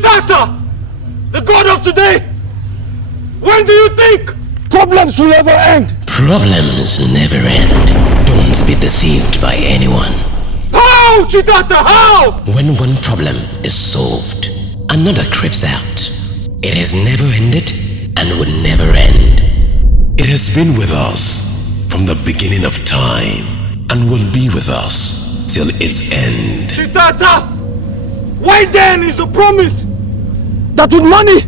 Chitata, the god of today, when do you think problems will ever end? Problems never end. Don't be deceived by anyone. How, Chitata, how? When one problem is solved, another creeps out. It has never ended and will never end. It has been with us from the beginning of time and will be with us till its end. Chitata, why then is the promise that with money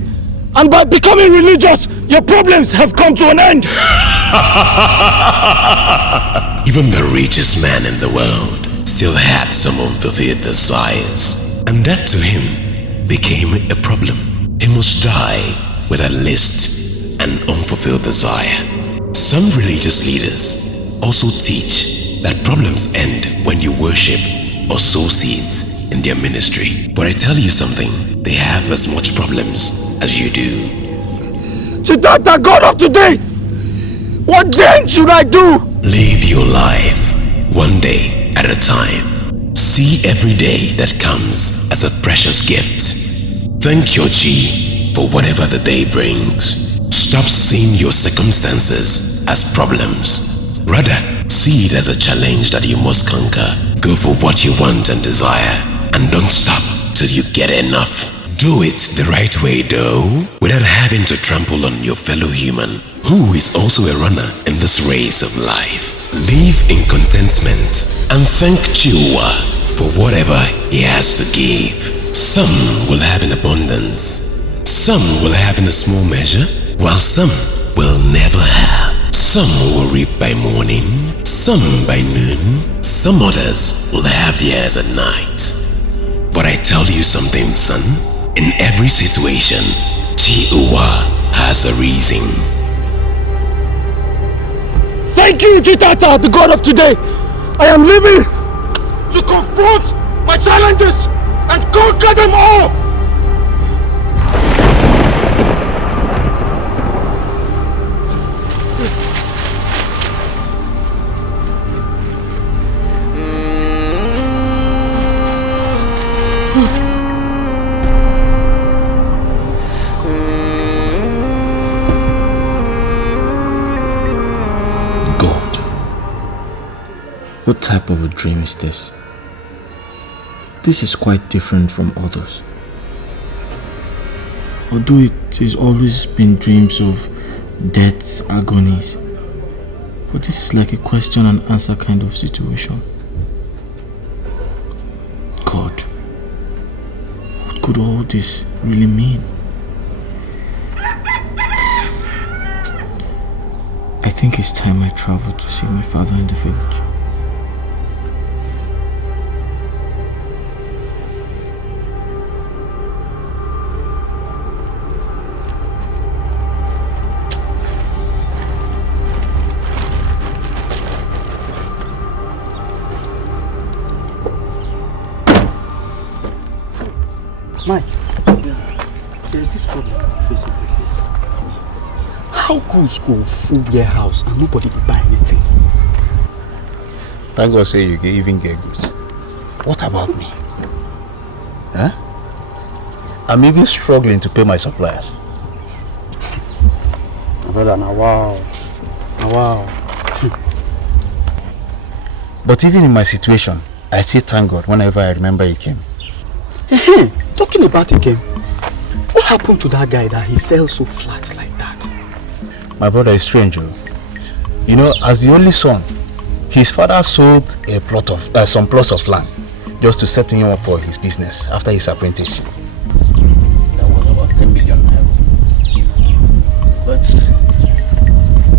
and by becoming religious, your problems have come to an end? Even the richest man in the world still had some unfulfilled desires, and that to him became a problem. He must die with at least an unfulfilled desire. Some religious leaders also teach that problems end when you worship or sow seeds in their ministry. But I tell you something, they have as much problems as you do. Chitata, God of today, what then should I do? Live your life one day at a time. See every day that comes as a precious gift. Thank your G for whatever the day brings. Stop seeing your circumstances as problems. Rather, see it as a challenge that you must conquer. Go for what you want and desire, and don't stop till you get enough. Do it the right way though, without having to trample on your fellow human, who is also a runner in this race of life. Live in contentment and thank Chiwa for whatever he has to give. Some will have in abundance, some will have in a small measure, while some will never have. Some will reap by morning, some by noon, some others will have theirs at night. But I tell you something, son, in every situation, Chiwa has a reason. Thank you, Chitata, the god of today. I am living to confront my challenges and conquer them all. What type of a dream is this? This is quite different from others. Although it has always been dreams of death's agonies, but this is like a question and answer kind of situation. God, what could all this really mean? I think it's time I travel to see my father in the village. Mike, there's this problem facing these days. How goods go full warehouse and nobody will buy anything? Thank God say you can even get goods. What about me? Huh? I'm even struggling to pay my suppliers. My brother, now wow. But even in my situation, I still thank God whenever I remember He came. Talking about again, what happened to that guy that he fell so flat like that? My brother is strange. You know, as the only son, his father sold a plot of some plots of land just to set him up for his business after his apprenticeship. That was about 10 million naira. But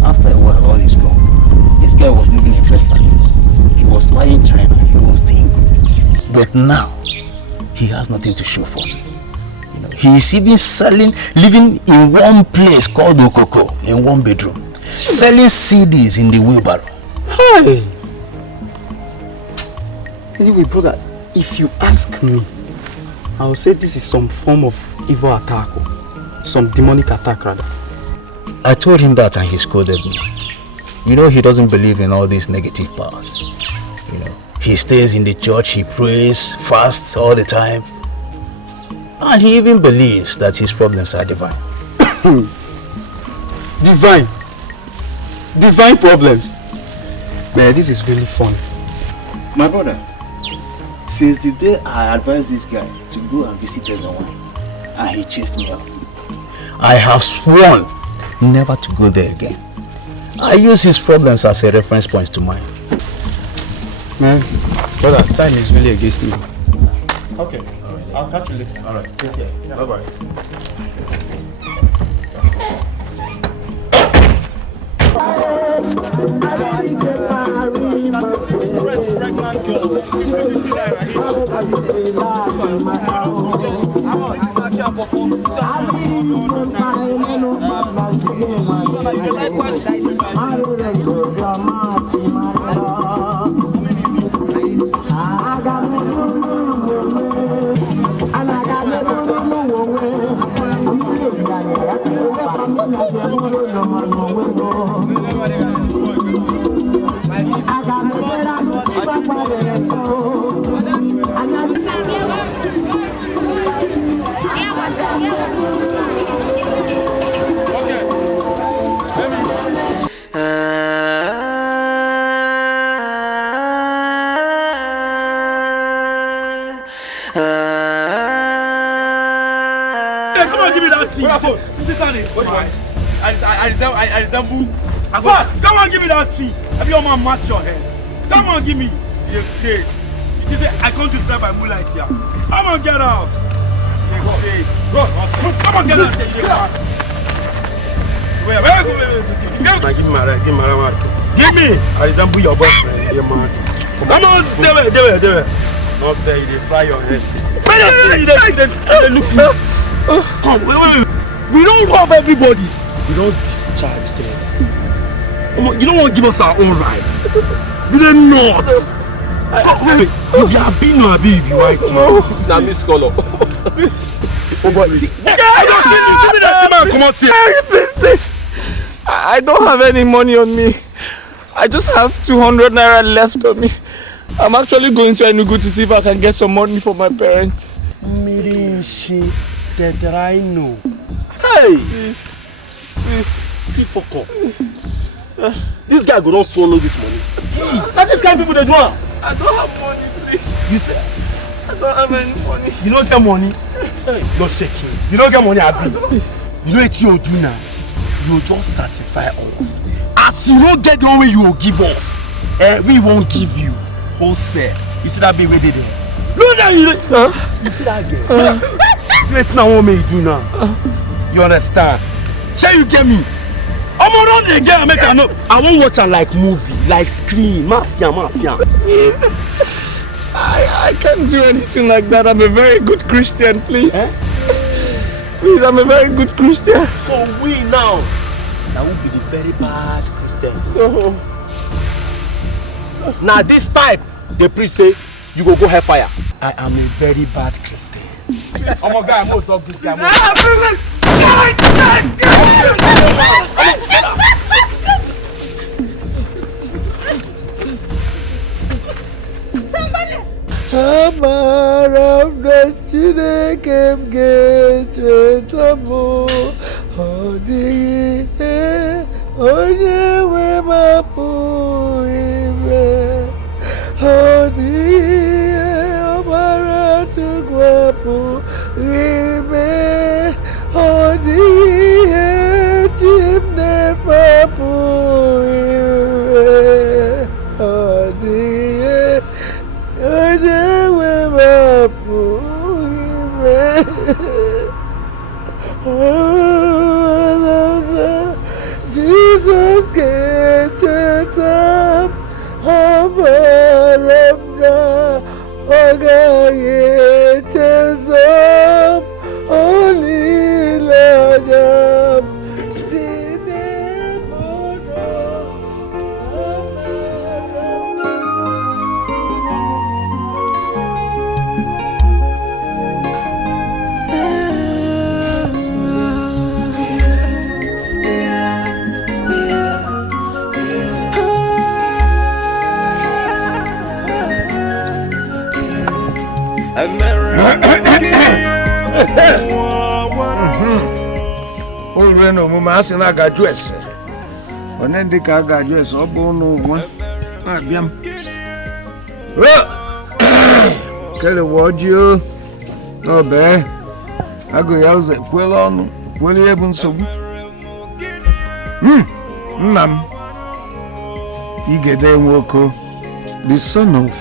after a while, all is gone. This guy was living in Festa. He was flying China. He was doing good. But now, he has nothing to show for it. You know, he is even living in one place called Okoko, in one bedroom, selling CDs in the wheelbarrow. Hey! Anyway, brother, if you ask me, I will say this is some form of evil attack, some demonic attack rather. I told him that and he scolded me. You know, he doesn't believe in all these negative powers. You know, he stays in the church, he prays, fasts all the time. And he even believes that his problems are divine. Divine? Divine problems? Man, this is really funny. My brother, since the day I advised this guy to go and visit Ezewan, and he chased me out, I have sworn never to go there again. I use his problems as a reference point to mine. Man, brother, time is really against me. okay, I'll catch you later. All right, take care. Bye-bye. I resemble. Boss, come on, give me that fee. Have your man match your head? Come on, give me. You're crazy. You say I can't describe by moonlight here. Come on, get out. You're crazy. Come on, get out. Wait. Give me my right. Give me. I resemble your boyfriend. You're mad. Come on, stay there. Don't say you fly your head. Come, wait. We don't rob everybody. We don't discharge them. You don't want to give us our own rights. You don't not. Wait, you have been no be white man. Now, Miss Scholar. Oh, but see, give me that man. Come on, Please. I don't have any money on me. I just have 200 naira left on me. I'm actually going to Enugu to see if I can get some money for my parents. Mirinshi, that I know. Hey! See, fuck up. This guy go don't swallow this money. Now this kind of people they do. I don't have money, please. You say? I don't have any money. You don't get money? Hey. Don't shake it. You don't get money, Abi. You know what you do now? You just satisfy us. As you don't get the one way you will give us, we won't give you. Wholesale. You see that big way there? No, you see that girl? It's not what me do now. You understand? Shall you get me? I'm around the girl, make I know. I won't watch her like movie, like screen. Marcia. I can't do anything like that. I'm a very good Christian, please. Please, I'm a very good Christian. So we now will be the very bad Christians. Oh. Now this type, the priest say, you go hellfire. I am a very bad Christian. Oh my God, I'm gonna talk this guy. Jesus get up, Olu no mu ma se na agaju ese. One ndi ka agaju ese obo no mo. Abiam. Kele wodio. No be. Ago ya uze kwelo onu. Kwelo ebu nsogbu. Nnam. Igede Nwoko, the son of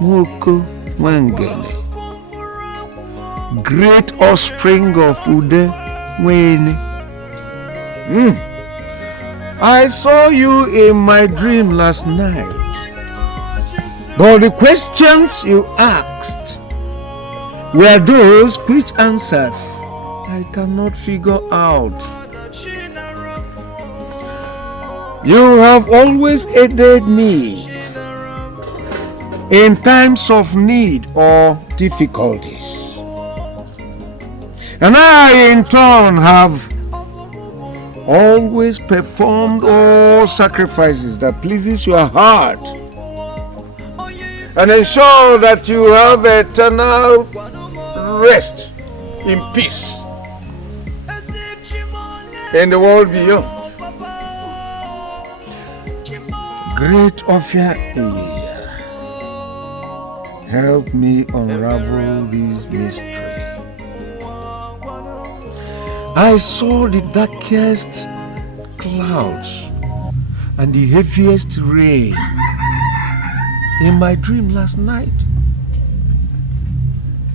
Nwoko Wangele, great offspring of Ude Wene. I saw you in my dream last night, but the questions you asked were those which answers I cannot figure out. You have always aided me in times of need or difficulties. And I, in turn, have always performed all sacrifices that pleases your heart and ensure that you have eternal rest in peace in the world beyond. Great of your ear, help me unravel this mystery. I saw the darkest clouds and the heaviest rain in my dream last night.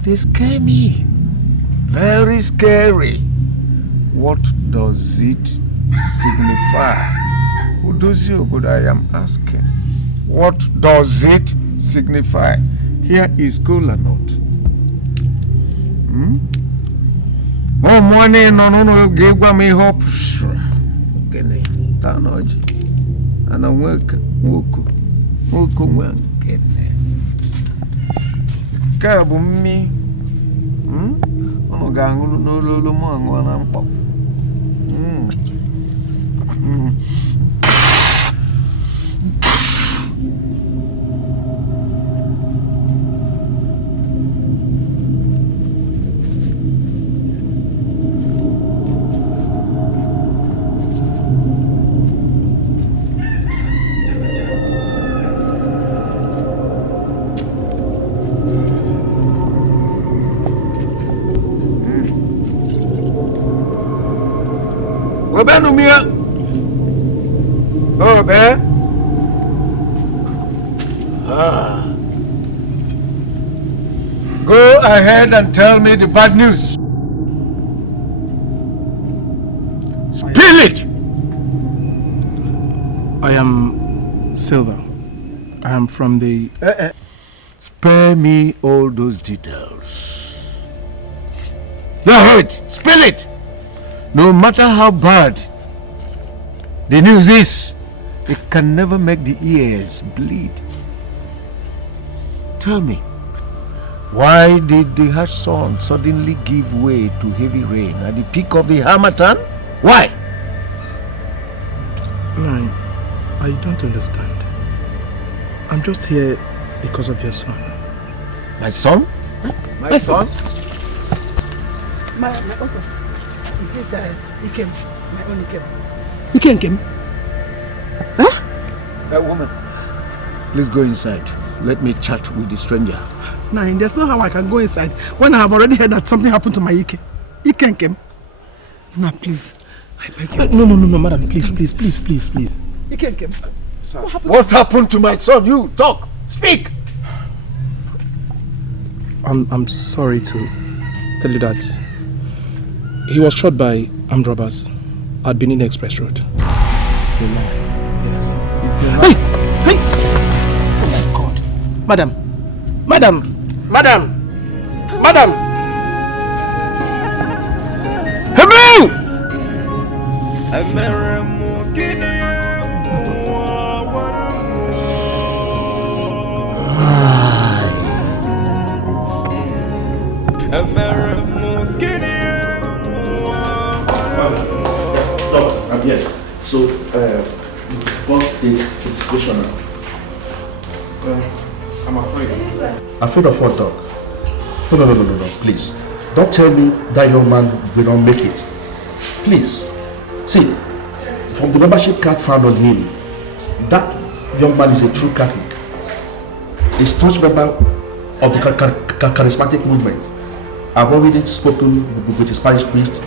They scare me, very scary. What does it signify? Udozi, I am asking. What does it signify? Here is kola nut. Oh, morning, no, gave me hope. Gene, Tanoji. And I work, gene. Kabumi. Oh, gangu, no, mango, Oh, bear. Go ahead and tell me the bad news. Spill it! I am Silver. I am from the... Spare me all those details. Go ahead, spill it! No matter how bad the news is, it can never make the ears bleed. Tell me, why did the harsh sun suddenly give way to heavy rain at the peak of the Harmattan? Why? No, I don't understand. I'm just here because of your son. My son? My son? My uncle. He came. My only came. He came? Huh? That woman. Please go inside. Let me chat with the stranger. Nah, there's no how I can go inside when I have already heard that something happened to my Ike. Ike came. Nah, please. I beg you. No, madam. Please. Ike came. Sir. What happened to my son? You talk. Speak. I'm sorry to tell you that he was shot by armed robbers at Benin Express Road. It's a lie. Yes. It's a lie. Hey! Oh my God. Madam. Hello! Yes. So, what's the situation now? I'm afraid. Afraid of what, dog? No. Please. Don't tell me that young man will not make it. Please. See, from the membership card found on him, that young man is a true Catholic. He's a staunch member of the charismatic movement. I've already spoken with his parish priest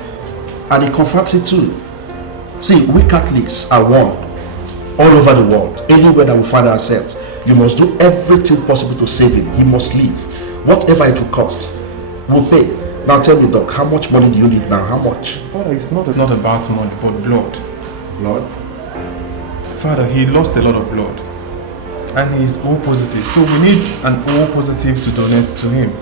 and he confirms it too. See, we Catholics are one all over the world. Anywhere that we find ourselves, you must do everything possible to save him. He must leave. Whatever it will cost, we'll pay. Now tell me, Doc, how much money do you need now? How much? Father, it's not about money, but blood. Blood? Father, he lost a lot of blood. And he's O positive. So we need an O positive to donate to him.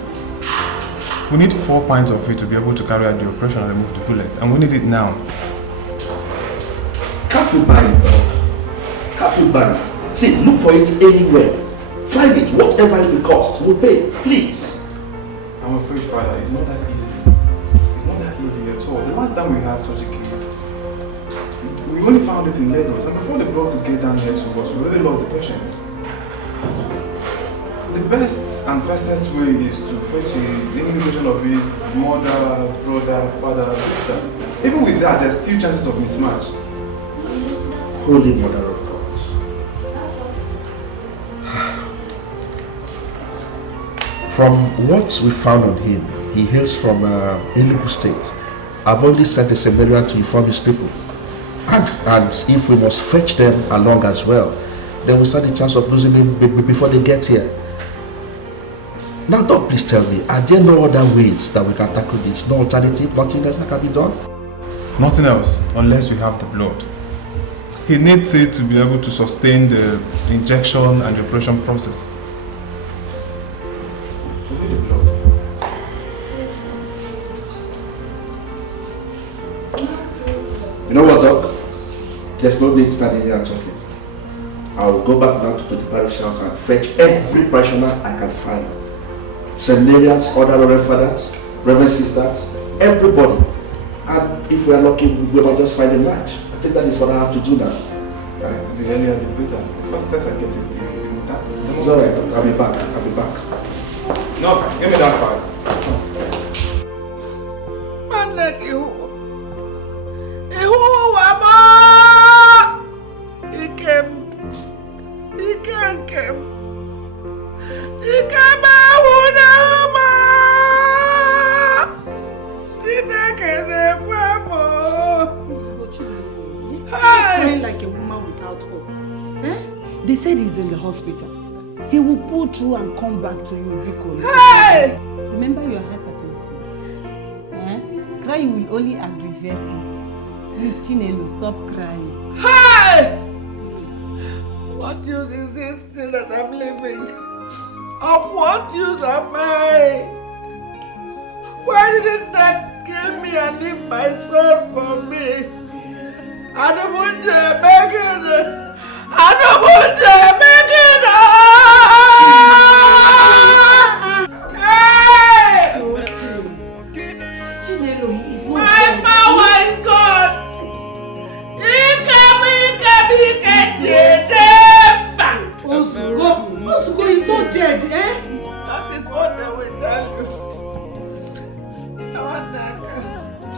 We need 4 pints of it to be able to carry out the operation and remove the bullet. And we need it now. Can't we buy it, Doc? Can't we buy it? See, look for it anywhere. Find it, whatever it will cost. We'll pay, please. I'm afraid, Father, it's not that easy. It's not that easy at all. The last time we had such a case, we only found it in Lagos, and before the blood could get down here to us, we already lost the patient. The best and fastest way is to fetch an indication of his mother, brother, father, sister. Even with that, there's still chances of mismatch. Holy Mother of God. From what we found on him, he hails from Enugu State. I've only sent a seminarian to inform his people. And if we must fetch them along as well, then we stand the chance of losing him before they get here. Now, Doc, please tell me, are there no other ways that we can tackle this? No alternative? Nothing else that can be done? Nothing else, unless we have the blood. He needs it to be able to sustain the injection and the operation process. You know what, Doc? There's no need standing here and talking. I will go back now to the parish house and fetch every parishioner I can find. Seminarians, other reverend fathers, reverend sisters, everybody. And if we are lucky, we might just find a match. I think that is what I have to do now. Right? The earlier the better. The fastest I get it, the that's. It's alright, I'll be back. I'll be back. Nurse, give me that file. Man like you. Wama! He came. Crying like a woman without hope. Eh? They said he's in the hospital. He will pull through and come back to you, Rico. Hey! Remember your hypertension. Eh? Crying will only aggravate it. Please, Chinelo, stop crying. Hey! What use is it still that I'm living? Of what use am I? Why didn't that kill me and leave my soul for me? I don't want to make it. I don't want to make it. Hey! Chinelo, he is not my power is gone. Osugo is not dead, eh? That is what they will tell you.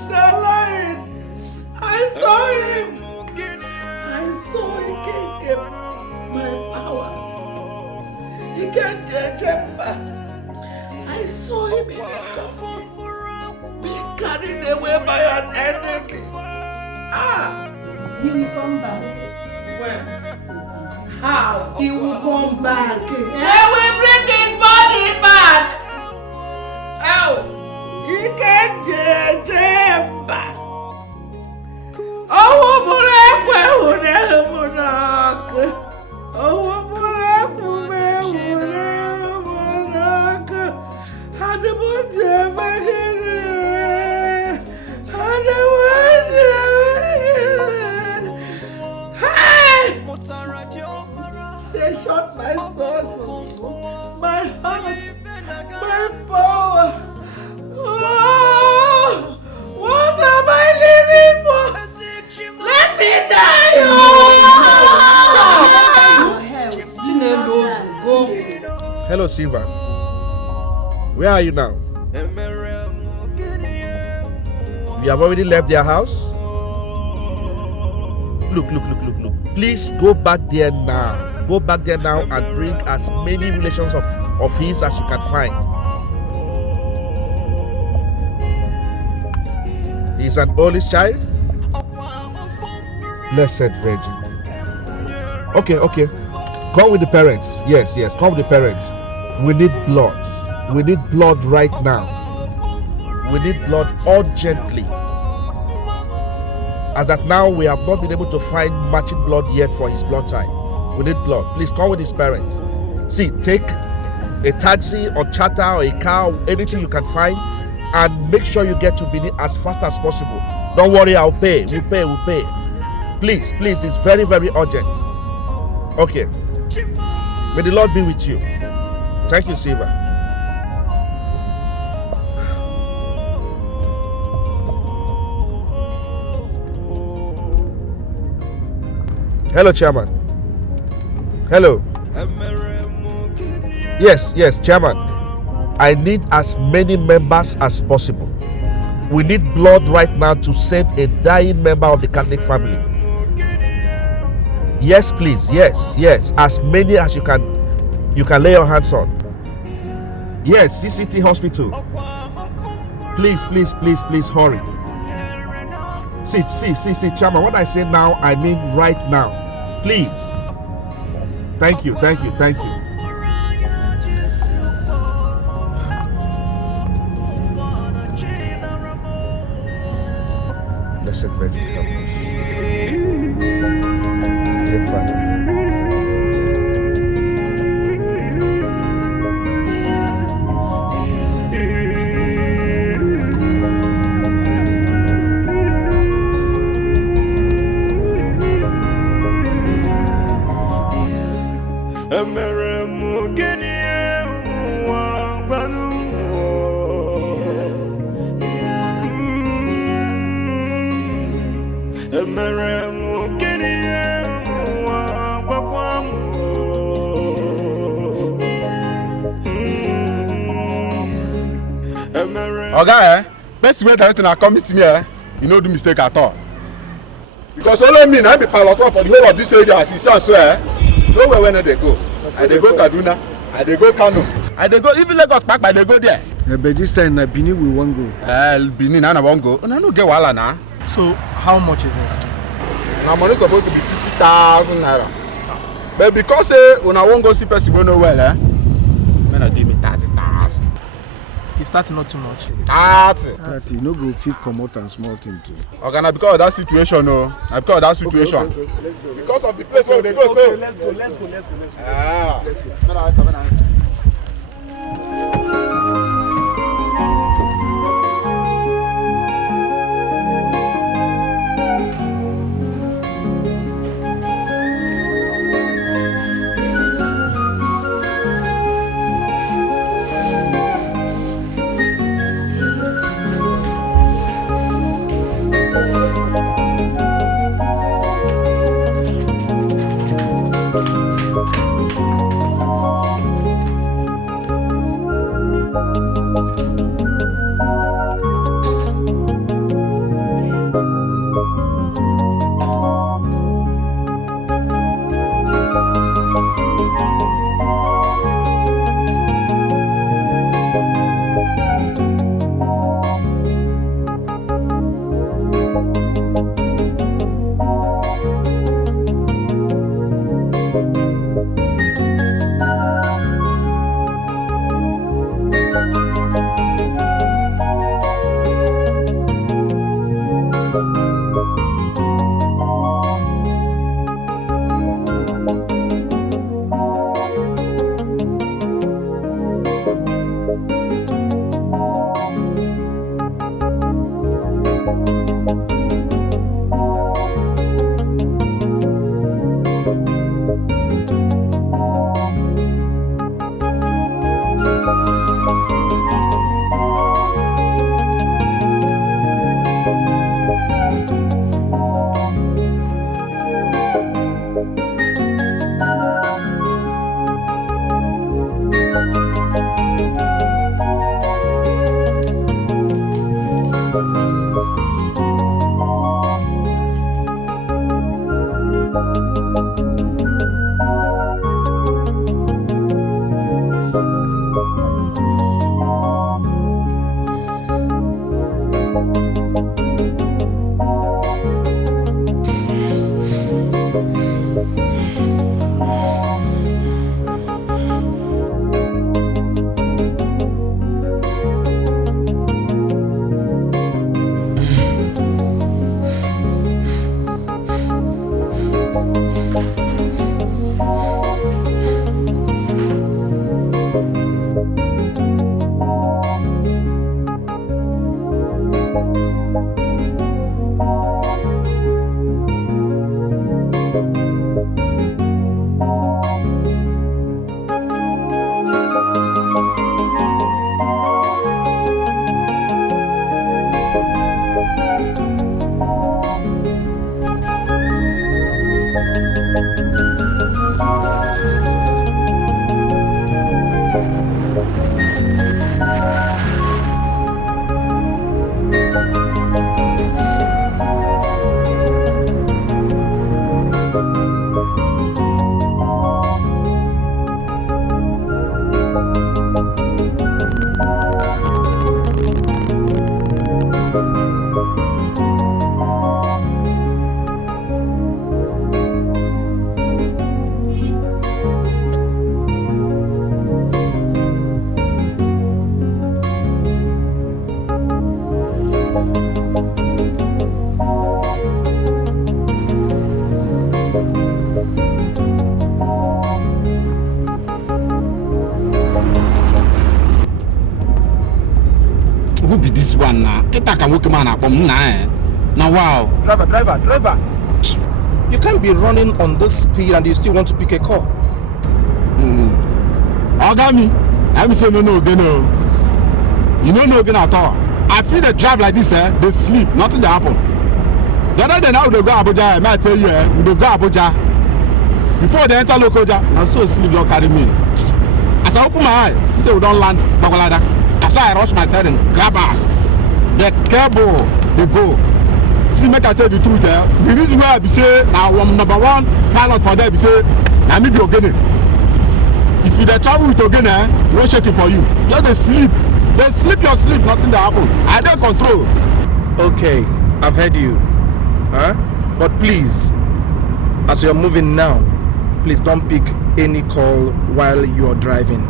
They're lying. I saw him. I saw he can't get my power. He can't change him back. I saw him in a coffin, being carried away by an enemy. He will come back. When? How? He will come back. They will bring his body back. Oh, he can't change him back. Oh, they shot my soul, my heart, my power. Oh, what am I living for? Let me die! Hello, Silva. Where are you now? You have already left their house? Look. Please go back there now. Go back there now and bring as many relations of his as you can find. He's an oldest child? Blessed Virgin. Okay. Come with the parents. Yes, come with the parents. We need blood. We need blood right now. We need blood urgently. As at now, we have not been able to find matching blood yet for his blood type. We need blood. Please come with his parents. See, take a taxi or charter or a car, anything you can find, and make sure you get to Benin as fast as possible. Don't worry, I'll pay. We'll pay. Please, it's very, very urgent. Okay. May the Lord be with you. Thank you, Silva. Hello, Chairman. Hello. Yes, Chairman. I need as many members as possible. We need blood right now to save a dying member of the Catholic family. Yes, please. Yes. As many as you can lay your hands on. Yes, CCT Hospital. Please, hurry. See, Chairman, what I say now, I mean right now. Please. Thank you. Blessed Virgin, help us. Dear Father. Oga, best way directing are coming to me, you no do mistake at all. Because only me, I be pilot for the whole of this area as he says so, nowhere when they go. I they go Kaduna, I they go Kano, I they go even Lagos Park, I they go there. Yeah, but this time Benin we won't go. Benin I won't go. No get wahala now. So how much is it? Now money supposed to be 50,000 naira. But because when I won't go see person go nowhere, men give me 30,000. It's 30 not too much. 30, no go fit come out and small thing too. Okay, now because of that situation, no. Now because of that situation. Okay. Let's go. Because of the place where they go, so. Let's go. Let's go. Let's go. this one now? Kita can work man from now. Now wow. Driver. You can't be running on this speed and you still want to pick a call. Ogami, I'm saying no again. You know no again at all. I feel they drive like this, they sleep, nothing they happen. The other day now they go Abuja, I might tell you, we go Abuja. Before they enter Lokoja, I saw sleep don't carry me. As I open my eyes, she said we don't land Bagalada. After I rush my steering, grab her. The cable, they go. See, make I tell you the truth, the reason why I be say now I'm number one pilot for them be say now me be Ogene. If you dey travel with Ogene, no shaking for you. Just dey sleep. They sleep your sleep, nothing dey happen. I dey control. Okay, I've heard you. But please, as you're moving now, please don't pick any call while you're driving.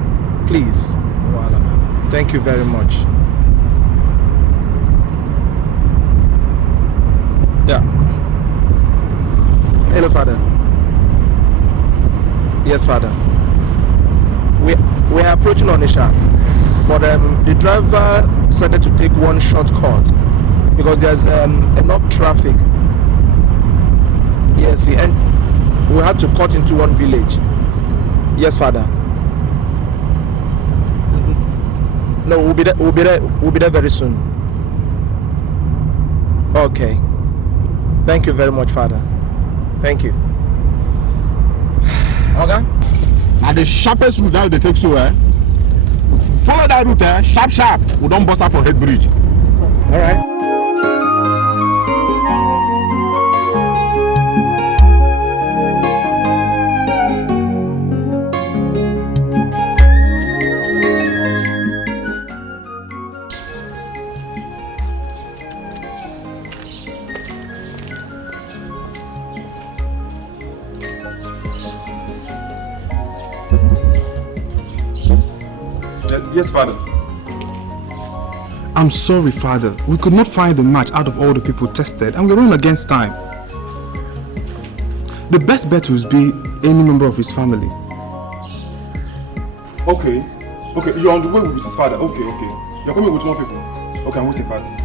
Please. Thank you very much. Yeah. Hello, Father. Yes, Father. We are approaching Onisha, but the driver decided to take one shortcut because there's enough traffic. Yes, and we had to cut into one village. Yes, Father. No, we'll be there very soon. Okay. Thank you very much, Father. Thank you. Okay. Now the sharpest route that they take so follow that route sharp. We don't bust out for Head Bridge. All right. Yes, Father. I'm sorry, Father. We could not find the match out of all the people tested, and we're running against time. The best bet would be any member of his family. Okay, you're on the way with his father. Okay. You're coming with more people. Okay, I'm waiting, Father.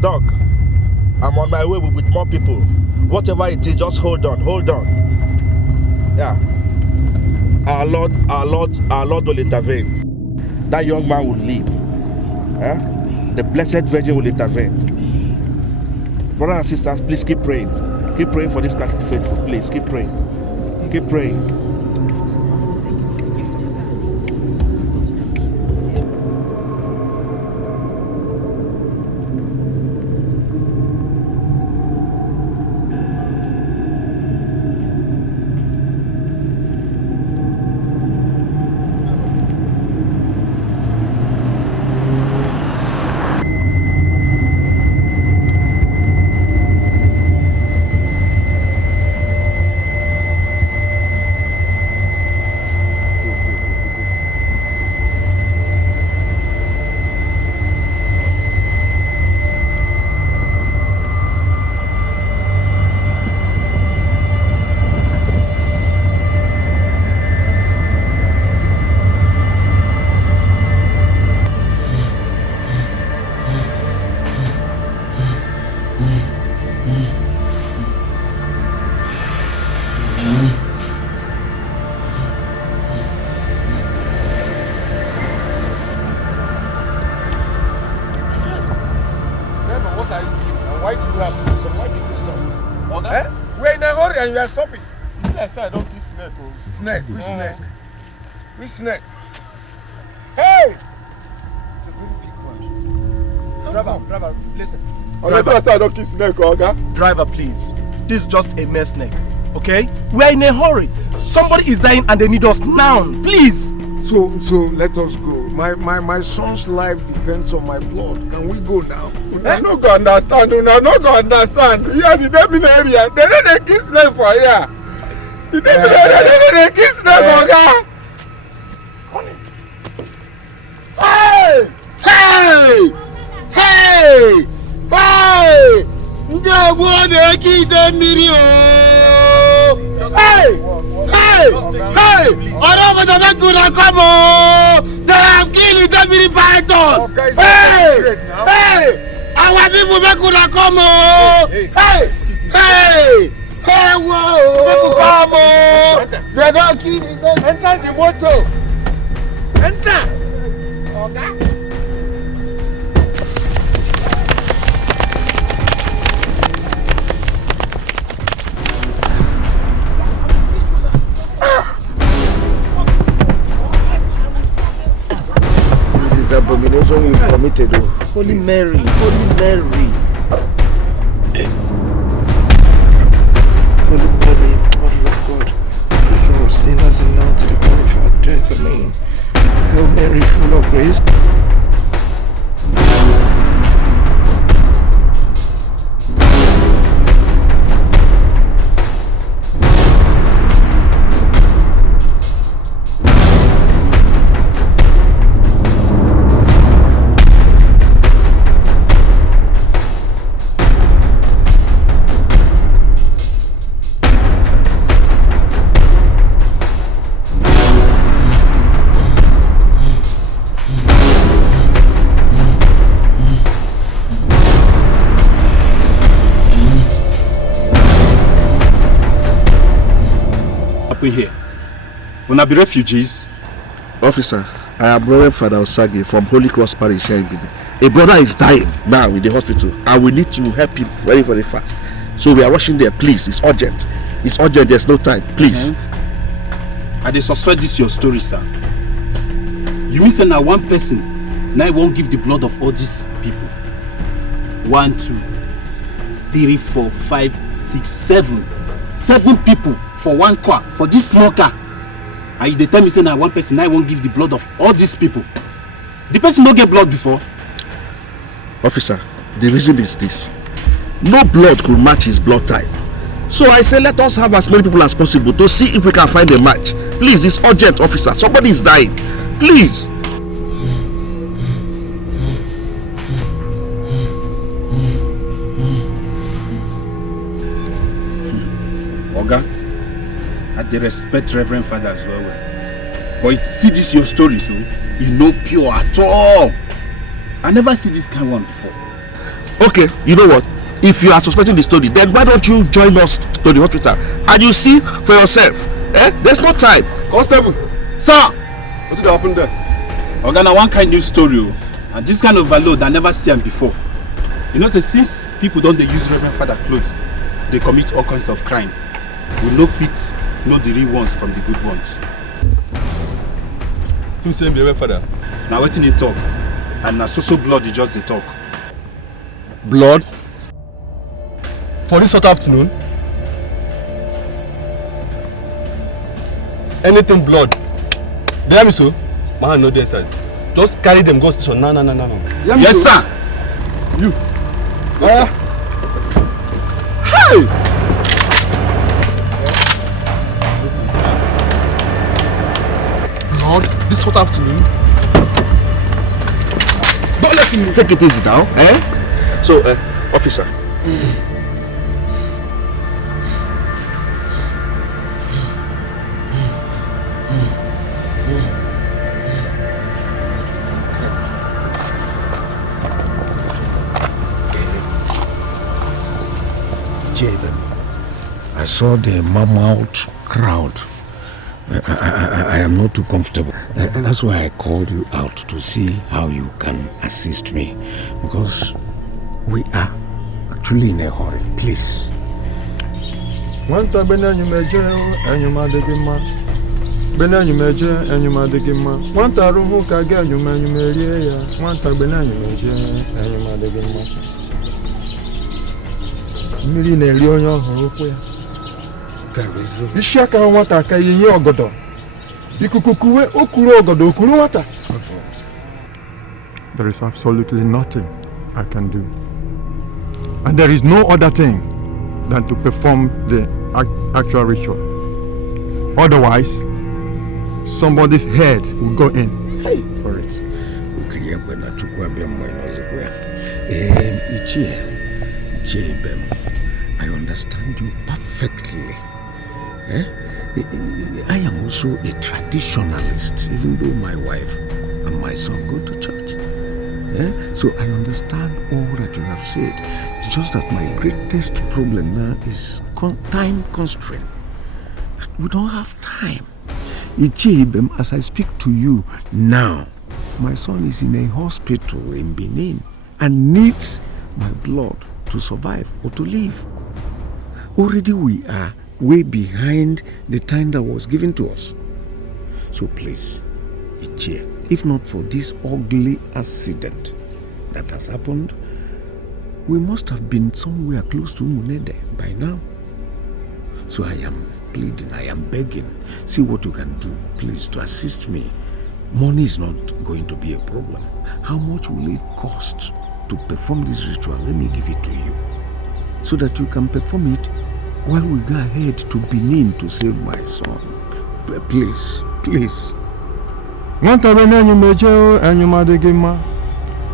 Doc, I'm on my way with more people. Whatever it is, just hold on. Yeah. Our Lord will intervene. That young man will live. The Blessed Virgin will intervene. Brothers and sisters, please keep praying. Keep praying for this Catholic faithful. Please keep praying. Keep praying. And you are stopping. Yes, I don't kiss snake. Snake? Which snake? Which snake? Hey! It's a very big one. Driver, listen. Driver, please. This is just a mess neck. Okay? We are in a hurry. Somebody is dying and they need us now. Please. So let us go. My son's life depends on my blood. Can we go now? I no go understand. Here the Devin area, they don't kiss them for here. The Devin area, they don't kiss them for here. Hey! Hey! Hey! Hey! No one kiss them million. Hey! Hey! Hey! All the men could come on! They have killed the mini python! Hey! Hey! Our people could come on! Hey! Hey! Hey! Whoa! Come on! They don't kill them! Enter the motor! Enter! Okay? Abomination we committed. Holy Mary, Holy Mary. Holy Mary, Mother of God, pray for us sinners and now to the hour of our death. Amen. Hail Mary, full of grace. Here. Will not be refugees? Officer, I am Reverend Father Osagi from Holy Cross Parish here in Benin. A brother is dying now in the hospital and we need to help him very, very fast. So we are rushing there, please. It's urgent. It's urgent, there's no time, please. I suspect this your story, sir. You mean say now one person now won't give the blood of all these people? 1, 2, 3, 4, 5, 6, 7. 7 people for one car, for this small car. And you tell me say now one person I won't give the blood of all these people. The person don't get blood before. Officer, the reason is this. No blood could match his blood type. So I say let us have as many people as possible to see if we can find a match. Please, it's urgent, officer. Somebody is dying. Please. Oga, I dey respect Reverend Father as well. But see this your story, so you no pure at all. I never see this kind of one before. Okay, you know what? If you are suspecting the story, then why don't you join us to the hospital and you see for yourself? There's no time. Constable, sir, what did happen there? Oga, na one kind new story, and this kind of overload I never see them before. You know, so since people don't they use Reverend Father clothes, they commit all kinds of crime. We no fit know the real ones from the good ones. Who say Reverend Father? Now waiting they talk, and na so blood they just they talk. Blood? For this hot afternoon? Anything blood? You hear me so? My hand no dey inside. Just carry them go station. No. Yes, sir. You. Yes, sir. Hey! Blood? This hot afternoon? Don't let him take it easy now, So, officer. I saw the mammoth crowd. I am not too comfortable. And that's why I called you out to see how you can assist me. Because we are actually in a hurry. Please. mmiri na-eri onye ọhụrụ ụkwụ ya. Isi aka nwata aka yinye ọgọdọ. Ikuku kuwe okuru ọgọdọ okuru nwata. There is absolutely nothing I can do. And there is no other thing than to perform the actual ritual. Otherwise, somebody's head will go in for it. I understand you perfectly. I am also a traditionalist, even though my wife and my son go to church. So I understand all that you have said. It's just that my greatest problem now is time constraint. We don't have time. As I speak to you now, my son is in a hospital in Benin and needs my blood to survive or to live. Already we are way behind the time that was given to us. So please, Ichie, if not for this ugly accident that has happened, we must have been somewhere close to Munede by now. So I am pleading, I am begging, see what you can do, please, to assist me. Money is not going to be a problem. How much will it cost to perform this ritual? Let me give it to you, so that you can perform it while we go ahead to Benin to save my son. Please, please. Wanta benenyu mejo enyu madigima.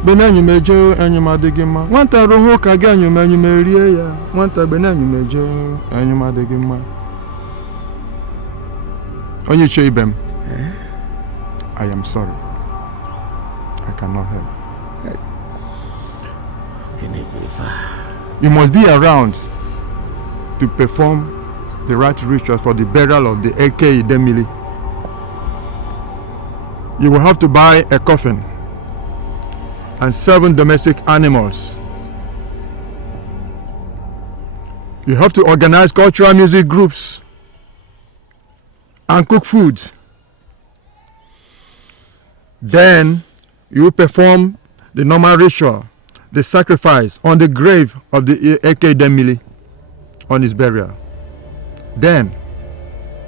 Benenyu mejo enyu madigima. Wanta roho kage enyu merie ya. Wanta benenyu mejo enyu madigima. Onye Ibem. I am sorry. I cannot help. You must be around to perform the right rituals for the burial of the Eke Idemili. You will have to buy a coffin and 7 domestic animals. You have to organize cultural music groups and cook food. Then you perform the normal ritual, the sacrifice on the grave of the Eke Idemili on his burial. Then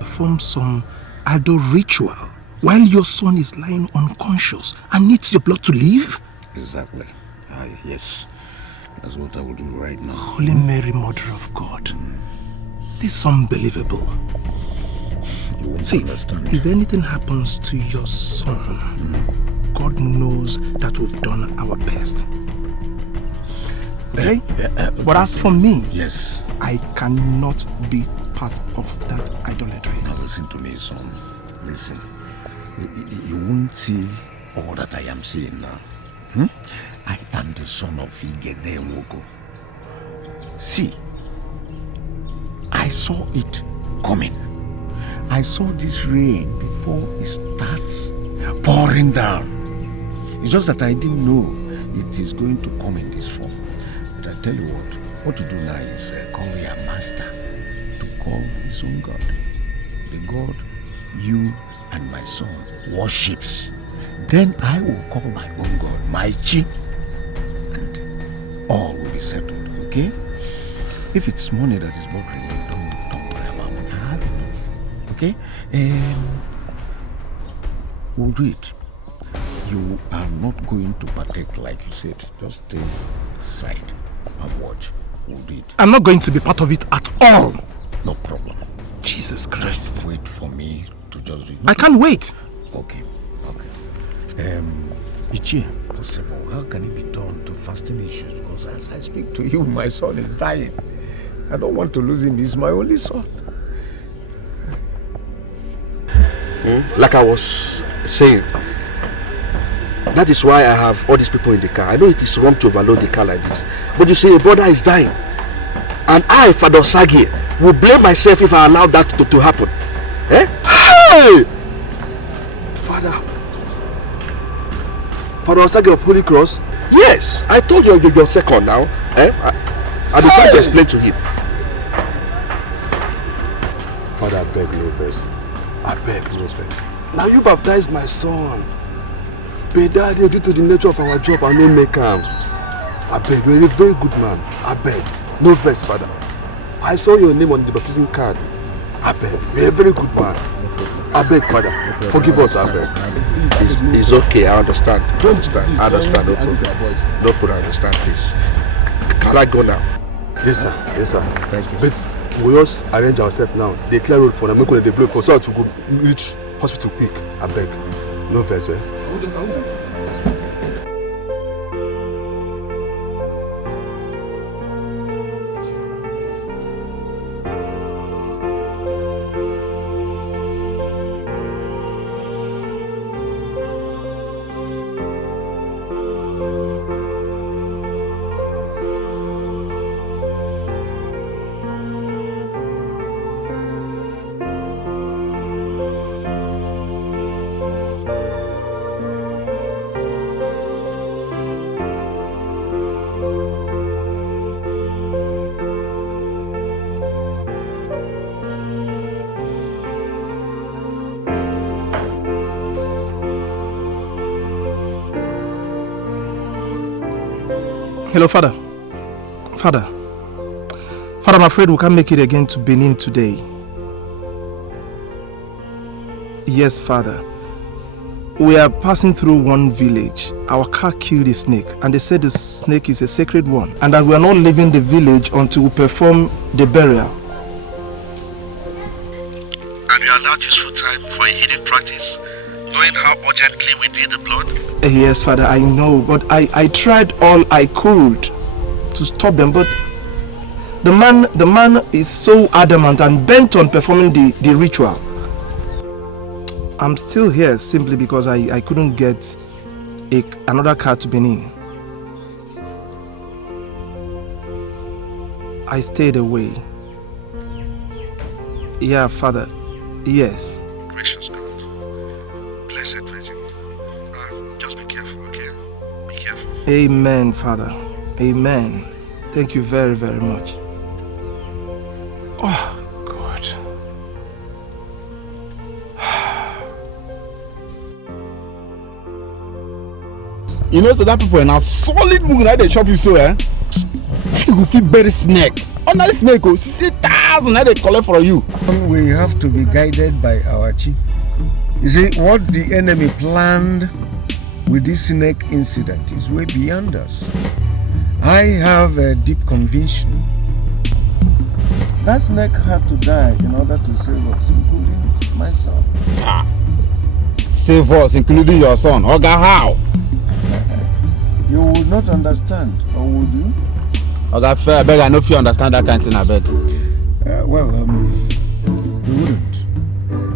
perform some idol ritual while your son is lying unconscious and needs your blood to live? Exactly. Yes. That's what I will do right now. Holy Mary, Mother of God. This is unbelievable. You won't See, understand. If anything happens to your son, God knows that we've done our best. Okay? But as for me, yes, I cannot be part of that idolatry. Now listen to me, son. Listen. You won't see all that I am seeing now. I am the son of Igede Nwogo. See, I saw it coming. I saw this rain before it starts pouring down. It's just that I didn't know it is going to come in this form. But I tell you what to do now is call your master to call his own God. The God you and my son worships. Then I will call my own God, my Chi, and all will be settled, okay? If it's money that is bothering you, don't worry about it. I have enough, okay? We'll do it. You are not going to partake like you said. Just stay aside and watch. We'll do it. I'm not going to be part of it at all. No problem. Jesus Christ. Just wait for me to just do it. I can't wait. Okay. Ichie, possible. How can it be done to fasting issues? Because as I speak to you, my son is dying. I don't want to lose him. He's my only son. Like I was saying, that is why I have all these people in the car. I know it is wrong to overload the car like this. But you see, a brother is dying. And I, Father Sagi, will blame myself if I allow that to happen. Eh? Hey! Father Sagi of Holy Cross? Yes, I told you you're second now. Eh? I decided to explain to him. Father, I beg no verse. I beg no verse. Now you baptize my son. But Daddy, due to the nature of our job, I don't make him. I beg, you're a very good man. I beg. No verse, Father. I saw your name on the baptism card. I beg. You're a very good man. I beg, Father. Forgive us, I beg. It's okay, I understand. I understand. No problem. No problem, I understand, please. Can I go now? Yes, sir. Yes, sir. Thank you. But we just arrange ourselves now. They clear road for them. Make the blow for so to go reach hospital quick. I beg. No verse, eh? Hello, Father. Father, I'm afraid we can't make it again to Benin today. Yes, Father. We are passing through one village. Our car killed a snake, and they said the snake is a sacred one, and that we are not leaving the village until we perform the burial. And you allowed useful time for a healing practice, knowing how urgently we need the blood? Yes, Father, I know, but I tried all I could to stop them, but the man is so adamant and bent on performing the ritual. I'm still here simply because I couldn't get another car to Benin. I stayed away. Yeah, Father, yes. Gracious God, Blessed Virgin, just be careful, okay? Be careful. Amen, Father. Amen. Thank you very, very much. Oh, God. You know, so that people are now solid moving like they chop you so, eh? You go feel very snake. Under the snake, 60,000 they collect for you. We have to be guided by our chief. You see, what the enemy planned with this snake incident is way beyond us. I have a deep conviction. That snake had to die in order to save us, including myself. Save us, including your son. Oga, how? You would not understand, or would you? Oga, fair, I beg, I know if you understand that kind of thing, I beg. You wouldn't.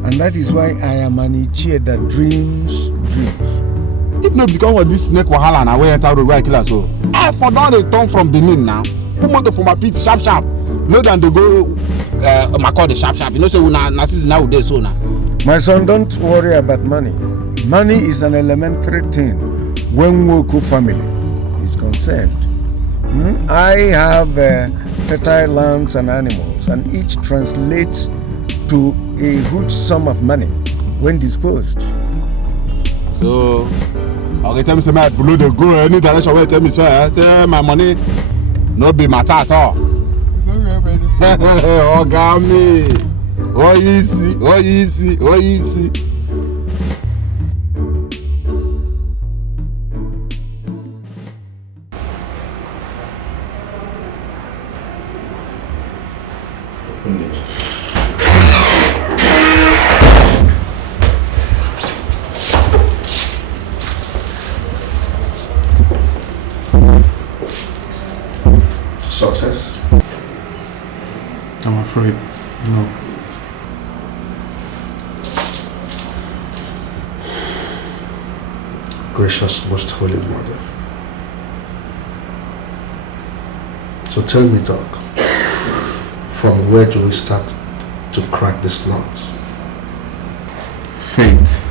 And that is why I am an Ichie that dreams dreams. If not because of this snake wahala na we enter road where I kill us so. I for don dey turn from Benin now. Put motor for my pit sharp. No than they go Makodi sharp. You know say we na season now dey so now. My son, don't worry about money. Money is an elementary thing when Woku family is concerned. I have fertile lands and animals, and each translates to a good sum of money when disposed. So, okay, tell me say my below the go any direction where tell me say my money no be matter at all. Oh God me. Oh easy. Success? I'm afraid, no. Gracious Most Holy Mother. So tell me, Doc, from where do we start to crack this nut? Faith,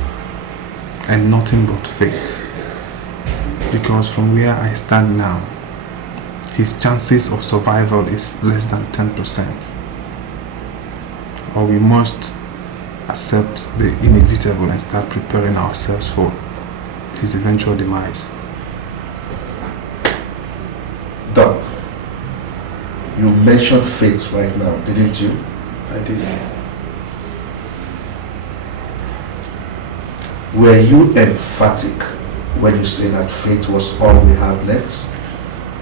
and nothing but faith. Because from where I stand now, his chances of survival is less than 10%. Or we must accept the inevitable and start preparing ourselves for his eventual demise. Doc, You mentioned faith right now, didn't you? I did. Were you emphatic when you say that faith was all we have left?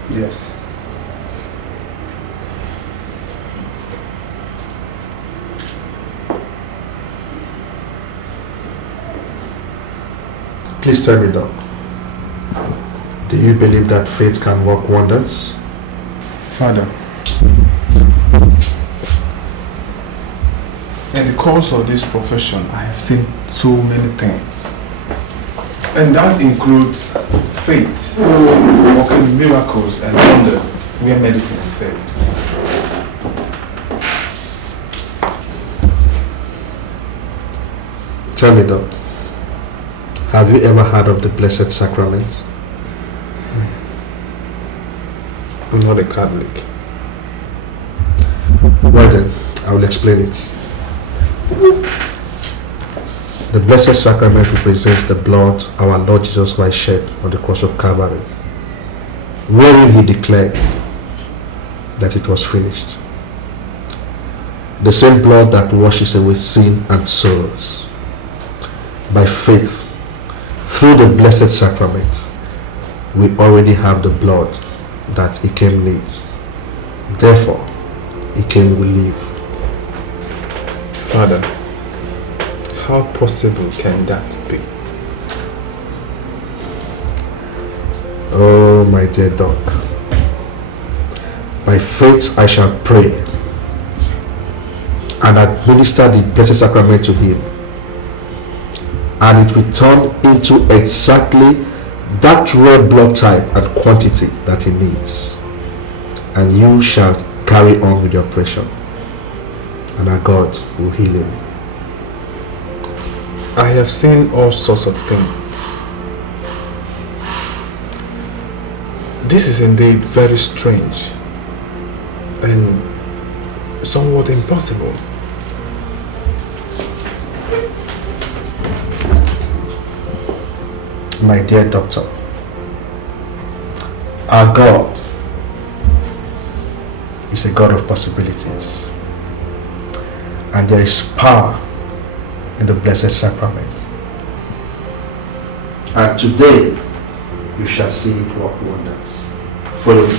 Yes. Please tell me, Doc. Do you believe that faith can work wonders? Father, in the course of this profession, I have seen so many things. And that includes faith, working miracles and wonders where medicine is failed. Tell me, Doc, have you ever heard of the Blessed Sacrament? I'm not a Catholic. Well then, I will explain it. The Blessed Sacrament represents the blood our Lord Jesus Christ shed on the cross of Calvary, wherein he declared that it was finished. The same blood that washes away sin and sorrows. By faith, through the Blessed Sacrament, we already have the blood that Ikem needs. Therefore, Ikem will live. Father, how possible can that be? Oh, my dear Doc. By faith I shall pray and administer the Blessed Sacrament to him, and it will turn into exactly that red blood type and quantity that he needs, and you shall carry on with your operation, and our God will heal him. I have seen all sorts of things. This is indeed very strange and somewhat impossible. My dear doctor, our God is a God of possibilities, and there is power in the Blessed Sacrament, and today you shall see it work wonders. Follow me.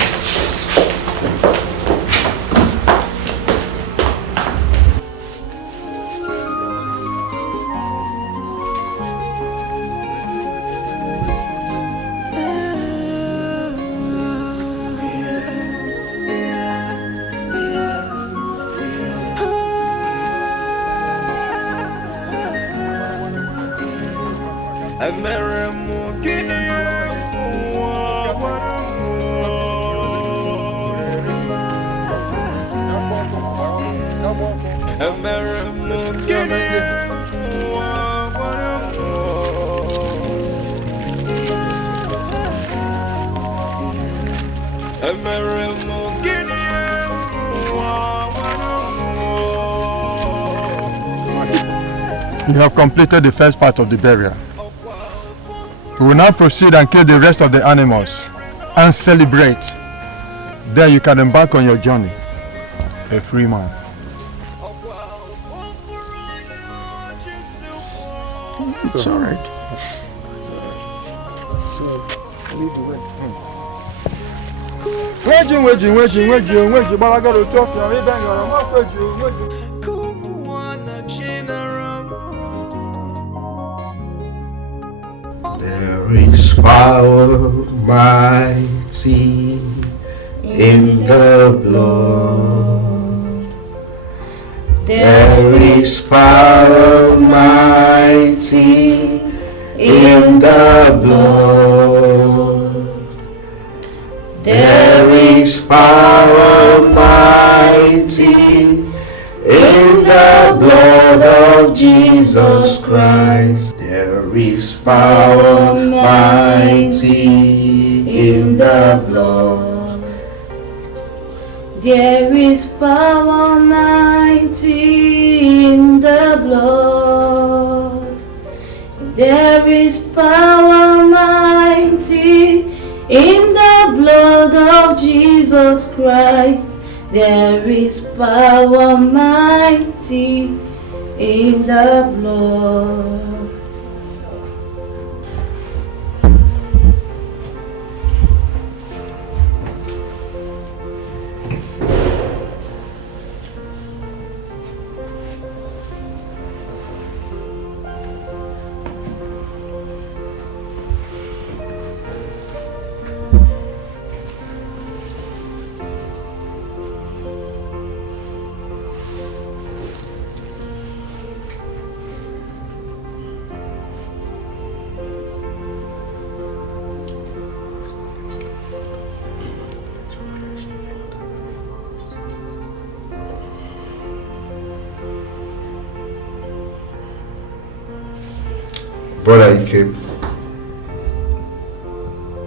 You have completed the first part of the burial. We will now proceed and kill the rest of the animals and celebrate. Then you can embark on your journey, a free man. It's all right. There is power mighty in the blood. There is power mighty in the blood. There is power mighty in the blood of Jesus Christ. There is power mighty in the blood. There is power mighty in the blood. There is power mighty in the blood of Jesus Christ. There is power mighty in the blood. Brother Dikeh,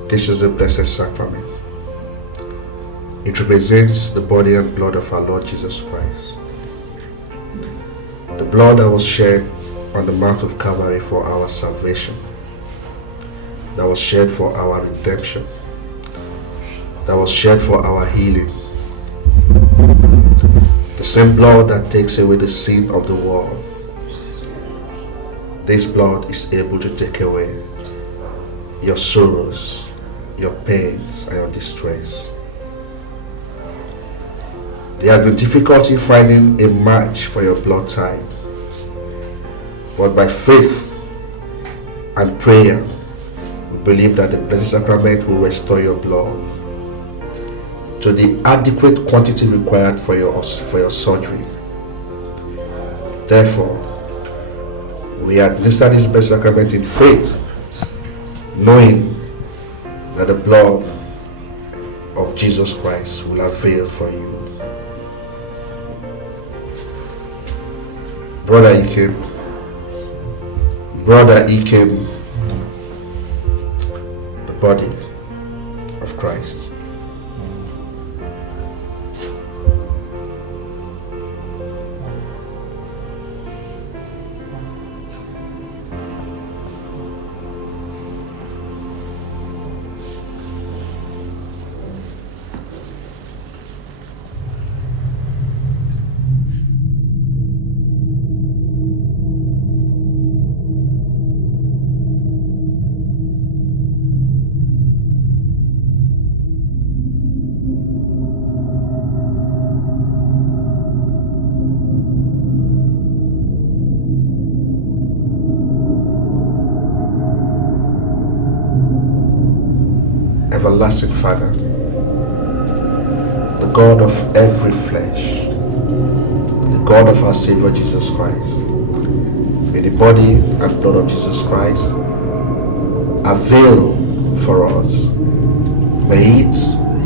this is the Blessed Sacrament. It represents the body and blood of our Lord Jesus Christ. The blood that was shed on the Mount of Calvary for our salvation, that was shed for our redemption, that was shed for our healing. The same blood that takes away the sin of the world. This blood is able to take away your sorrows, your pains, and your distress. There has been difficulty finding a match for your blood type, but by faith and prayer, we believe that the Blessed Sacrament will restore your blood to the adequate quantity required for your surgery. Therefore, we administer this Blessed Sacrament in faith, knowing that the blood of Jesus Christ will avail for you. Brother Dikeh, the body of Christ. Everlasting Father, the God of every flesh, the God of our Savior Jesus Christ, may the body and blood of Jesus Christ avail for us. May it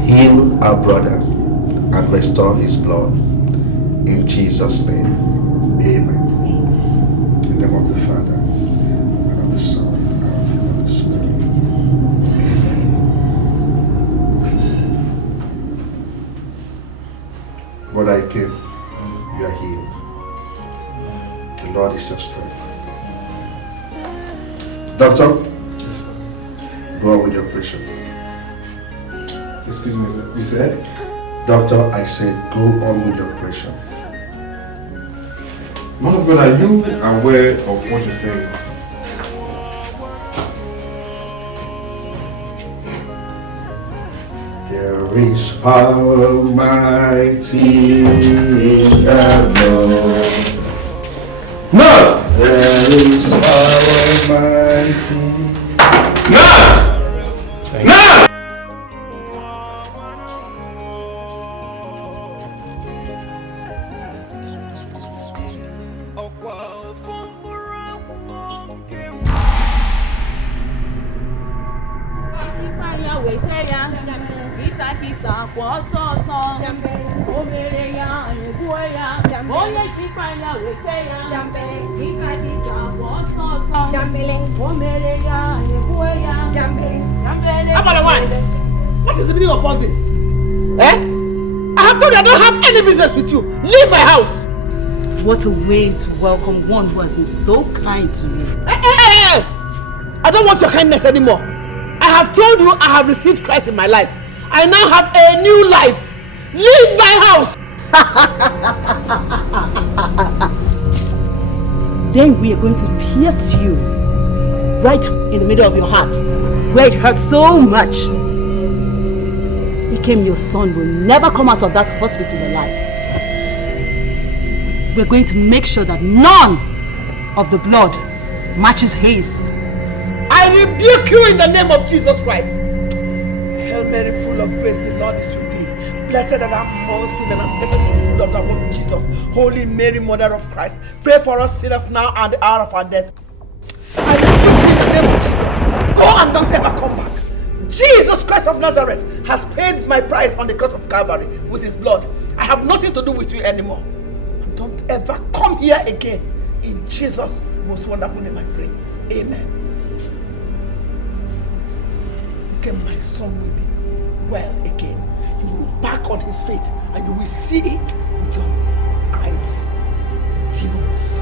heal our brother and restore his blood. In Jesus' name, amen. In the name of the Father, and of the Son, and of the Holy Spirit. Brother Dikeh, you are healed. The Lord is your strength. Doctor, go on with your operation. Excuse me, you said? Doctor, I said go on with your operation. Man of God, are you aware of what you're saying? There is power mighty in the blood. Nurse! There is power mighty. Nurse! Nurse! What is the meaning of all this? Eh? I have told you I don't have any business with you. Leave my house. What a way to welcome one who has been so kind to me. Hey! I don't want your kindness anymore. I have told you I have received Christ in my life. I now have a new life. Leave my house! Then we are going to pierce you right in the middle of your heart, where it hurts so much. Dikeh, your son will never come out of that hospital alive. We're going to make sure that none of the blood matches his. I rebuke you in the name of Jesus Christ. Hail Mary, full of grace, the Lord is with thee. Blessed are thou amongst women, and blessed is the fruit of thy womb, Jesus. Holy Mary, Mother of Christ, pray for us sinners now and the hour of our death. I rebuke you in the name of Jesus. Go and don't ever come back. Jesus Christ of Nazareth has paid my price on the cross of Calvary with his blood. I have nothing to do with you anymore. Don't ever come here again. In Jesus' most wonderful name I pray. Amen. Okay, my son will be well again. He will be back on his feet and you will see it with your eyes. Demons.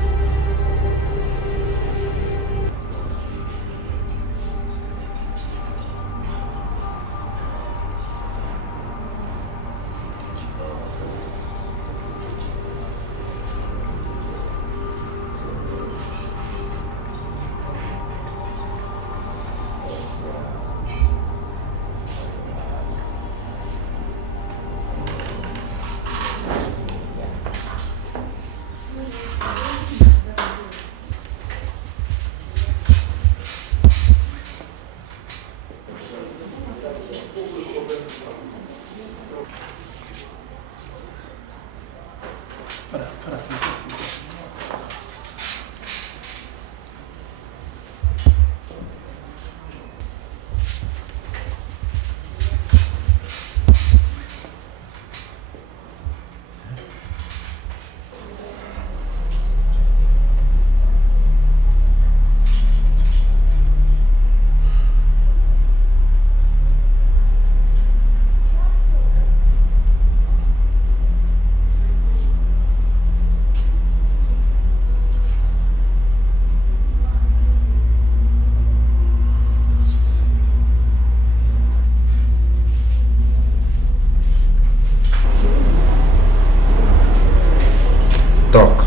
Doc,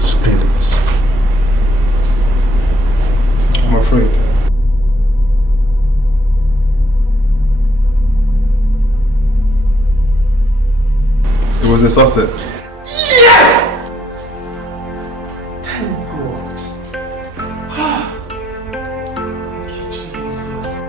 spill it. I'm afraid. It was a success. Yes! Thank God. Thank you, Jesus.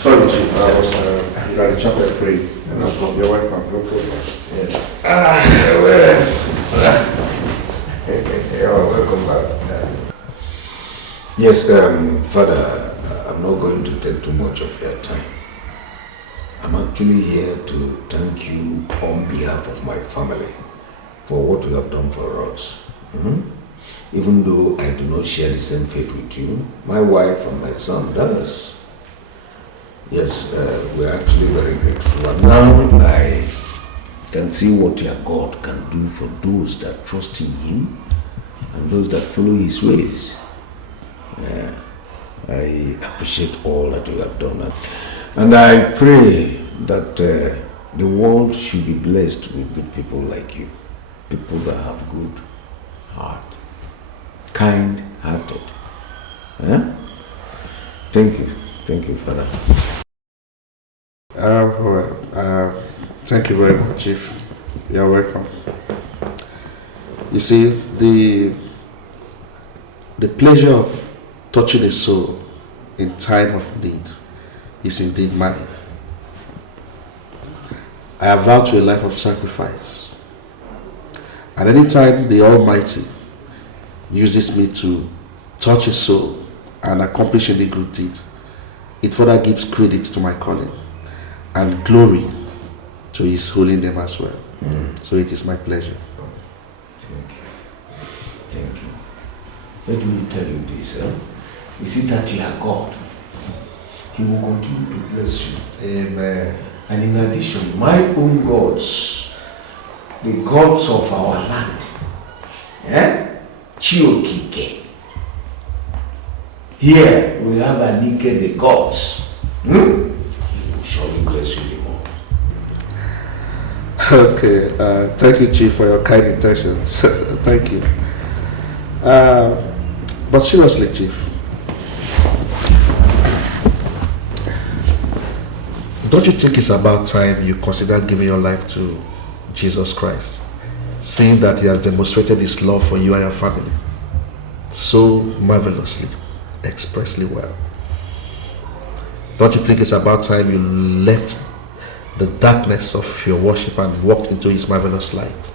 Sorry, Chief, I was got a chocolate free. No problem. You're welcome. No problem. You're welcome back. Yes, Father, I'm not going to take too much of your time. I'm actually here to thank you on behalf of my family for what you have done for us. Even though I do not share the same faith with you, my wife and my son does. Yes, we're actually very grateful. And now I can see what your God can do for those that trust in Him and those that follow His ways. I appreciate all that you have done. And I pray that the world should be blessed with good people like you. People that have good heart, kind-hearted. Thank you, Father. Thank you very much, Chief. You're welcome. You see, the pleasure of touching a soul in time of need is indeed mine. I have vowed to a life of sacrifice. And anytime the Almighty uses me to touch a soul and accomplish any good deed, it further gives credit to my calling. and glory to his holy name as well. So it is my pleasure. Thank you. Thank you. Let me tell you this. You see that you are God. He will continue to bless you. Amen. And in addition, my own gods, the gods of our land, Chiokike. Here we have Anike, the gods. He will surely bless you the more. Okay, thank you, Chief, for your kind intentions. Thank you. But seriously, Chief, don't you think it's about time you consider giving your life to Jesus Christ, seeing that he has demonstrated his love for you and your family so marvelously, expressly well? Don't you think it's about time you left the darkness of your worship and walked into his marvelous light?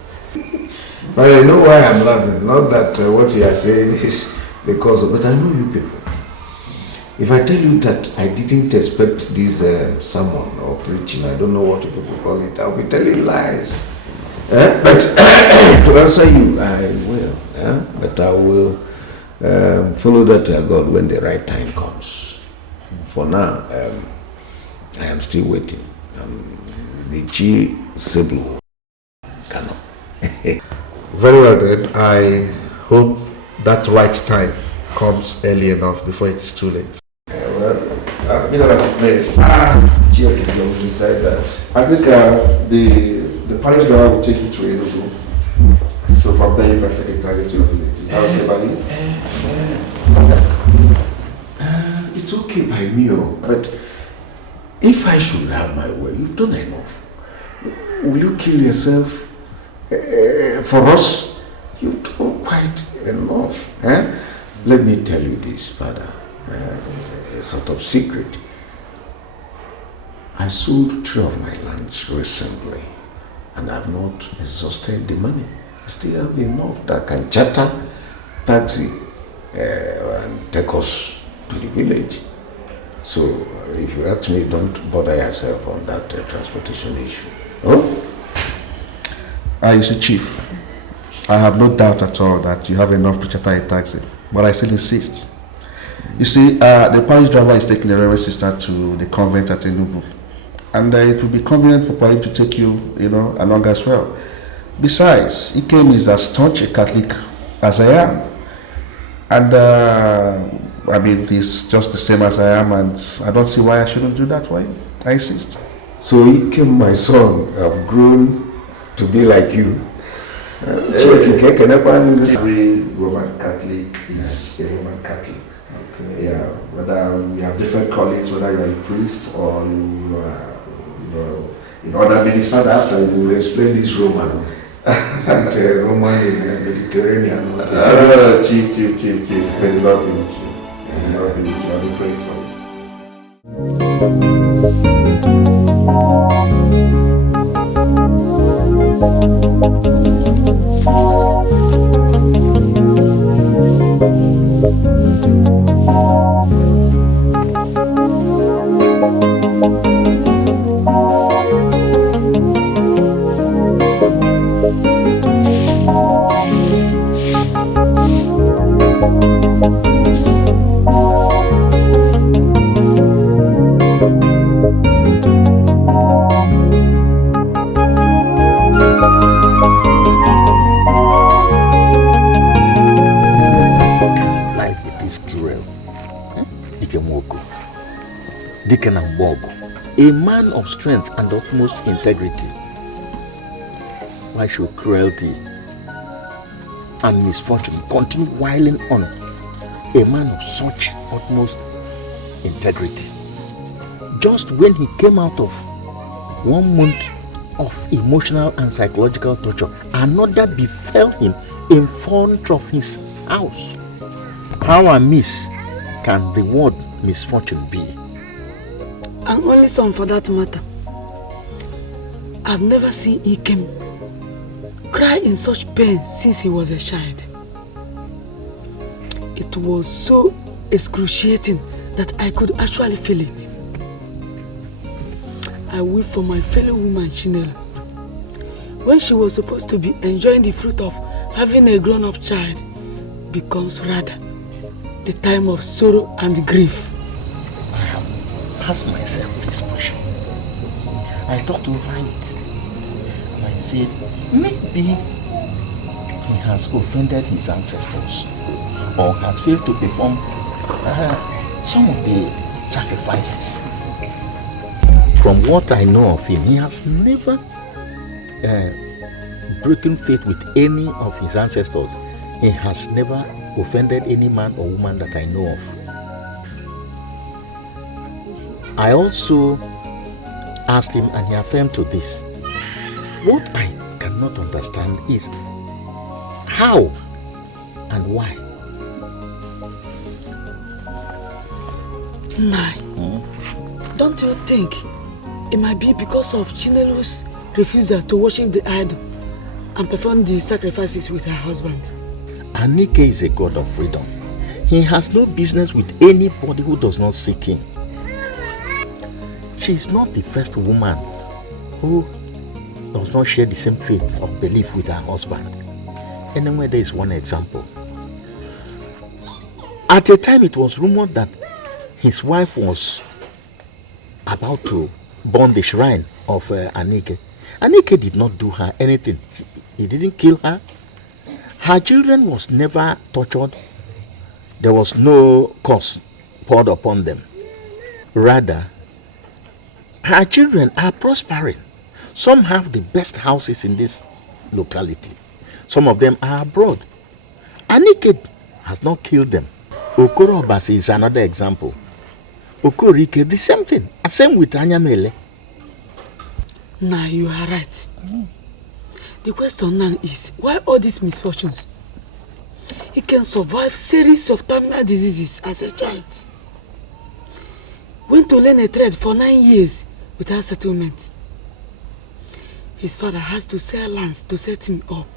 But I know why I'm laughing. Not that what you are saying is because of, but I know you people. If I tell you that I didn't expect this sermon or preaching, I don't know what people call it, I'll be telling lies. But to answer you, I will. But I will follow that God when the right time comes. For now, I am still waiting. The Chi Seblu cannot. Very well then, I hope that right time comes early enough before it's too late. Well, I've been at a place. Decide that. I think the parish driver will take you to Enugu. So from there you can take a taxi to your village. Is that okay by you? It's okay by me, but if I should have my way, you've done enough. Will you kill yourself for us? You've done quite enough. Let me tell you this, Father, a sort of secret. I sold 3 of my lands recently, and I've not exhausted the money. I still have enough that can charter taxi and take us to the village. So, if you ask me, don't bother yourself on that transportation issue. Oh? You see, Chief, I have no doubt at all that you have enough to charter a taxi, but I still insist. You see, the parish driver is taking the Reverend Sister to the convent at Enugu, and it will be convenient for him to take you, along as well. Besides, Ikem is as staunch a Catholic as I am, and I mean, he's just the same as I am, and I don't see why I shouldn't do that for him. I insist. So Ikem, my son, have grown to be like you. Every Roman Catholic is a Roman Catholic. Okay. Yeah, whether you have different callings, whether you are a priest or you are, in other ministers. After you explain this Roman, Roman in the Mediterranean. Chief, may the Lord be with you. May the Lord be with you. I'll be praying for Dikeh, a man of strength and utmost integrity. Why should cruelty and misfortune continue whiling on a man of such utmost integrity? Just when he came out of 1 month of emotional and psychological torture, another befell him in front of his house. How amiss can the word misfortune be? And only son for that matter. I've never seen Ikem cry in such pain since he was a child. It was so excruciating that I could actually feel it. I weep for my fellow woman Chinelo. When she was supposed to be enjoying the fruit of having a grown-up child, becomes rather the time of sorrow and grief. I have asked myself this question. I thought over it. And I said, maybe he has offended his ancestors or has failed to perform some of the sacrifices. From what I know of him, he has never broken faith with any of his ancestors. He has never offended any man or woman that I know of. I also asked him and he affirmed to this. What I cannot understand is how and why. Don't you think it might be because of Chinelo's refusal to worship the idol and perform the sacrifices with her husband? Anike is a god of freedom. He has no business with anybody who does not seek him. She is not the first woman who does not share the same faith or belief with her husband. Anyway, there is one example. At a time it was rumored that his wife was about to burn the shrine of Anike. Anike did not do her anything. He didn't kill her. Her children was never tortured. There was no curse poured upon them. Rather, her children are prospering. Some have the best houses in this locality. Some of them are abroad. Anike has not killed them. Okoro Obasi is another example. Okorike, the same thing. Same with Anyamele. Nah, you are right. The question now is, why all these misfortunes? He can survive series of terminal diseases as a child. Went to learn a trade for 9 years without settlement. His father has to sell lands to set him up.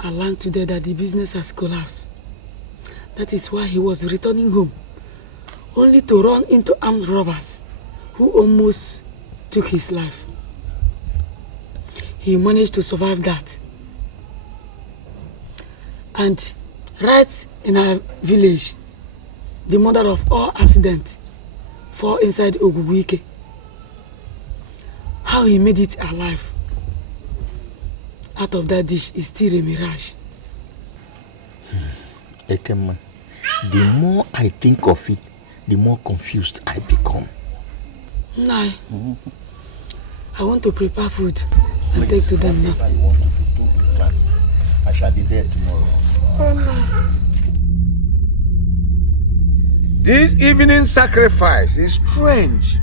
I learned today that the business has collapsed. That is why he was returning home, only to run into armed robbers who almost took his life. He managed to survive that. And right in our village, the mother of all accidents fall inside Oguguike. How he made it alive out of that dish is still a mirage. Ekema, the more I think of it, the more confused I become. Nai, I want to prepare food and take to them now. You want to do fast. I shall be there tomorrow. This evening sacrifice is strange,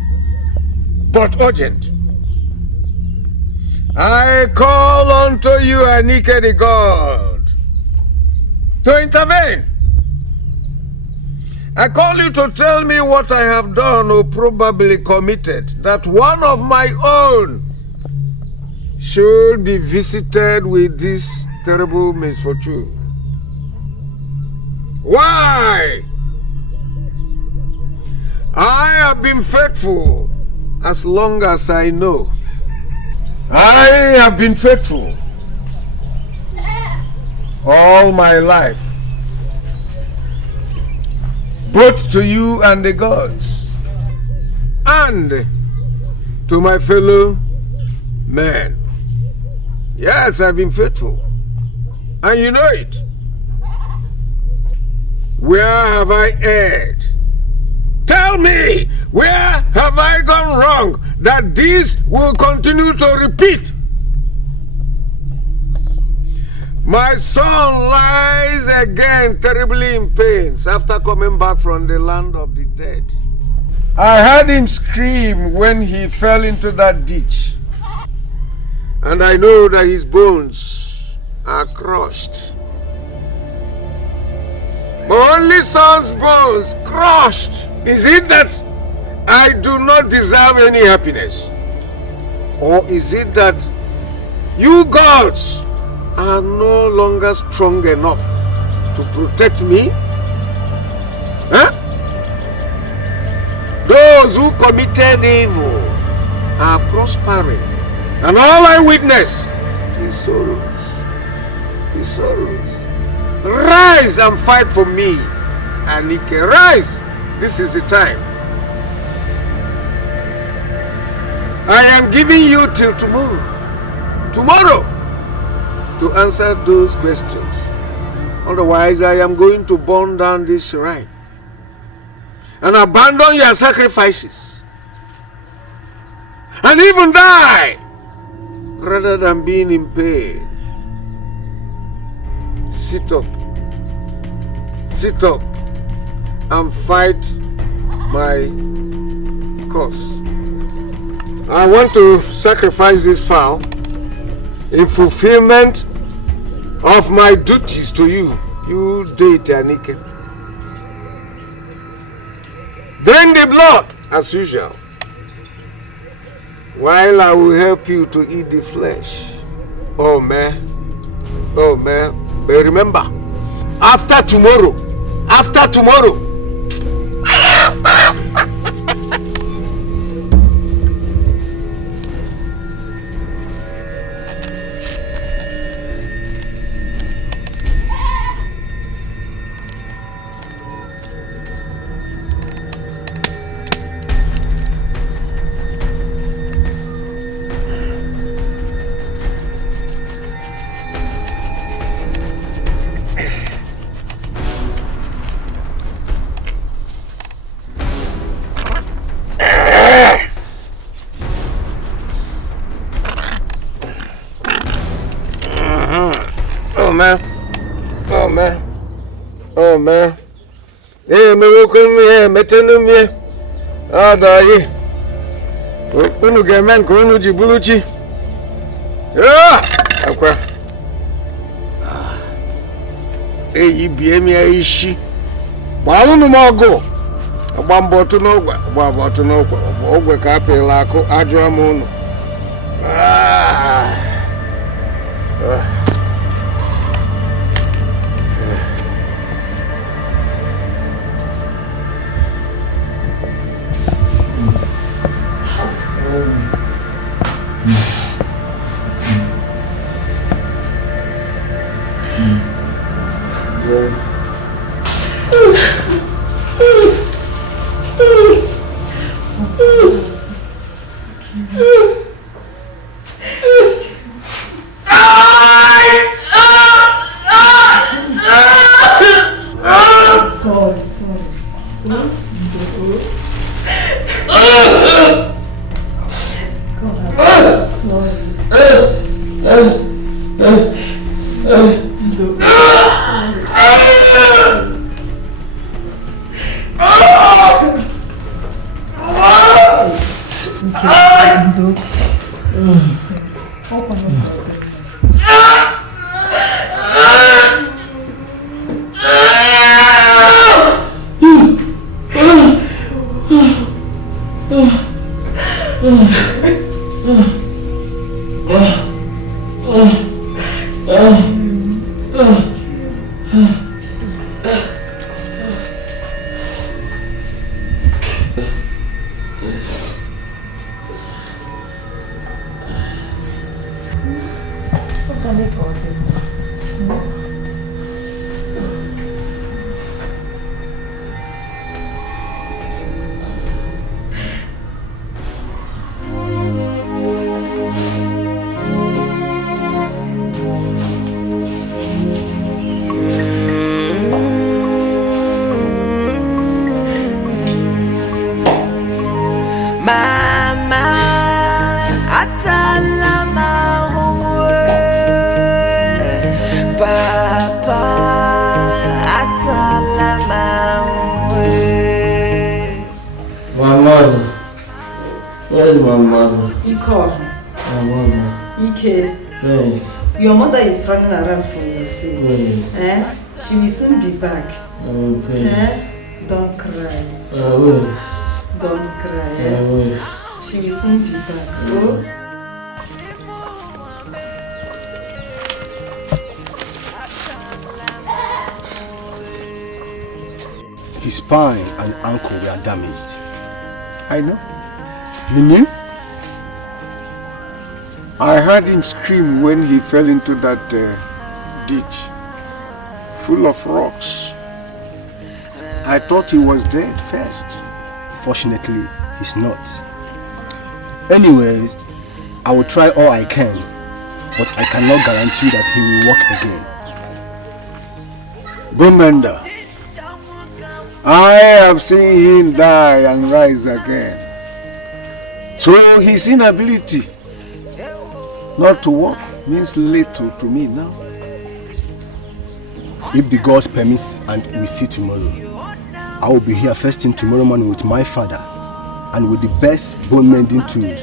but urgent. I call unto you, Anike the God, to intervene. I call you to tell me what I have done or probably committed, that one of my own should be visited with this terrible misfortune. Why? I have been faithful as long as I know. I have been faithful all my life, both to you and the gods, and to my fellow men. Yes, I've been faithful, and you know it. Where have I erred? Tell me, where have I gone wrong that this will continue to repeat? My son lies again terribly in pains after coming back from the land of the dead. I heard him scream when he fell into that ditch. And I know that his bones are crushed. My only son's bones crushed. Is it that I do not deserve any happiness? Or is it that you gods are no longer strong enough to protect me? Huh? Though those who committed evil are prospering. And all I witness is sorrows. Is sorrows. Rise and fight for me. Anike, rise. This is the time. I am giving you till tomorrow. Tomorrow to answer those questions. Otherwise, I am going to burn down this shrine and abandon your sacrifices and even die rather than being in pain. Sit up and fight my cause. I want to sacrifice this fowl in fulfillment of my duties to you, you deity Anike. Drain the blood as usual, while I will help you to eat the flesh. Oh man, but remember, after tomorrow, Oh man. Hey, me welcome here, metenu me. Adayi. Unu gemen ko unu jibuluchi. Akwa. Eyi bie mi aishi. Gba unu mo go. Agba mbọ otu n'ogwe, agba otu n'ogwe. Ogwe ka apịla akụ ajụọ m unu. Your mother is running around for your sake. She will soon be back. Don't cry. Don't cry. She will soon be back. His spine and ankle were damaged, I know. He knew? I heard him scream when he fell into that ditch, full of rocks. I thought he was dead first. Fortunately, he's not. Anyway, I will try all I can, but I cannot guarantee that he will walk again. Gomenda, I have seen him die and rise again. So his inability not to walk means little to me now. If the gods permit and we see tomorrow, I will be here first thing tomorrow morning with my father and with the best bone mending tools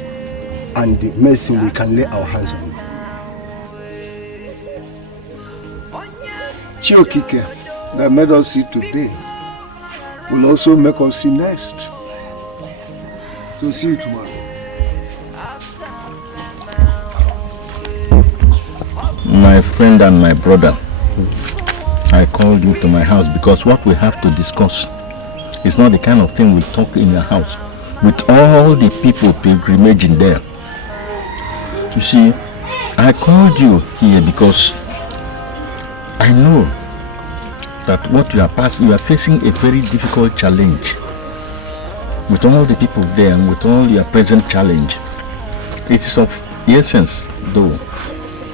and the medicine we can lay our hands on. Chiokike that made us see today will also make us see next. So see you tomorrow. My friend and my brother, I called you to my house because what we have to discuss is not the kind of thing we talk in your house with all the people pilgrimaging there. You see, I called you here because I know that what you are facing a very difficult challenge. With all the people there and with all your present challenge, it is of essence, though,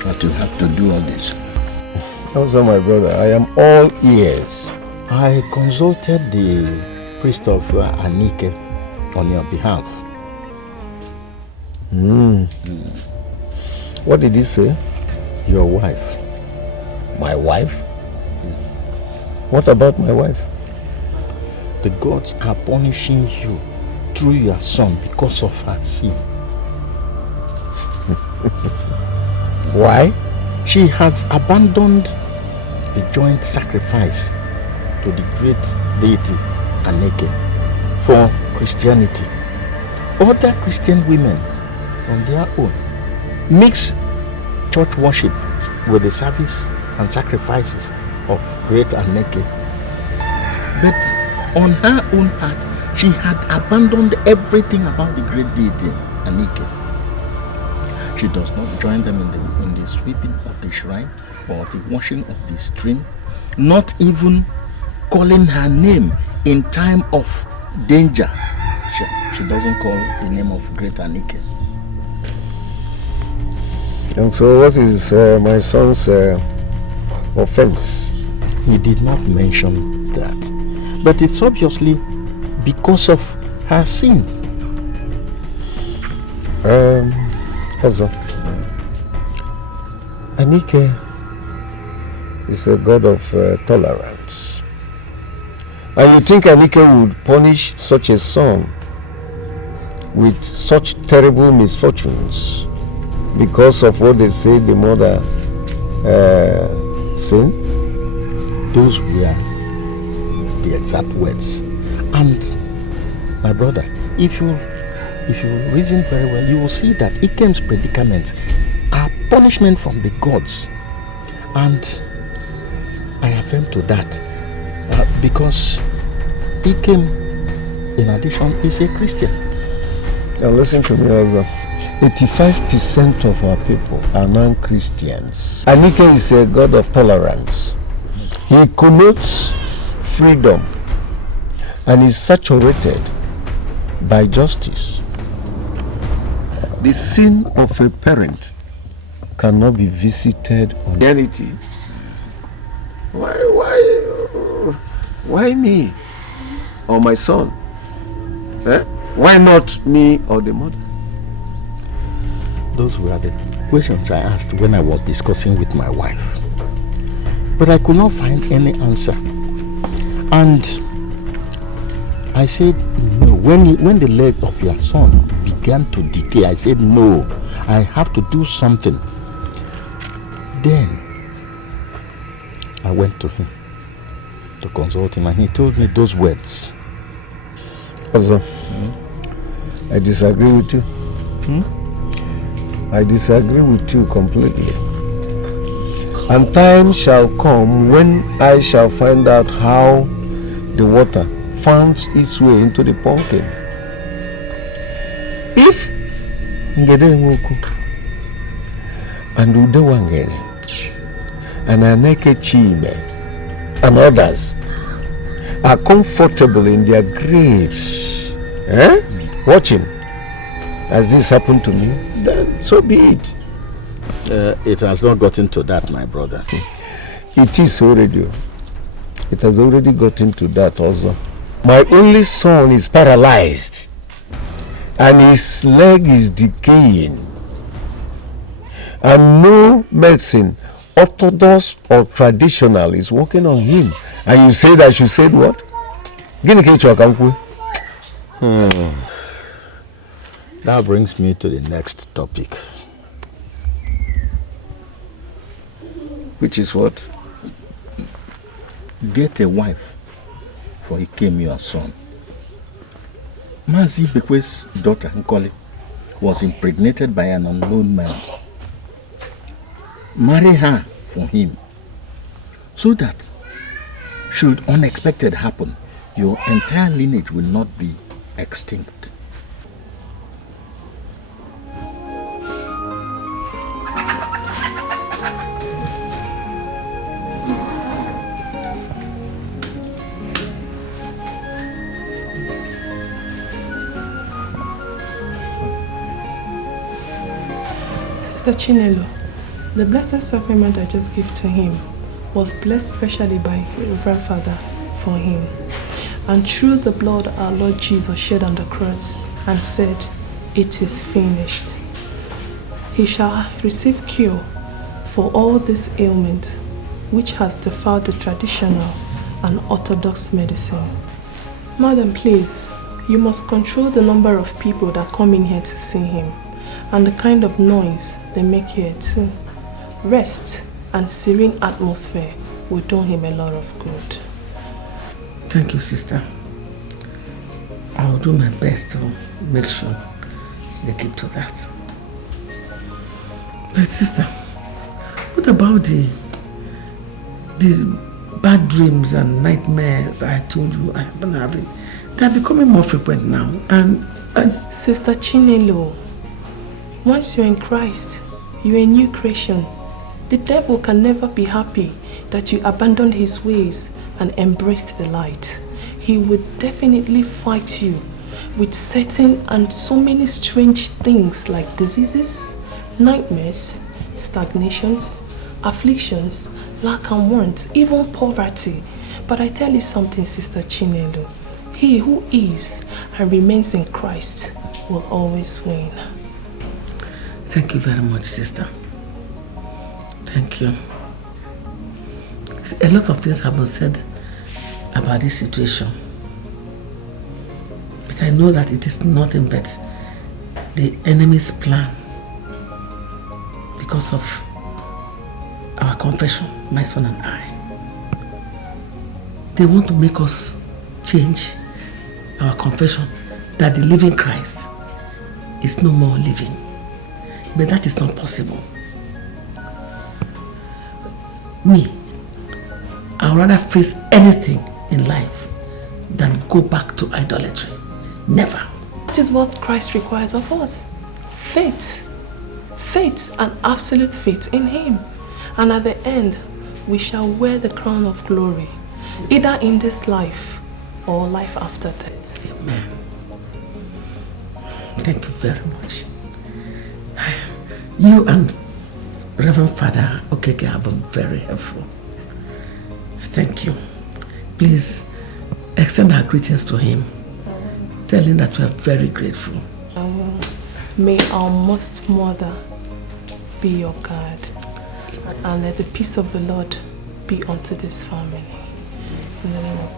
that you have to do all this. Also, my brother, I am all ears. I consulted the priest of Anike on your behalf. What did he say? Your wife. My wife? What about my wife? The gods are punishing you through your son because of her sin. Why? She has abandoned the joint sacrifice to the great deity Aneke for Christianity. Other Christian women on their own mix church worship with the service and sacrifices of great Aneke. But on her own part, she had abandoned everything about the great deity Aneke. She does not join them in the sweeping of the shrine or the washing of the stream, not even calling her name in time of danger. She doesn't call the name of great Anike. And so what is my son's offense? He did not mention that. But it's obviously because of her sin. Also, Anike is a god of tolerance. And you think Anike would punish such a son with such terrible misfortunes because of what they say the mother sinned? Those were the exact words. And my brother, if you reason very well, you will see that Ikem's predicaments are punishment from the gods. And I affirm to that because Ikem, in addition, is a Christian. Now listen to me also. 85% of our people are non-Christians. Anike is a god of tolerance. He connotes freedom and is saturated by justice. The sin of a parent cannot be visited on Christianity. Why me or my son? Why not me or the mother? Those were the questions I asked when I was discussing with my wife. But I could not find any answer. And I said, no. When the leg of your son began to decay, I said, no, I have to do something. Then I went to him to consult him, and he told me those words. Also, I disagree with you. I disagree with you completely. And time shall come when I shall find out how the water finds its way into the pumpkin. Ngede Muku, and Udewangere, and Aneke Chime, and others are comfortable in their graves, watching. As this happened to me, then so be it. It has not gotten to that, my brother. It is already. It has already gotten to that also. My only son is paralyzed and his leg is decaying. And no medicine, orthodox or traditional, is working on him. And you say that she said what? That brings me to the next topic. Which is what? Get a wife for Ikem, your son. Mazi Bekwe's daughter, Nkoli, was impregnated by an unknown man. Marry her for him, so that should unexpected happen, your entire lineage will not be extinct. Sister Chinelo, the blessed sacrament I just gave to him was blessed specially by Reverend Father for him. And through the blood our Lord Jesus shed on the cross and said, "It is finished." He shall receive cure for all this ailment which has defiled the traditional and orthodox medicine. Madam, please, you must control the number of people that come in here to see him and the kind of noise they make here too. Rest and serene atmosphere will do him a lot of good. Thank you, sister. I will do my best to make sure they keep to that. But sister, what about the bad dreams and nightmares that I told you I have been having? They are becoming more frequent now. And Sister Chinelo, once you're in Christ, you're a new creation. The devil can never be happy that you abandoned his ways and embraced the light. He would definitely fight you with certain and so many strange things like diseases, nightmares, stagnations, afflictions, lack and want, even poverty. But I tell you something, Sister Chinelo, he who is and remains in Christ will always win. Thank you very much, sister. Thank you. A lot of things have been said about this situation. But I know that it is nothing but the enemy's plan because of our confession, my son and I. They want to make us change our confession that the living Christ is no more living. But that is not possible. Me, I would rather face anything in life than go back to idolatry. Never. It is what Christ requires of us. Faith. Faith and absolute faith in him. And at the end, we shall wear the crown of glory, either in this life or life after death. Amen. Thank you very much. You and Reverend Father Okeke have been very helpful. Thank you. Please extend our greetings to him. Tell him that we are very grateful. May our most mother be your guide, and let the peace of the Lord be unto this family. In the name of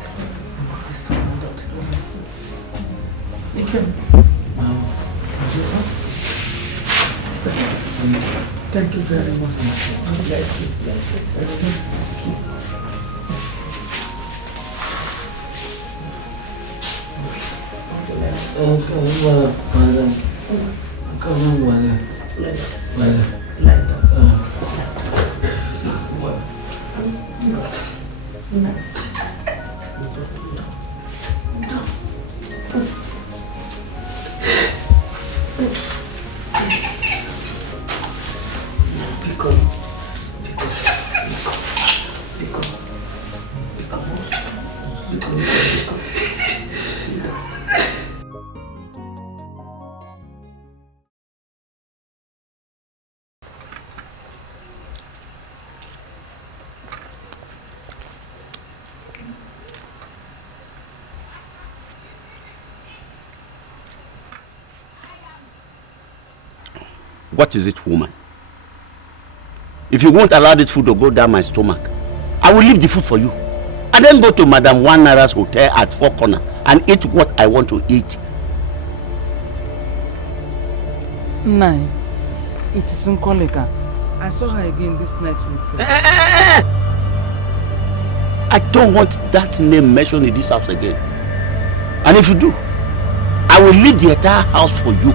Thank you very much. God bless you. Bless you too. What is it, woman? If you won't allow this food to go down my stomach, I will leave the food for you. And then go to Madam One Naira's hotel at Four Corner and eat what I want to eat. Nine. It is Nkoleka. I saw her again this night with I don't want that name mentioned in this house again. And if you do, I will leave the entire house for you.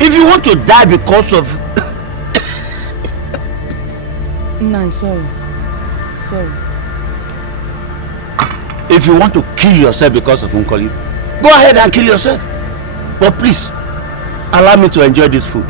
If you want to die because of... Nine, sorry. Sorry. If you want to kill yourself because of Nkoli, go ahead and kill yourself. But please, allow me to enjoy this food.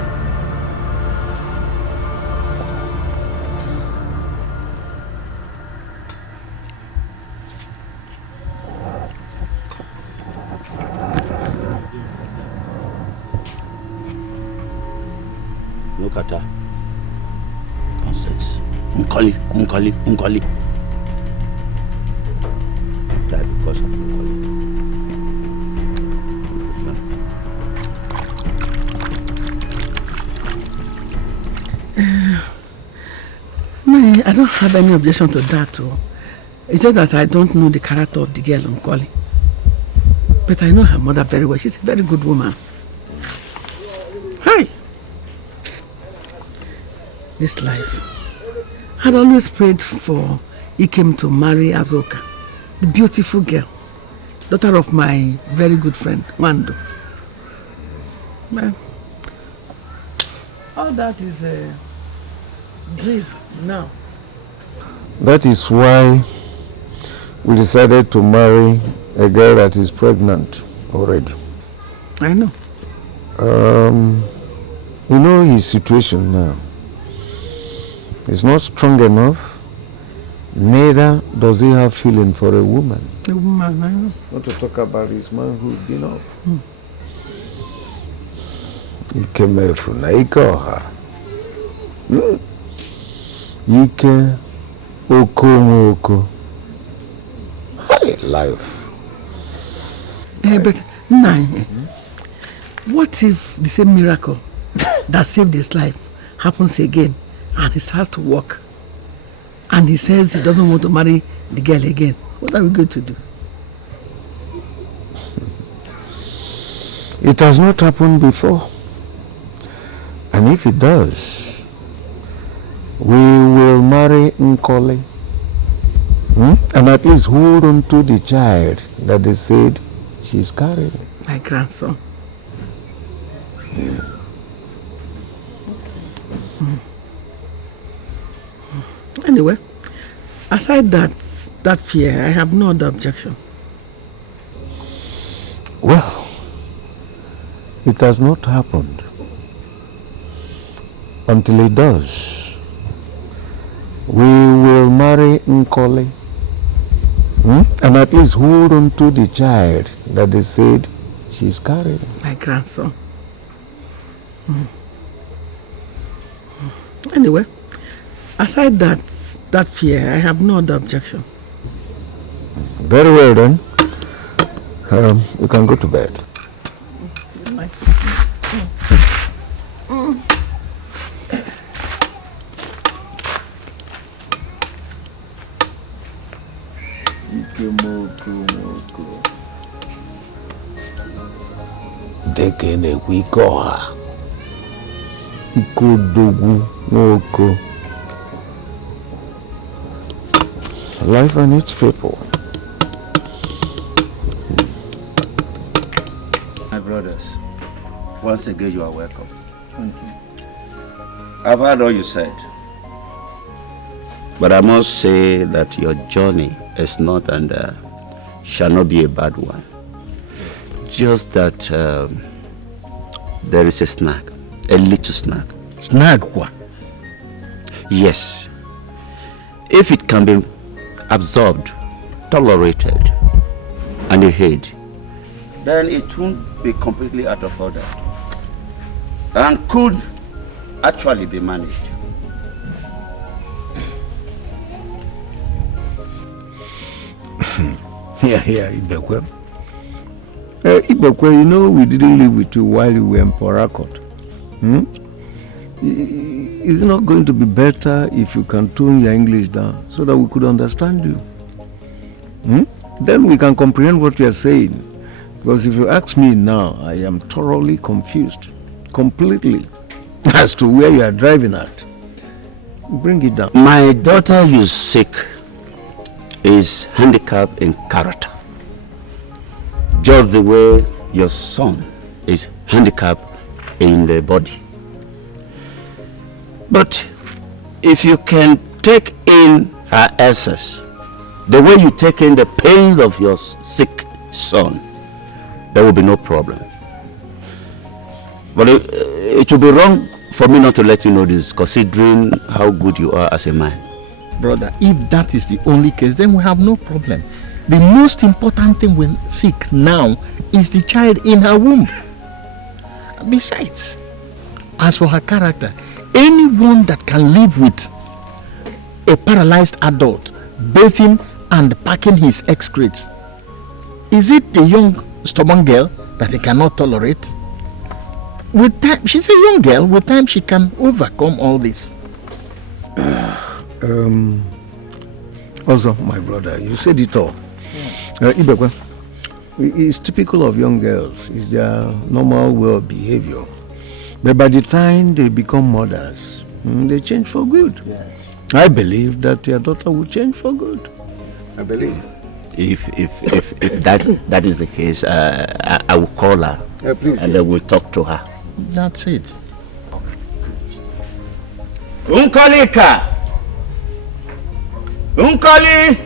Look at her. Nonsense. Nkoli. Die because of Nkoli. I don't have any objection to that too. It's just that I don't know the character of the girl Nkoli. But I know her mother very well. She's a very good woman. Hi! This life. I'd always prayed for Ikem to marry Azoka, the beautiful girl, daughter of my very good friend, Wando. Well, all that is a dream now. That is why we decided to marry a girl that is pregnant already. I know. You know his situation now. He's not strong enough, neither does he have feeling for a woman. A woman, I know. Not to talk about his manhood, you know. Ike na ike ọha. Ike oko. High life. But Nai, what if the same miracle that saved his life happens again and he starts to walk and he says he doesn't want to marry the girl again? What are we going to do? It has not happened before. And if it does, we will marry Nkoli. And at least hold on to the child that they said she's carrying. My grandson. Yeah. Anyway, aside that fear, I have no other objection. Well, it has not happened. Until it does, we will marry Nkoli. And at least hold on to the child that they said she's carrying. My grandson. Anyway, aside that fear, I have no other objection. Very well then. You can go to bed. Good night. Dikeh na-ekwu ike ọha. Ike odogwu n'oko. Life and its people. My brothers, once again you are welcome. Thank you. I've heard all you said. But I must say that your journey is not and shall not be a bad one. Just that there is a snag, a little snag. Snag what? Yes. If it can be absorbed, tolerated, and adhered, then it won't be completely out of order and could actually be managed. Yeah, Ibekwe. Ibekwe, you know we didn't live with you while you were in Port Harcourt. Is it not going to be better if you can tone your English down so that we could understand you? Then we can comprehend what you are saying. Because if you ask me now, I am thoroughly confused, completely, as to where you are driving at. Bring it down. My daughter you seek is handicapped in character, just the way your son is handicapped in the body. But if you can take in her essence, the way you take in the pains of your sick son, there will be no problem. But it will be wrong for me not to let you know this, considering how good you are as a man. Brother, if that is the only case, then we have no problem. The most important thing we seek now is the child in her womb. Besides, as for her character, anyone that can live with a paralyzed adult bathing and packing his excretes, is it a young stubborn girl that he cannot tolerate? With time, she's a young girl. With time, she can overcome all this. Also, my brother, you said it all. Ibekwe, it's typical of young girls. It's their normal way of behavior. But by the time they become mothers, they change for good. Yes. I believe that your daughter will change for good. I believe. If that is the case, I will call her and then we'll talk to her. That's it. Unkolika! Unkoli!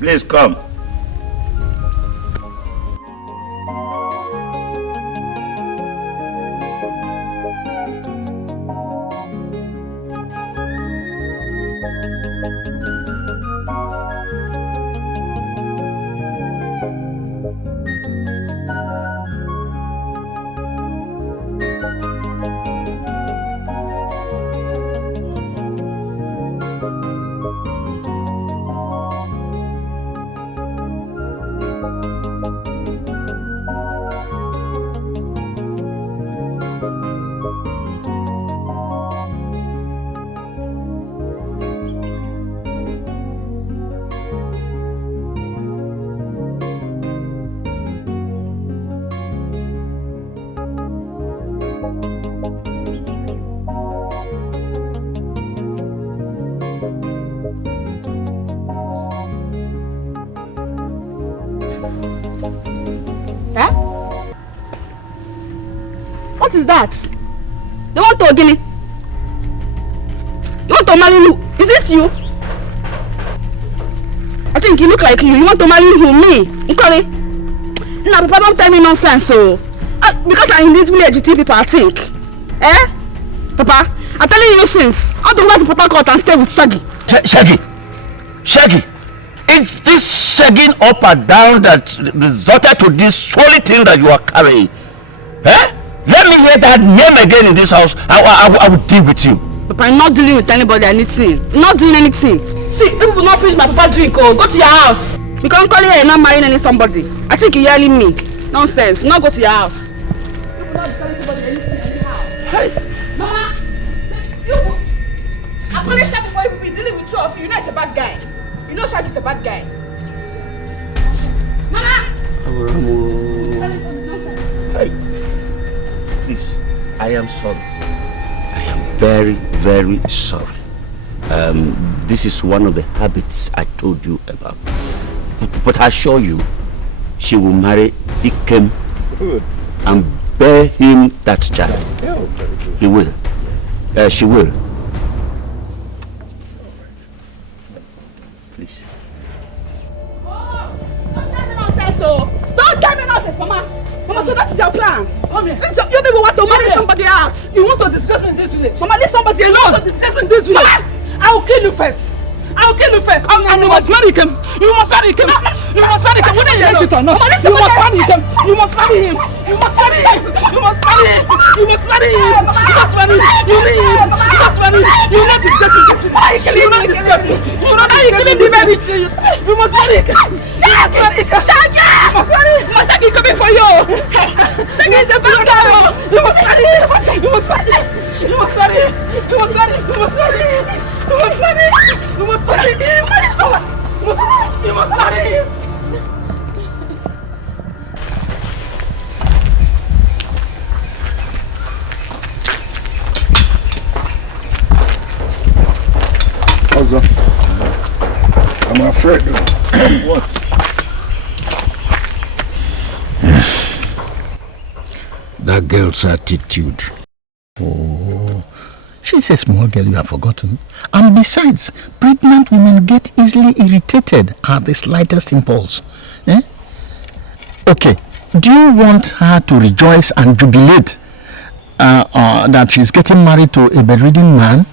Please come. What is that? They want to Gilly. You want to marry who? Is it you? I think you look like you. You want to marry who? Me? Nkari? Now, Papa, don't tell me nonsense. So, because I'm in this village, you people, I think. Eh? Papa, I'm telling you since. I don't want to Papa Court and stay with Shaggy. Shaggy! Is this shagging up and down that resulted to this solid thing that you are carrying? Eh? Let me hear that name again in this house. I will deal with you. Papa, I'm not dealing with anybody, anything. I'm not doing anything. See, if you will not finish my Papa drink, go to your house. You can't call here and not marrying any somebody. I think you're yelling me. Nonsense. Now go to your house. You will not tell anybody anything anyhow. Hey. Mama, I'm going to start before you will be dealing with two of you. You know it's a bad guy. You know Shaggy's a bad guy. Mama! Hey. Please, I am sorry. I am very, very sorry. This is one of the habits I told you about. But I assure you, she will marry Dikeh and bear him that child. He will. She will. Please. Don't tell me nonsense, Mama. Mama, so that is your plan. Come here. You people want to marry somebody else. You want to disgrace me in this village. Mama, leave somebody alone. You want to disgrace me in this village. Mama, I will kill you first. I will kill you first. And you must marry him. You must marry him. You must marry him. Whether you like it or not. You must marry him. You must marry him. You must marry him. You must marry him. You must marry him. You must marry him. You marry him. You must marry him. You will not disgrace me in this village. You will not disgrace me. You will not disgrace me in this village. You must marry him. Shaggy! Shaggy! You must marry him. Shaggy coming for you. Shaggy is a bad also. I'm afraid. What? That girl's attitude. Oh, she's a small girl you have forgotten. And besides, pregnant women get easily irritated at the slightest impulse. Eh? Okay, do you want her to rejoice and jubilate that she's getting married to a bedridden man?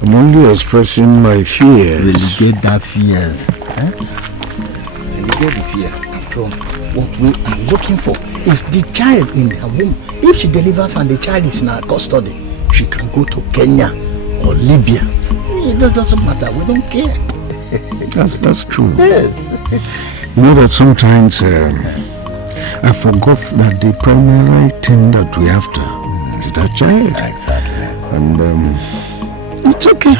I'm only expressing my fears. Relegate that fears. Eh? Relegate the fear. After all, what we are looking for is the child in her womb. If she delivers and the child is in her custody, she can go to Kenya or Libya. It doesn't matter. We don't care. That's true. Yes. You know that sometimes I forgot that the primary thing that we after is that child. Exactly. And it's okay.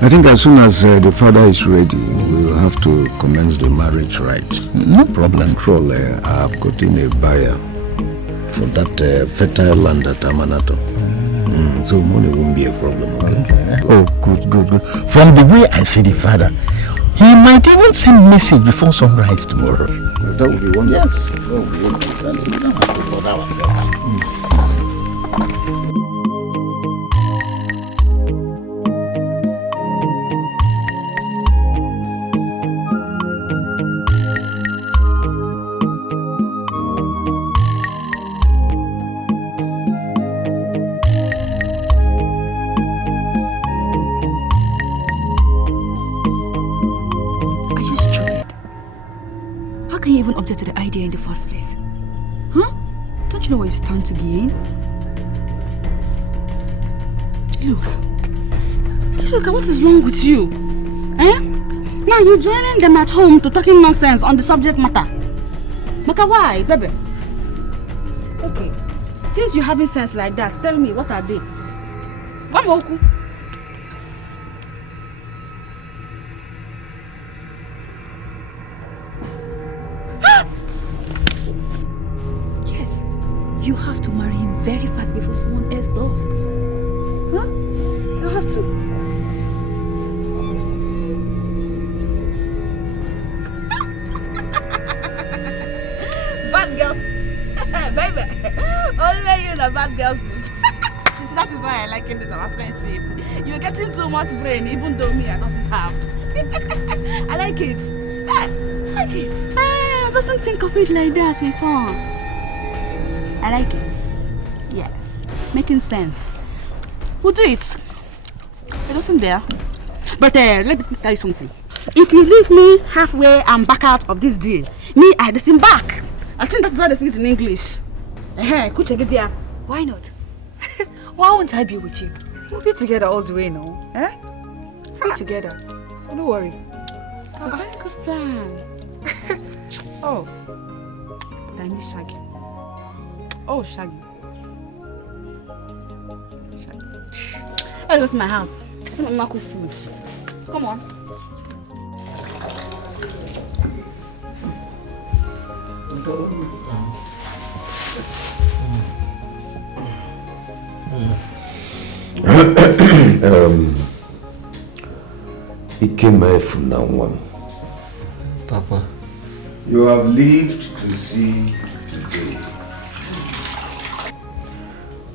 I think as soon as the father is ready, we'll have to commence the marriage rites. No problem. Control, I've gotten a buyer for that fertile land at Amanato. So money won't be a problem, okay? Oh, good. From the way I see the father, he might even send message before sunrise tomorrow. That would be wonderful. Yes. That would be wonderful. We don't have to bother ourselves. To the idea in the first place. Huh? Don't you know what you stand to gain? Look, what is wrong with you? Eh? Now you're joining them at home to talking nonsense on the subject matter. Maka, why, baby? Okay, since you're having sense like that, tell me, what are they? Wamoku. You have to marry him very fast before someone else does. Huh? You have to. Bad girls. Baby. Only you the bad girls. That is why I like this our friendship. You're getting too much brain even though me I doesn't have. I like it. I like it. I doesn't think of it like that before. I like it. Yes. Making sense. We'll do it. It wasn't there. But let me tell you something. If you leave me halfway and back out of this deal, me, I disembark. I think that's how they speak in English. Why not? Why won't I be with you? We'll be together all the way now. Eh? We'll be together. So don't worry. It's a very good plan. Oh. I miss Shaggy. Oh, Shaggy. Let's go to my house. It's my cook food. Come on. Ikeme from now on. Papa. You have lived to see today.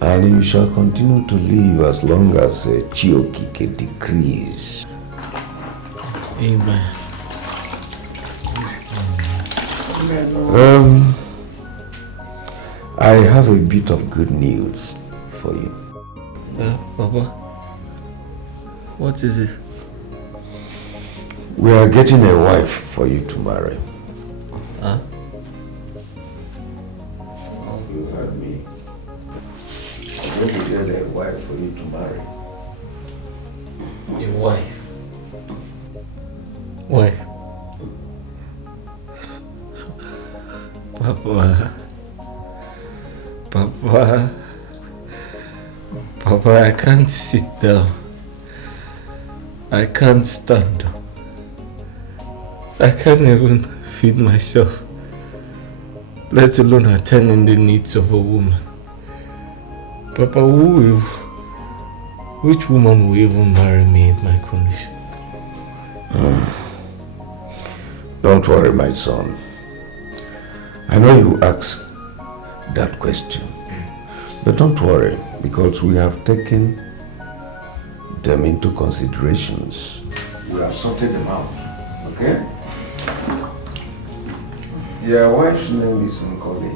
And you shall continue to live as long as Chiokike decrees. Amen. I have a bit of good news for you. Papa, what is it? We are getting a wife for you to marry. Huh? You heard me. We're going to get a wife for you to marry. A wife? Wife? Papa, I can't sit down. I can't stand up. I can't even feed myself, let alone attending the needs of a woman. Papa, which woman will even marry me in my condition? Don't worry, my son. I know you ask that question, but don't worry, because we have taken them into considerations. We have sorted them out, okay? Their wife's name is Nkoli.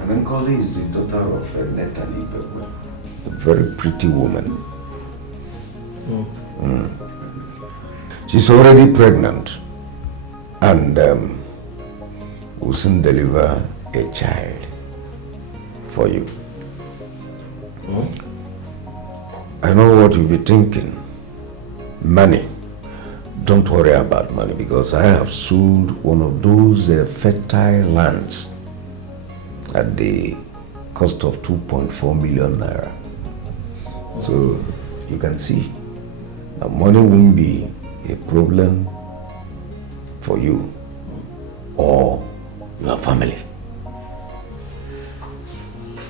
And Nkoli is the daughter of Netali Pepe, a very pretty woman. She's already pregnant and will soon deliver a child for you. I know what you'll be thinking. Money. Don't worry about money, because I have sold one of those fertile lands at the cost of 2.4 million naira. So you can see that money won't be a problem for you or your family.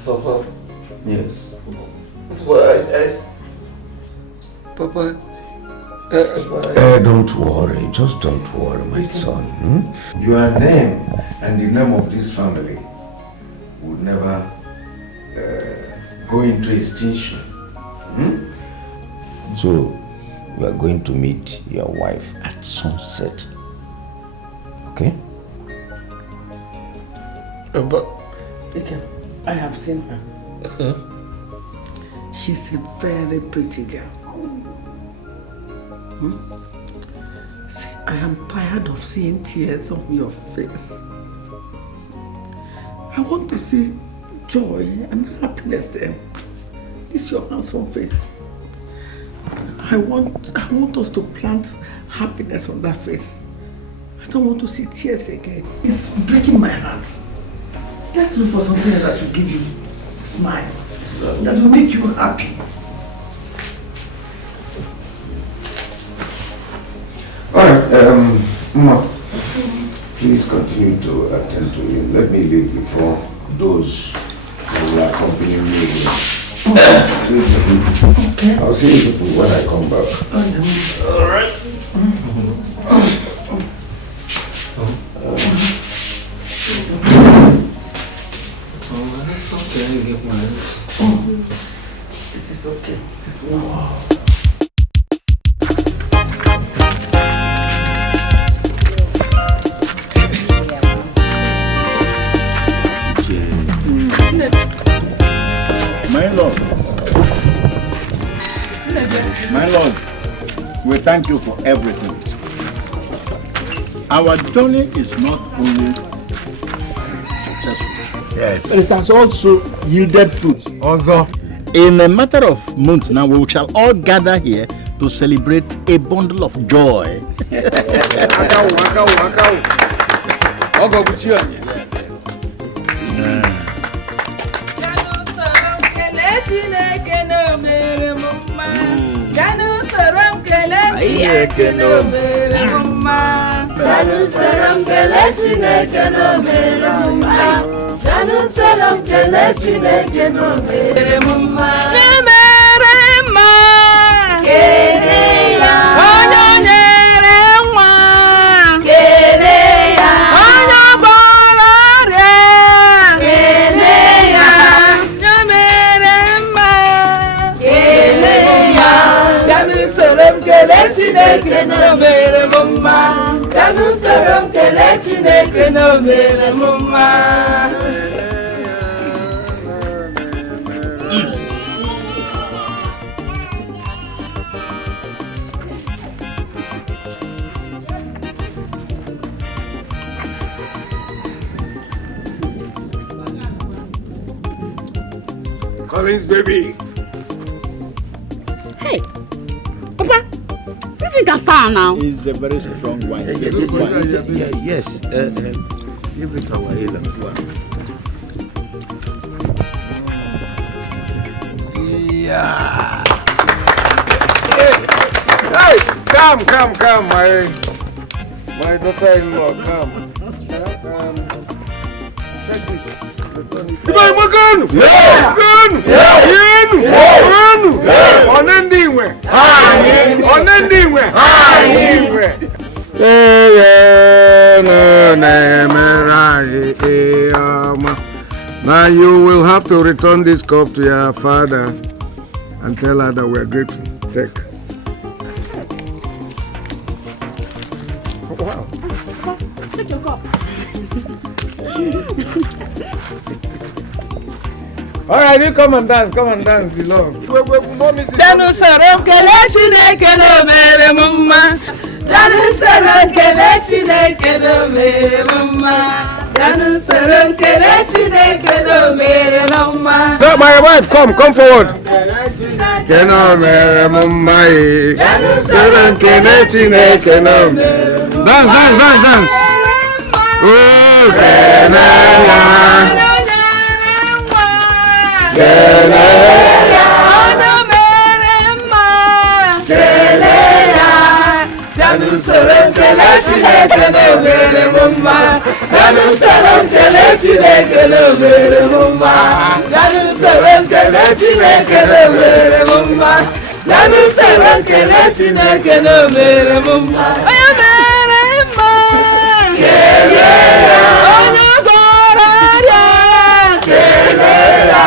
Papa. Yes. Papa. Don't worry, just don't worry, my son. Your name and the name of this family would never go into extinction. So, we are going to meet your wife at sunset. Okay? But I have seen her. She's a very pretty girl. See, I am tired of seeing tears on your face. I want to see joy and happiness there. This is your handsome face. I want us to plant happiness on that face. I don't want to see tears again. It's breaking my heart. Let's look for something that will give you a smile, that will make you happy. Alright, Mama, please continue to attend to him. Let me leave before those who will accompany me. Okay. I'll see you people when I come back. Alright. That's okay. It is okay. It is wow. My Lord, we thank you for everything. Our journey is not only successful, yes, but it has also yielded fruit. Also, in a matter of months now, we shall all gather here to celebrate a bundle of joy. Collins, baby. Hey, Papa, you think I'm sound now? It's a very strong wine. Yes. Give it our healer. Yeah. Hey, come, my daughter-in-law, come. Take this. Now you will have to return this cup to your father and tell her that we're grateful. Take. Wow. Take your cup. All right, you come and dance, beloved. Danu soro kele Chineke no mere mumma. Danu soro kele Chineke no mere mumma. Danu soro kele Chineke no mere mumma. No, my wife, come forward. Keno mere mumma. Danu soro kele Chineke no mere mumma. Dance. Oh, Kena. Keleya, ono merema. Keleya, danu soro kele Chineke no mere mumma. Danu soro kele Chineke no mere mumma. Danu soro kele Chineke no mere mumma. Danu soro kele Chineke no mere mumma. Oya merema. Keleya, ono goraria. Keleya.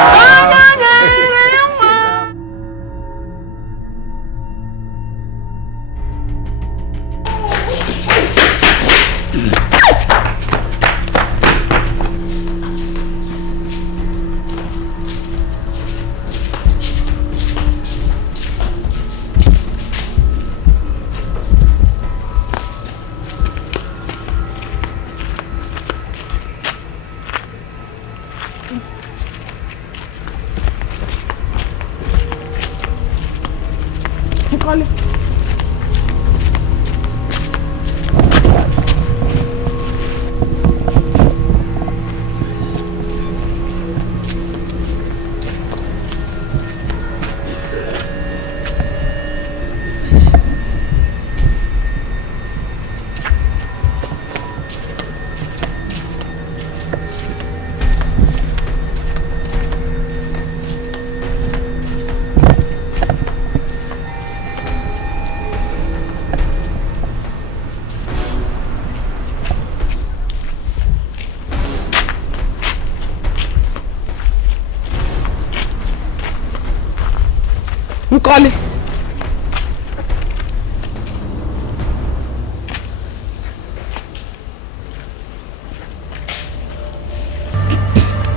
Nkoli.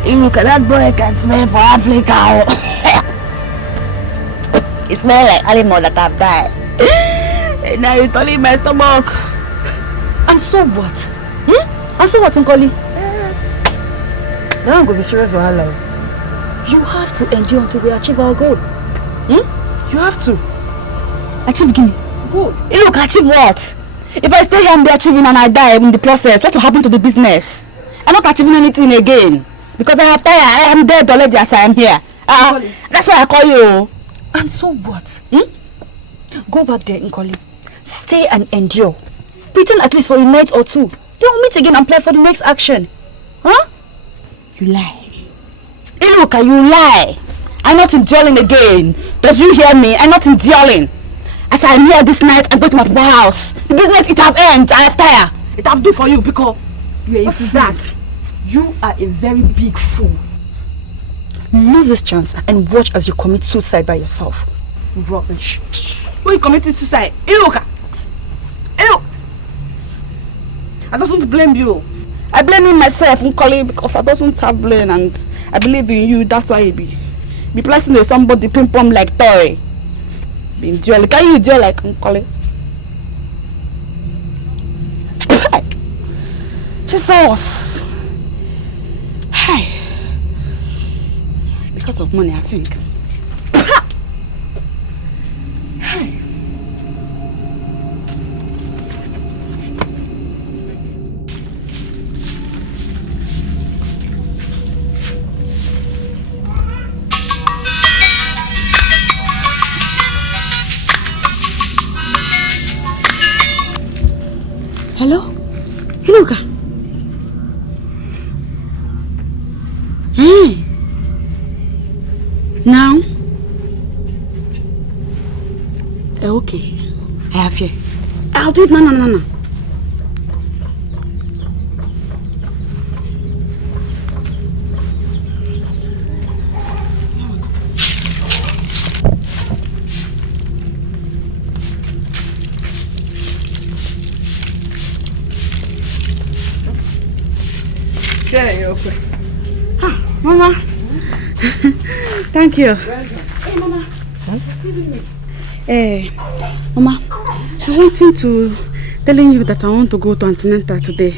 Look at that boy can smell for Africa. It smells like animal that have died. And now you're telling my stomach. And so what? And so what, Nkoli? Now I'm going to be serious or hello. You have to endure until we achieve our goal. You have to. Achieve Guinea. Good. Look, achieve what? If I stay here and be achieving and I die in the process, what will happen to the business? I'm not achieving anything again. Because I have tired. I am dead already as I am here. That's why I call you. And so what? Go back there, Nkoli. Stay and endure. Pretend at least for a night or two. Then we'll meet again and play for the next action. Huh? You lie. Iluka, you lie. I'm not enduring again. Does you hear me? I'm not enduring. As I am here this night, I'm going to my papa's house. The business, it have end. I have tired. It have do for you because what is that? You are a very big fool. Lose this chance and watch as you commit suicide by yourself. Rubbish. Who you committed suicide? Iluka. I don't blame you. I blame myself, Nkoli, because I don't have brain and I believe in you. That's why I be placing with somebody ping pong like toy. Be endure. Can you endure like Nkoli? Jesus. Hey. Because of money, I think. Hey. Hello? Iluka? I'll do it now. Mama. Thank you. Hey, Mama. Excuse me. Mama, I wanted to telling you that I want to go to antenatal today.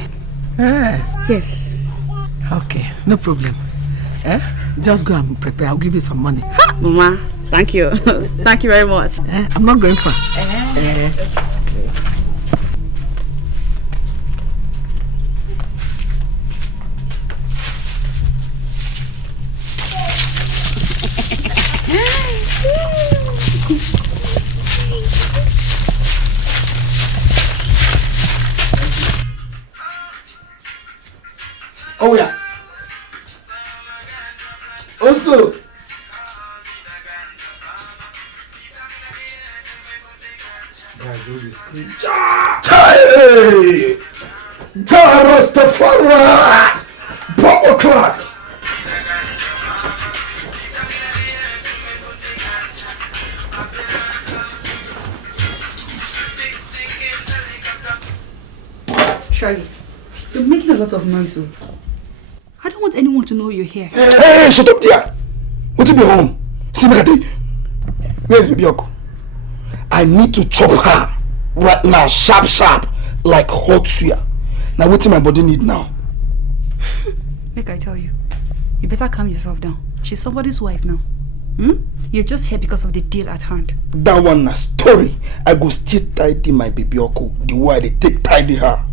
Yes. Okay, no problem. Just go and prepare. I'll give you some money. Mama, thank you. Thank you very much. I'm not going far. Oh yeah. Also. Hey! Rastafari! Power clock! Shaggy, you're making a lot of noise. I don't want anyone to know you're here. Hey, shut up there! Want to be home? See, where's baby Oko? I need to chop her right now, sharp, like hot suya. Now, what do my body need now? Make I tell you, you better calm yourself down. She's somebody's wife now. You're just here because of the deal at hand. That one a story. I go still tidy my baby Oko the way they take tidy her,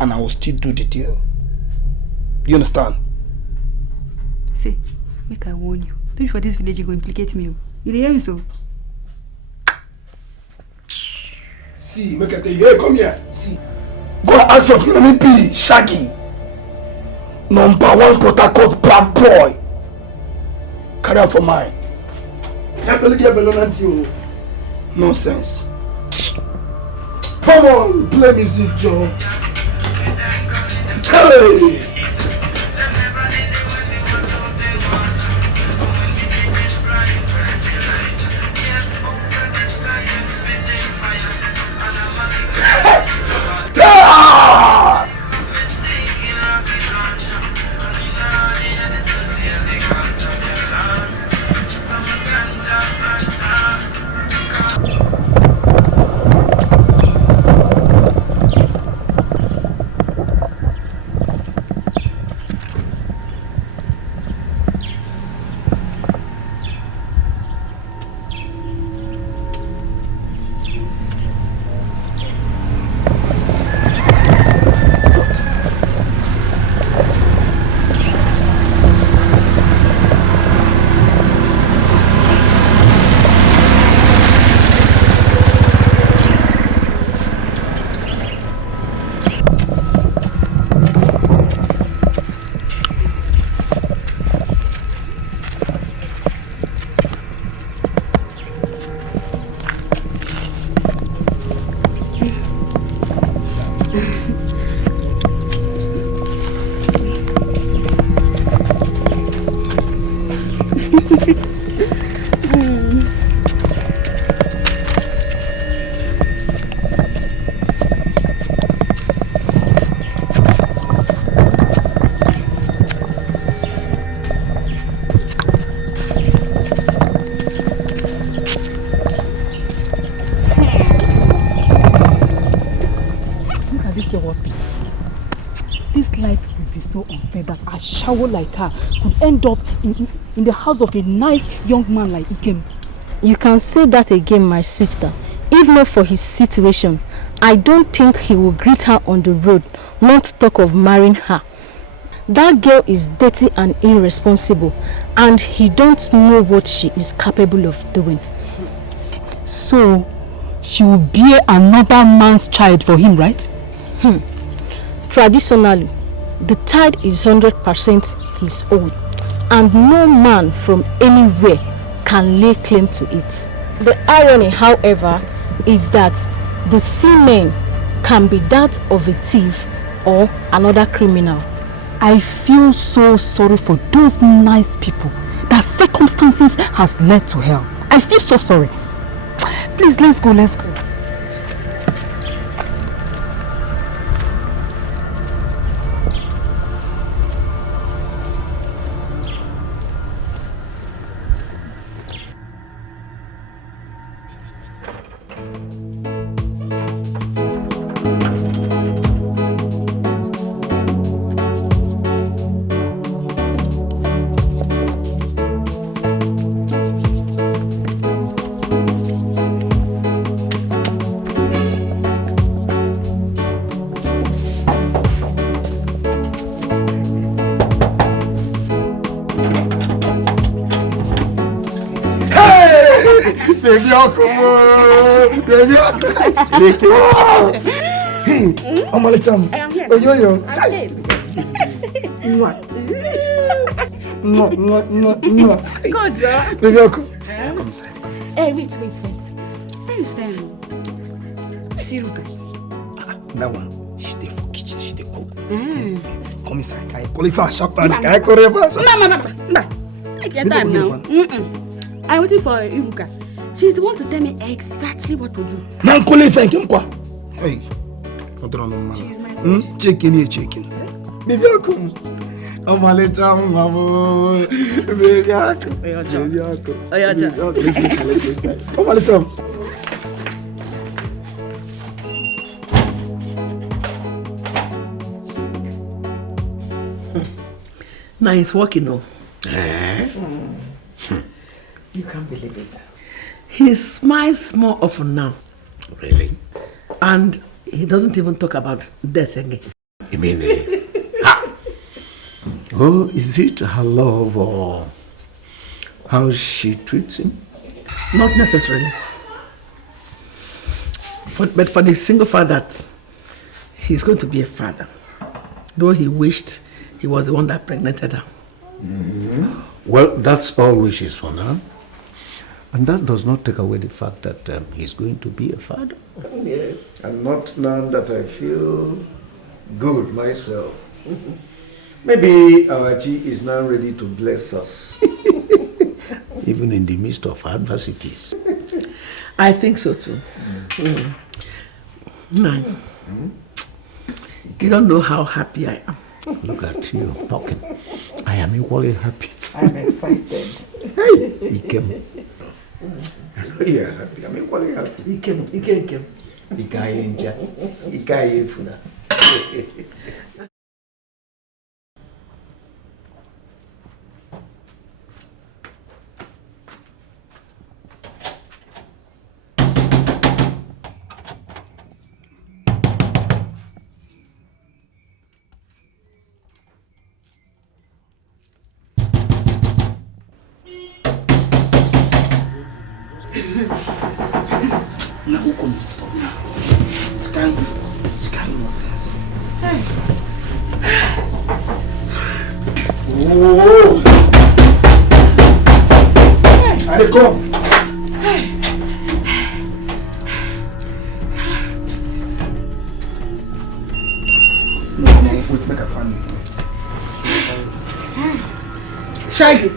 and I will still do the deal. You understand? See, make I warn you. Don't be for this village you go implicate me. You hear me so? See, make I tell you, hey, come here. See, go and ask for me, be Shaggy. #1 Port Harcourt bad boy. Carry out for mine. Nonsense. Come on, play music, Joe. Hey! Shower like her could end up in the house of a nice young man like Ikem. You can say that again, my sister. If not for his situation, I don't think he will greet her on the road, not talk of marrying her. That girl is dirty and irresponsible, and he don't know what she is capable of doing. So, she will bear another man's child for him, right? Traditionally, the child is 100% his own, and no man from anywhere can lay claim to it. The irony, however, is that the semen can be that of a thief or another criminal. I feel so sorry for those nice people that circumstances has led to hell. I feel so sorry. Please, let's go. Baby, come on. Baby, I'm gonna tell you. Oh, yo. Good job. Baby, come. Hey, wait. What are you saying? I see Ruka. That one, she dey for kitchen, she dey cook. Come inside, can I call it fast? Can I call it fast? No. Take your time now. I'm waiting for Iruka. She's the one to tell me exactly what to do. Now call it thank him, quoi. Hey, not on man. Chicken. Baby, come. I'm a little mama. Baby, come. I'm a little. Now it's working now. You can't believe it. He smiles more often now. Really? And he doesn't even talk about death again. You mean, oh, is it her love or how she treats him? Not necessarily. But for the single fact that he's going to be a father, though he wished he was the one that pregnanted her. Well, that's all wishes for now. And that does not take away the fact that he's going to be a father. Yes. And not now that I feel good myself. Maybe our Chi is now ready to bless us. Even in the midst of adversities. I think so too. No. You don't know how happy I am. Look at you talking. I am equally happy. I'm excited. Hey, Ikem. Yeah, happy. I'm equally happy. Ikem. Ikaye funa. Now who come to stop now? It's kind of nonsense. Hey. Oh! Hey! I dey come. Hey. No, wait, make a find me. Shaggy,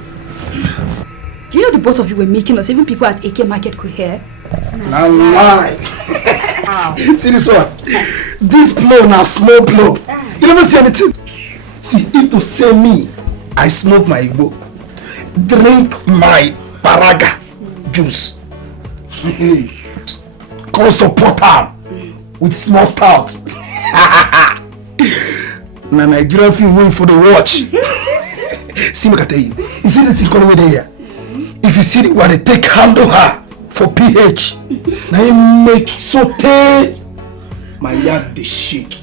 do you know the both of you were making us, even people at AK Market could hear? Now lie. See this one? This blow now small blow. You never see anything. See, if to say me, I smoke my Igbo, drink my paraga juice, come support her with small stout. Now Nigerian film waiting for the watch. See, make I tell you. You see this economy there? If you see the way they take handle her for PH, now you make saute my yard the shake.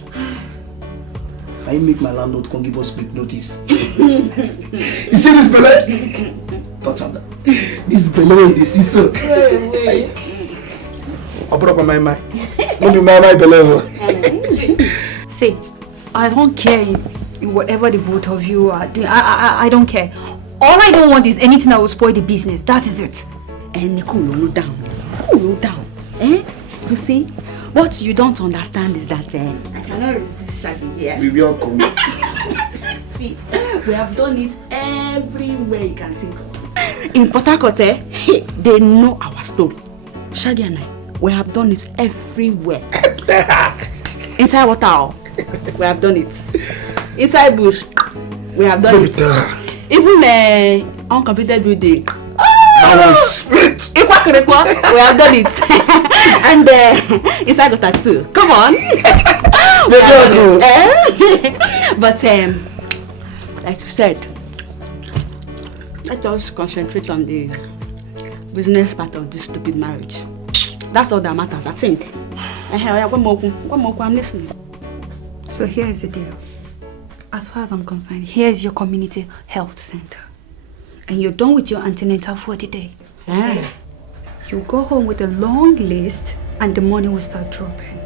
Now you make my landlord come give us quick notice. You see this belly? Touch on that. This belly, you see so. I brought up my mind. Don't be my belly. See, I don't care in whatever the both of you are doing. I don't care. All I don't want is anything that will spoil the business. That is it. And cool down. Cool down. Eh? You see, What you don't understand is that I cannot resist Shaggy here. We will come. See, we have done it everywhere you can think of. In Port Harcourt, they know our story. Shaggy and I, we have done it everywhere. Inside water, we have done it. Inside bush, we have done it. Even uncompleted building. I was split. We have done it. And inside got too. Come on. But like you said, let us concentrate on the business part of this stupid marriage. That's all that matters, I think. One more, I'm listening. So here's the deal. As far as I'm concerned, here's your community health center. And you're done with your antenatal for the day. You go home with a long list and the money will start dropping.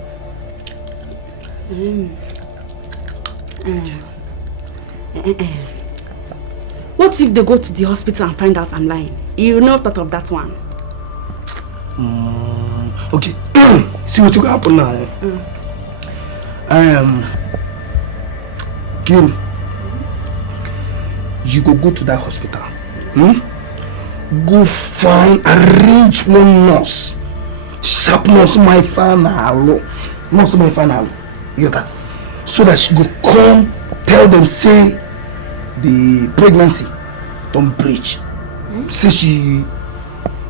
What if they go to the hospital and find out I'm lying? You never thought of that one. Okay, see what you got happen now. Kim, you go to that hospital. Go find, arrange one nurse. Sharp nurse, my final. Nurse, my final. You get that? So that she go come, tell them, say, the pregnancy don't breach. Say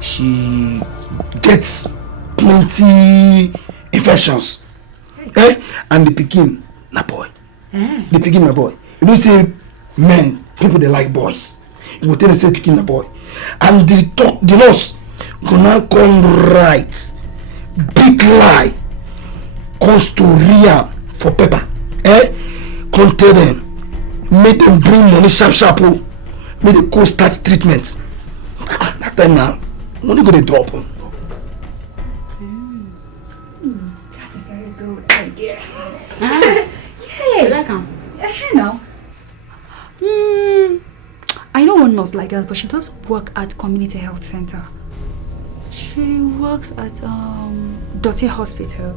she gets plenty infections. And the pikin na boy. The pikin na boy. You don't say men, people they like boys. You will tell them say pikin na boy. And the nurse gonna come right. Big lie. Costoria for paper. Come tell them. Make them bring money sharp. Make them go start treatment. That time now, money gonna drop. That's a very good idea. Yes. Like him. Now. I know one nurse like that, but she does work at community health center. She works at Dikeh Hospital.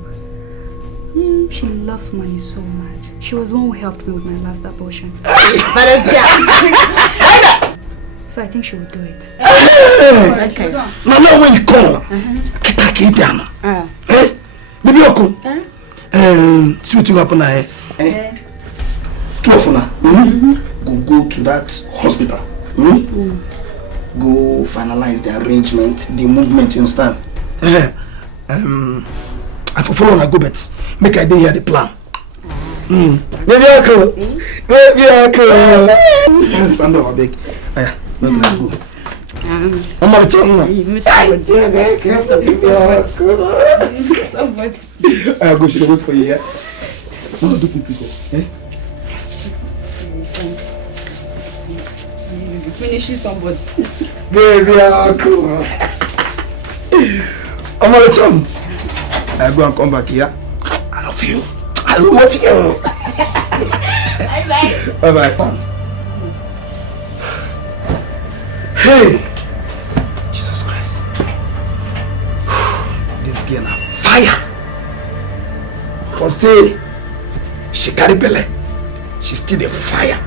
She loves money so much. She was one who helped me with my last abortion. So I think she would do it. Okay. Now when you come, keep down. Maybe you come. See what you happen now. Two of them go to that hospital. Go finalize the arrangement, the movement, you understand? I for follow on go bet. Make I hear the plan. Maybe I could. Stand up, big. Go. I'm not I go should wait for you. What do people? Finishing somebody. Baby, cool. I'm not chum. I go and come back here. I love you. I love you. Bye bye. Hey, Jesus Christ. This girl on fire. For say she carry belly. She still the fire.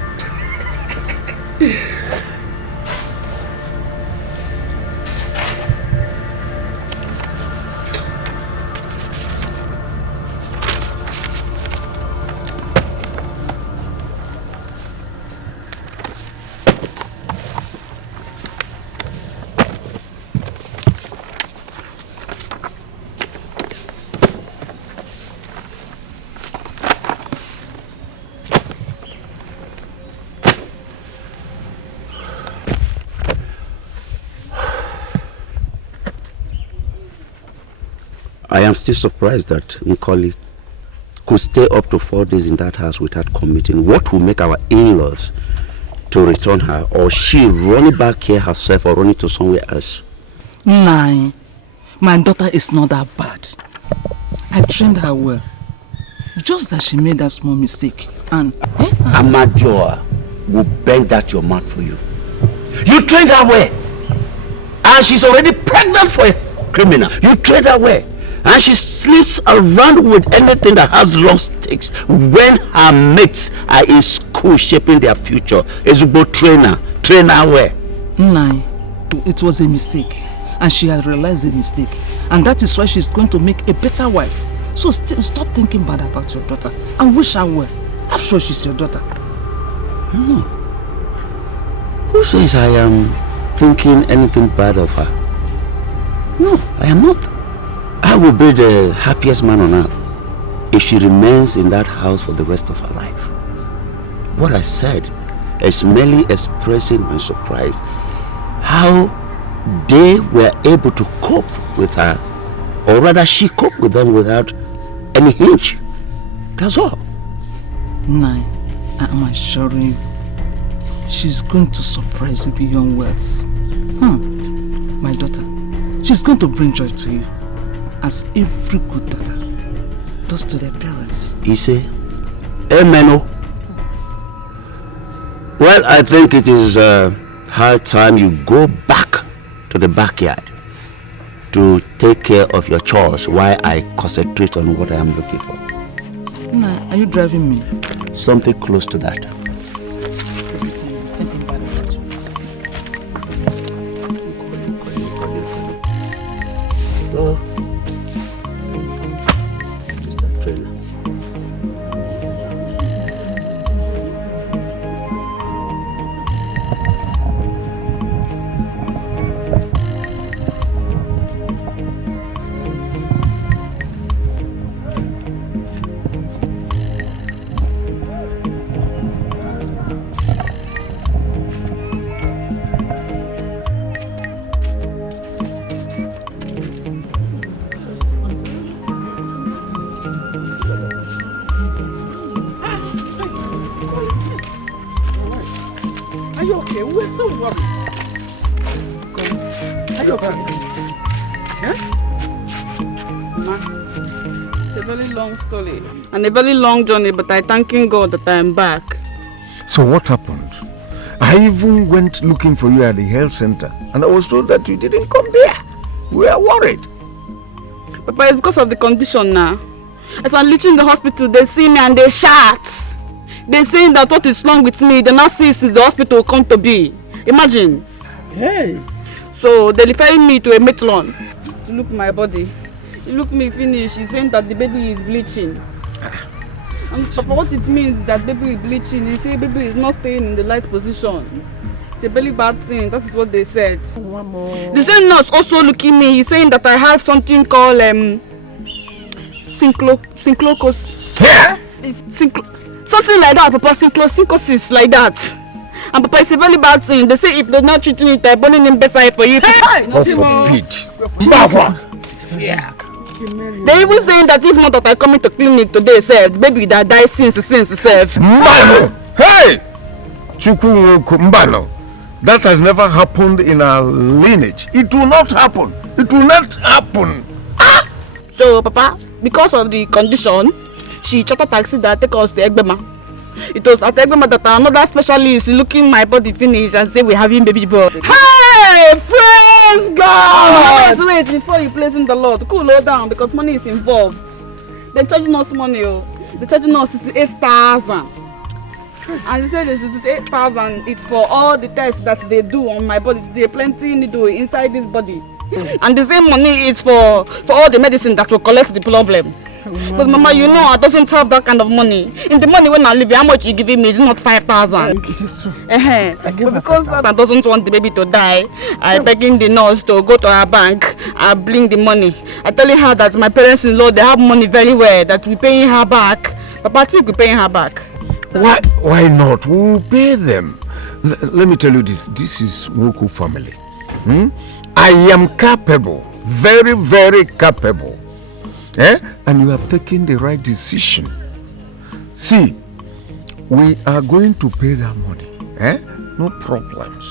I am still surprised that Nkoli could stay up to 4 days in that house without committing. What will make our in-laws to return her, or she running back here herself or running to somewhere else? Nah, my daughter is not that bad. I trained her well. Just that she made that small mistake. And Amadioa will bend that your mouth for you. You trained her well. And she's already pregnant for a criminal. You trained her well. And she sleeps around with anything that has long sticks when her mates are in school shaping their future. Ezugbo trainer where? Nai, it was a mistake. And she had realized the mistake. And that is why she's going to make a better wife. So stop thinking bad about your daughter. And wish her well. I'm sure she's your daughter. No. Who says I am thinking anything bad of her? No, I am not. I will be the happiest man on earth if she remains in that house for the rest of her life. What I said is merely expressing my surprise how they were able to cope with her, or rather she coped with them without any hinge. That's all. Nai, I am assuring you, she's going to surprise you beyond words. My daughter, she's going to bring joy to you, as every good daughter does to their parents. Ise, amen. Well, I think it is high time you go back to the backyard to take care of your chores while I concentrate on what I am looking for. Nah, are you driving me? Something close to that. Oh. Mr. Trainer. Story. And a very long journey, but I thanking God that I am back. So what happened? I even went looking for you at the health center, and I was told that you didn't come there. We are worried. Papa, it's because of the condition now. As I'm reaching the hospital, they see me and they shout. They're saying that what is wrong with me, the nurses is the hospital come to be. Imagine. Hey. So they're referring me to a matron to look my body. He look me finish, he's saying that the baby is bleaching. And Papa, what it means that baby is bleaching, he say baby is not staying in the right position. It's a very bad thing, that is what they said. The same nurse also looking at me, he's saying that I have something called something like that, Papa, syncytial like that. And Papa, it's a very bad thing. They say if they're not treating it, they're burning him better for you. Yeah. They even saying that if not that I come into clinic today, sir, the baby that died since itself. Hey! Mbano. That has never happened in our lineage. It will not happen. It will not happen. Ah! So, Papa, because of the condition, she chartered taxi that take us to Egbema. It was at Egbema that another specialist looking my body finish and say we're having baby boy. Hey! Praise God! Wait, before you place in the Lord, cool down because money is involved. They're charging us money, they're charging us 68,000. And they said this 68,000, it's for all the tests that they do on my body. There's plenty needle inside this body. And the same money is for all the medicine that will collect the problem. But Mama, you know I doesn't have that kind of money. In the money when I leave, how much you giving me is not 5,000. It is true. But because I doesn't want the baby to die, I'm begging the nurse to go to her bank and bring the money. I telling her that my parents-in-law, they have money very well, that we're paying her back. Papa, I think we're paying her back. So Why not? We'll pay them. Let me tell you this. This is Woku family. I am capable. Very, very capable. And you have taken the right decision. See, we are going to pay that money. No problems.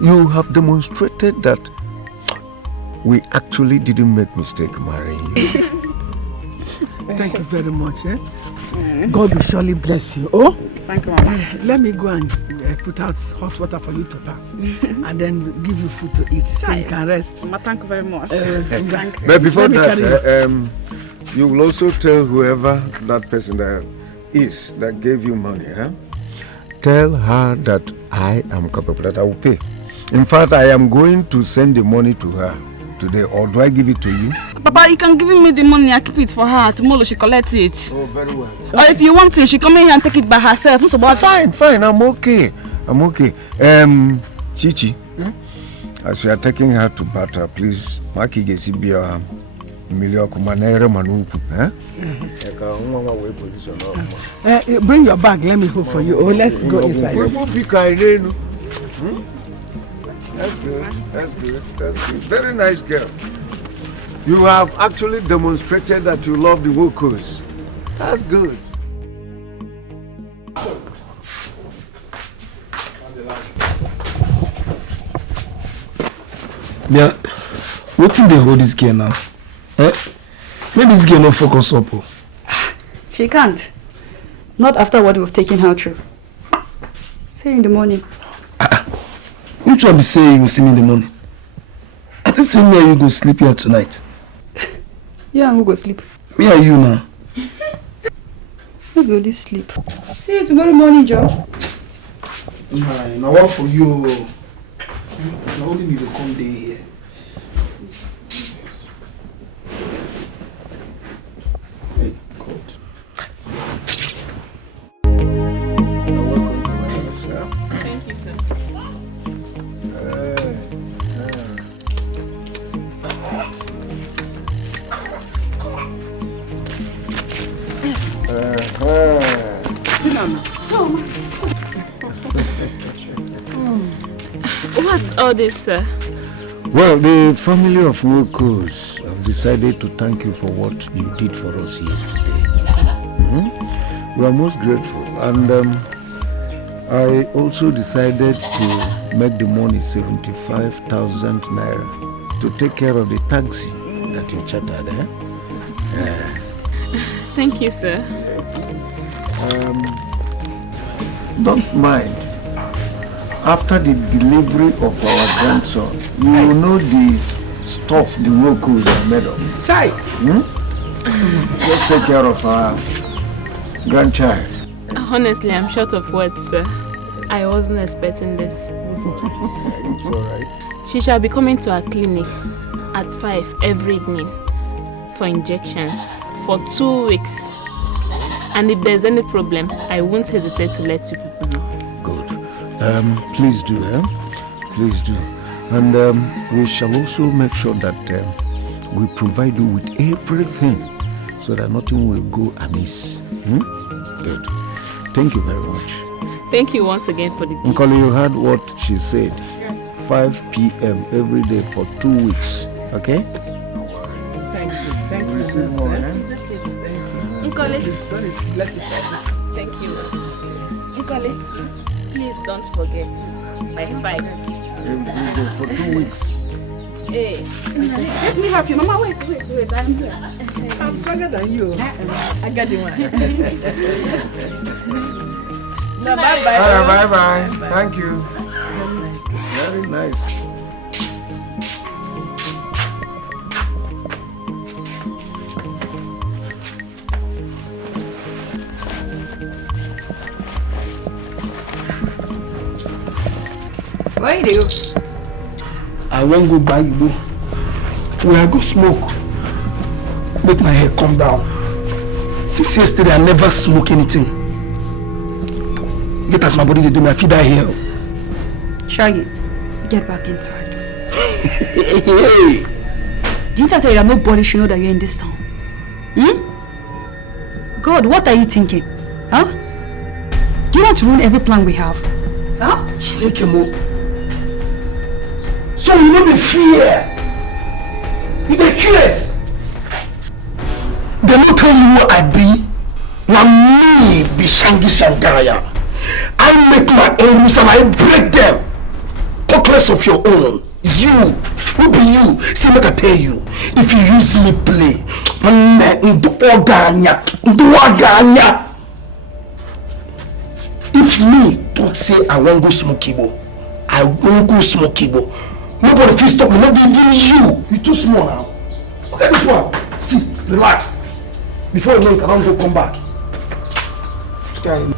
You have demonstrated that we actually didn't make mistake marrying you. Thank you very much. God will surely bless you. Oh? Thank you, Mama. Let me go and put out hot water for you to bath. And then give you food to eat so you can rest. Mama, thank you very much. Thank you. But before that, you will also tell whoever that person that is that gave you money, huh? Tell her that I am capable, that I will pay. In fact, I am going to send the money to her today, or do I give it to you? Papa, you can give me the money, I keep it for her. Tomorrow she collects it. Oh, very well. Or if you want it, she come in here and take it by herself. Fine, I'm okay. Chichi, as we are taking her to Bata, please, Maki Gesibia, Milio Kumanere Manuku, bring your bag, let me hold for you. Oh, let's go inside. That's good. Very nice girl. You have actually demonstrated that you love the Wokos. That's good. Yeah, what in they hold this girl now? Maybe this girl not focus up. She can't. Not after what we've taken her through. Say in the morning. Which one be say you will see me in the morning? I think same way you go sleep here tonight. Yeah, and we go sleep. Me and you now. We go this sleep. See you tomorrow morning, Joe. Nah, I want for you. Now only me to come day here. Hey, God. Thank you, sir. What's all this, sir? Well, the family of Wokos have decided to thank you for what you did for us yesterday. We are most grateful, and I also decided to make the money 75,000 naira to take care of the taxi that you chartered. Thank you, sir. Don't mind. After the delivery of our grandson, you will know the stuff the Wokos are made of. Just take care of our grandchild. Honestly, I'm short of words, sir. I wasn't expecting this. It's alright. She shall be coming to our clinic at 5 every evening for injections for 2 weeks. And if there's any problem, I won't hesitate to let you people know. Good. Please do, Please do. And we shall also make sure that we provide you with everything so that nothing will go amiss. Good. Thank you very much. Thank you once again for the gift. Nkoli, you heard what she said. 5 p.m. every day for 2 weeks. Okay? Thank you. Thank you so much. Nkoli. Thank you. Nkoli, please don't forget. By 5. For 2 weeks. Hey. Let me help you. Mama, wait. I am here. I'm stronger than you. I got the one. No, bye-bye. Bye-bye. Thank you. Very nice. Where do you? I won't go buy you. Where I go smoke. Make my hair come down. Since yesterday, I never smoke anything. Get as my body to do my feed out here. Shaggy, get back inside. Hey! Didn't I tell you that nobody should know that you're in this town? God, what are you thinking? Huh? Do you want to ruin every plan we have? Huh? So you know the fear. You the curious. They don't tell you what I be. Now me be Shangi Shangaraya. I make my own rules and I break them. Talk less of your own. You, who be you? See what I tell you. If you use me play, If me talk say I won't go smoke Igbo, I won't go smoke Igbo. Nobody fit stop me, not even you. You too small now. Okay, this one. See, relax. Before you know it, I don't go come back. Okay.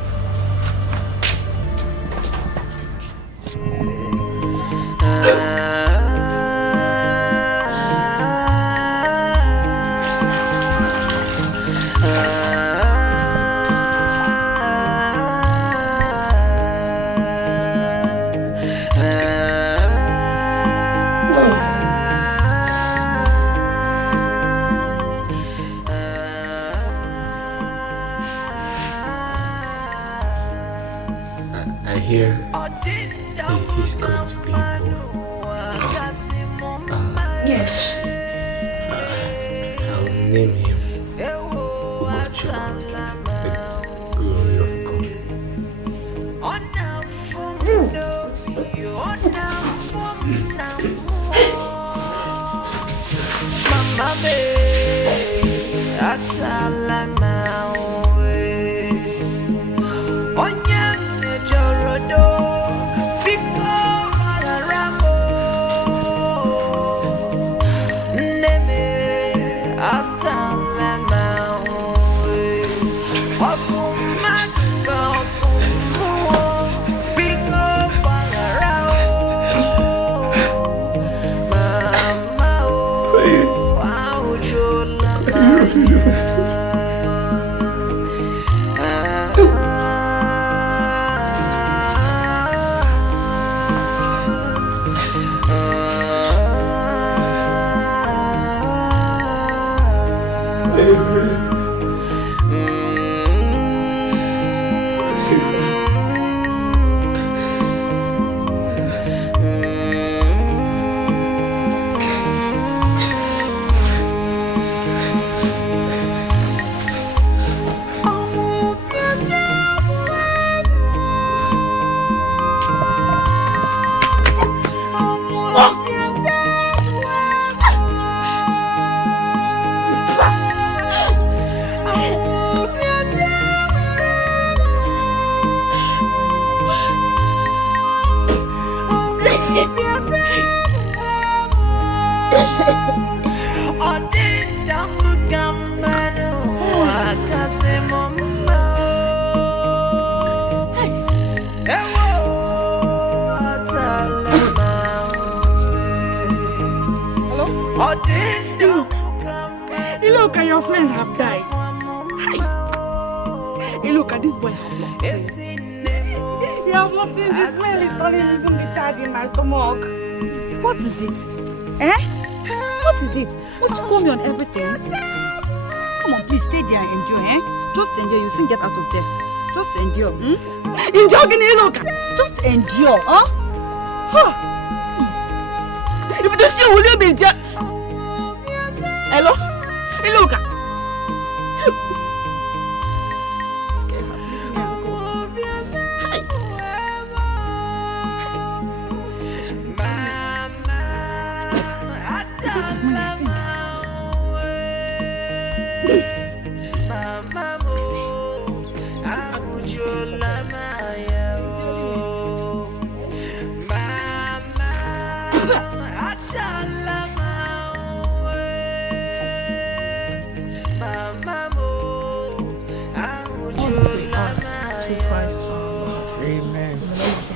He's going to be born. Yes. I'll name him Ugochukwu, the glory of God. Look at your friend have died. Hey, look at this boy have lost. You have nothing. The smell is calling even the child in my stomach. What is it? Eh? What is it? Must you call me on everything? Come on, please stay there and enjoy, eh? Just enjoy. You soon get out of there. Just endure. Enjoy, look. Just endure, huh? Huh? Please. If this you will you be there? Hello? Look.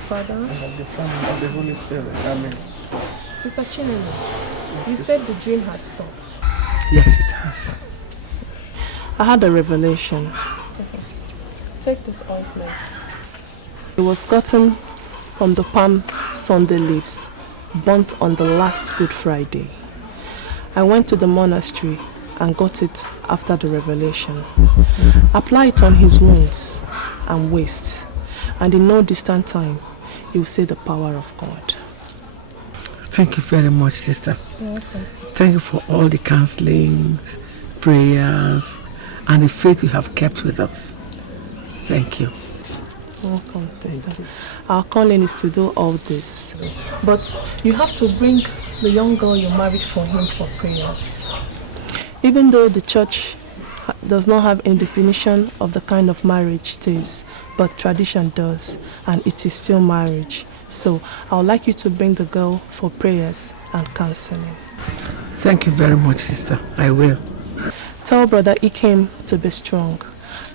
Father, and of the Son, and of the Holy Spirit. Amen. Sister Chinelo, you said the dream had stopped. Yes, it has. I had a revelation. Okay. Take this ointment. It was gotten from the Palm Sunday leaves, burnt on the last Good Friday. I went to the monastery and got it after the revelation. Apply it on his wounds and waist, and in no distant time, you will see the power of God. Thank you very much, sister. You're welcome. Thank you for all the counselings, prayers, and the faith you have kept with us. Thank you. Welcome, sister. Our calling is to do all this. But you have to bring the young girl you married for him for prayers. Even though the church does not have any definition of the kind of marriage it is, but tradition does, and it is still marriage. So I would like you to bring the girl for prayers and counseling. Thank you very much, sister. I will. Tell Brother Ikem to be strong.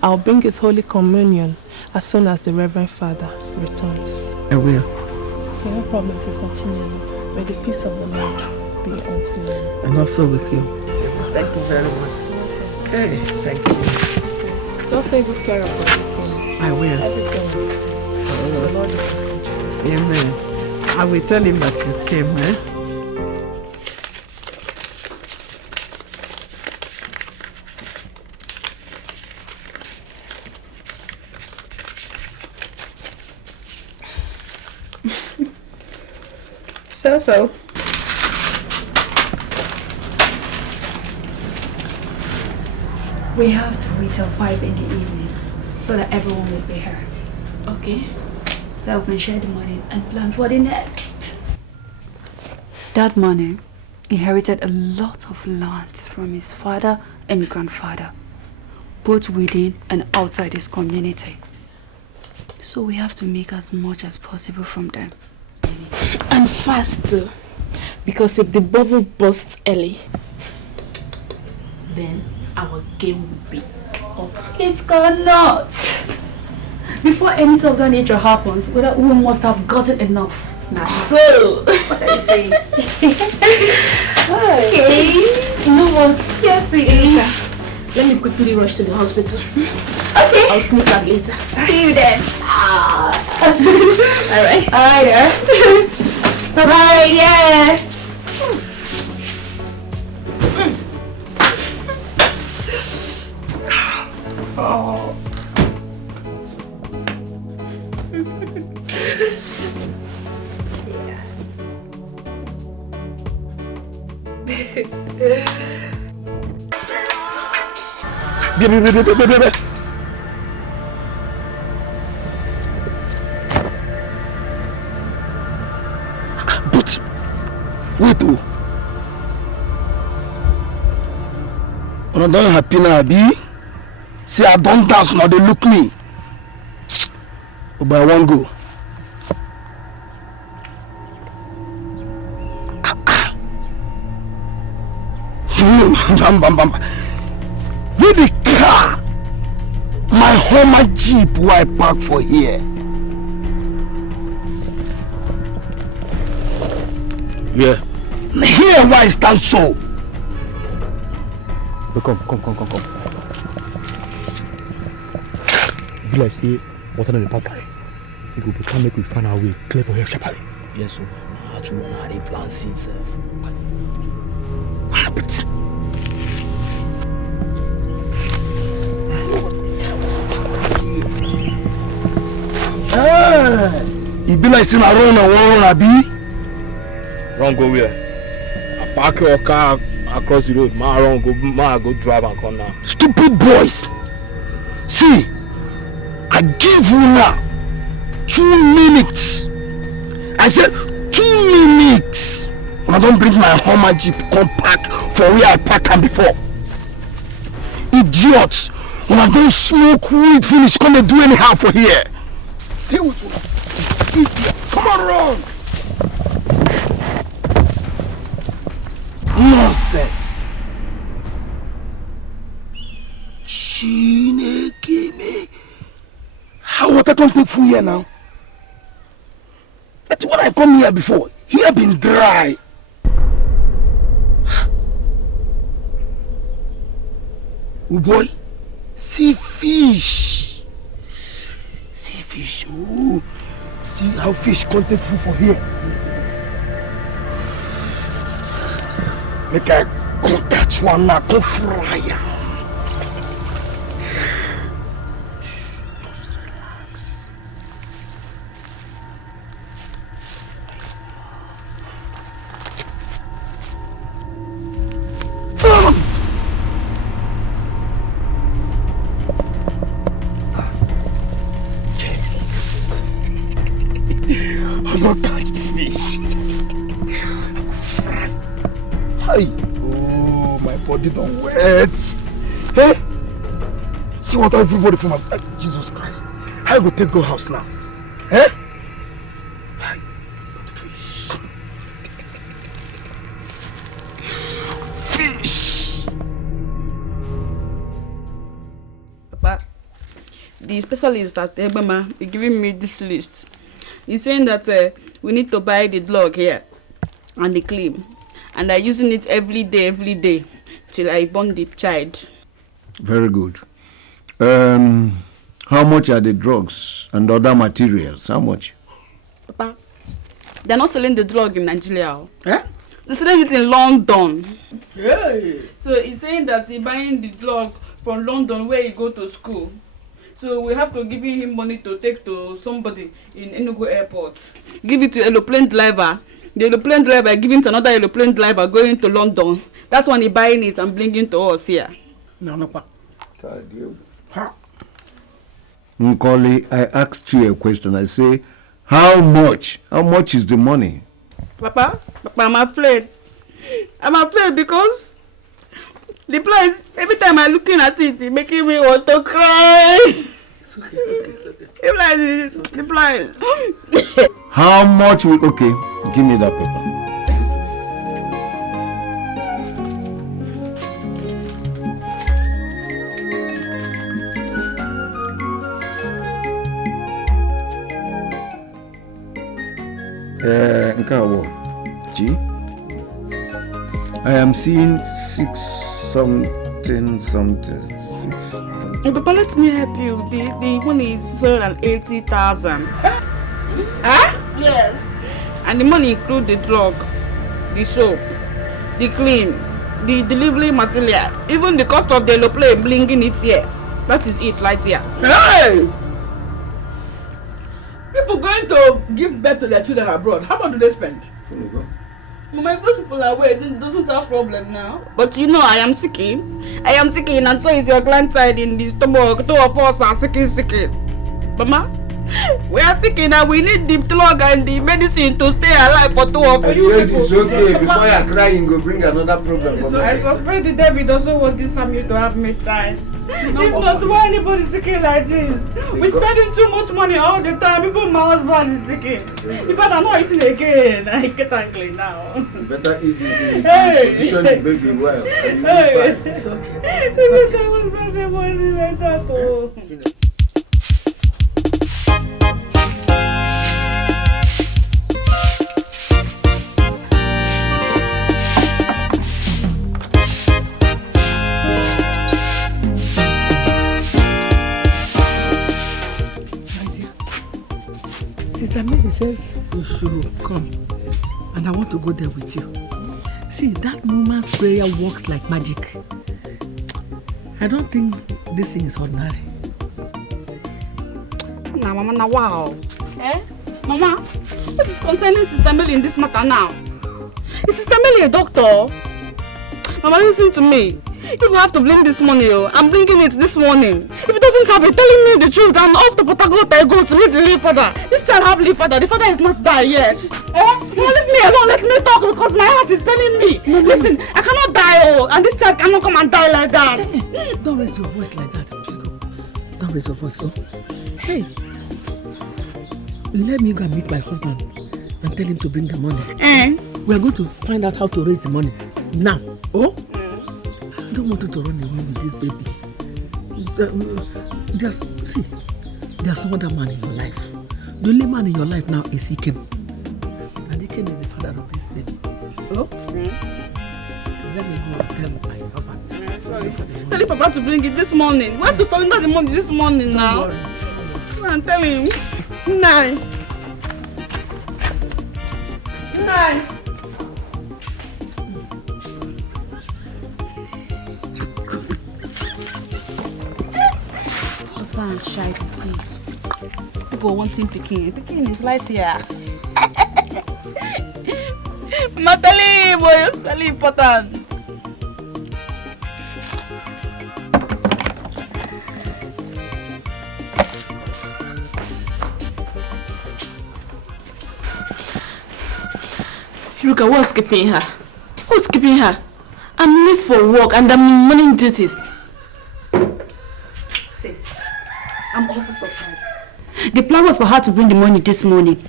I'll bring his Holy Communion as soon as the Reverend Father returns. I will. Okay, no problem, Sister Chinelo. May the peace of the Lord be unto you. And also with you. Thank you very much. Okay, thank you. Just take good care of everything. I will. Everything. The Lord is with you. Amen. I will tell him that you came, eh? So. We have to wait till 5 in the evening so that everyone will be here. Okay? So we can share the money and plan for the next. That money inherited a lot of land from his father and grandfather, both within and outside his community. So we have to make as much as possible from them. And fast too, because if the bubble bursts early, then our game will be up. It cannot. Before anything of that nature happens, we must have gotten enough. Now, so what are you saying? Okay. You know what? Yes, sweetie. Let me quickly rush to the hospital. Okay. I'll sneak out later. See you then. Alright. Alright there. Bye-bye, yeah. Oh. Baby. But wait, oh. I'm not happy now, Abi. See, I don't dance now. They look me. But I won't go. Where the car? My Hummer Jeep where I park for here. Yeah. Here why I stand so? But come. Be like say, what are the pass guy? We go become make we find our way clear for here sharply. Yes, sir. Actually, I already plan since. But it be like saying I run and run, Abi. Run go where? I park your car across the road. Ma go drive and come now. Stupid boys. See, I give you now 2 minutes. I said 2 minutes. When I don't bring my Hummer Jeep, come park for where I park am before. Idiots. When I don't smoke weed finish, come and do anyhow for here. Deal with you. Idiot. Come on, run. Nonsense. Chineke. How water come take food here now? That's what I come here before. Here been dry. Oh boy, see fish. See fish. Ooh. See how fish come take food for here. Make I go catch one now, go fry am. Just relax. I'm not catch the fish. Hi. Oh, my body don't wet. Hey, see what everybody from Jesus Christ. How you go take go house now? Eh? Fish. Papa, the specialist at Ebama is giving me this list. He's saying that we need to buy the dog here and the cream, and I'm using it every day till I born the child. Very good. How much are the drugs and other materials? How much? Papa, they're not selling the drug in Nigeria. Eh? They're selling it in London. Hey. So he's saying that he's buying the drug from London where he go to school. So we have to give him money to take to somebody in Enugu airport. Give it to aeroplane driver. The aeroplane driver give it to another aeroplane driver going to London. That's when he buying it and bringing it to us here. No. Nkoli, I asked you a question. I say, how much? How much is the money? Papa, I'm afraid. I'm afraid because the price, every time I'm looking at it, it's making me want to cry. It's okay. The price. How much will... Okay, give me that paper. G. I am seeing 6 something. 6. Papa, let me help you. The money is 680,000. Huh? Yes. And the money include the drug, the soap, the cream, the delivery material, even the cost of the aeroplane bringing it here. That is it right there. Hey! People going to give birth to their children abroad. How much do they spend? Mama, those people are away. This doesn't have problem now. But you know, I am sick, and so is your grandside in the stomach. 2 of us are sick. Mama, we are sick and we need the drug and the medicine to stay alive for 2 of us. I said it's okay. Before you're crying, go bring another problem. So I suspect the David doesn't want this family to have me child. If not, why anybody sick like this? We're spending too much money all the time. Even my husband is sick. In fact, I'm not eating again. I get angry now. You better eat this in position the baby well. Hey. It's okay. If I was spending money like that, oh. Sister Mary says you should come, and I want to go there with you. See, that woman's prayer works like magic. I don't think this thing is ordinary. Nah, Mama, now wow. Eh? Mama, what is concerning Sister Mary in this matter now? Is Sister Mary a doctor? Mama, listen to me. You have to bring this money, oh. I'm bringing it this morning. If it doesn't have it, telling me the truth, I'm off to Port I go to meet the real father. This child have real father. The father is not die yet. No, leave me alone. Let me talk because my heart is telling me. Listen, I cannot die, oh. And this child cannot come and die like that. Hey, don't raise your voice like that. Don't raise your voice, oh. Hey, let me go and meet my husband and tell him to bring the money. We are going to find out how to raise the money now. Oh? I don't want you to run away with this baby. There's no other man in your life. The only man in your life now is Ikem. And Ikem is the father of this baby. Hello? Let me go and tell my papa. Sorry. Tell your papa to bring it this morning. We have to surrender the money this morning now. I'm telling him. 9. Husband shy to teach. People wanting Pekin. Pekin is light here. Natalie, boy, it's very important. Look at what's keeping her. What's keeping her? I'm late for work and I'm in morning duties. See, so surprised. The plan was for her to bring the money this morning.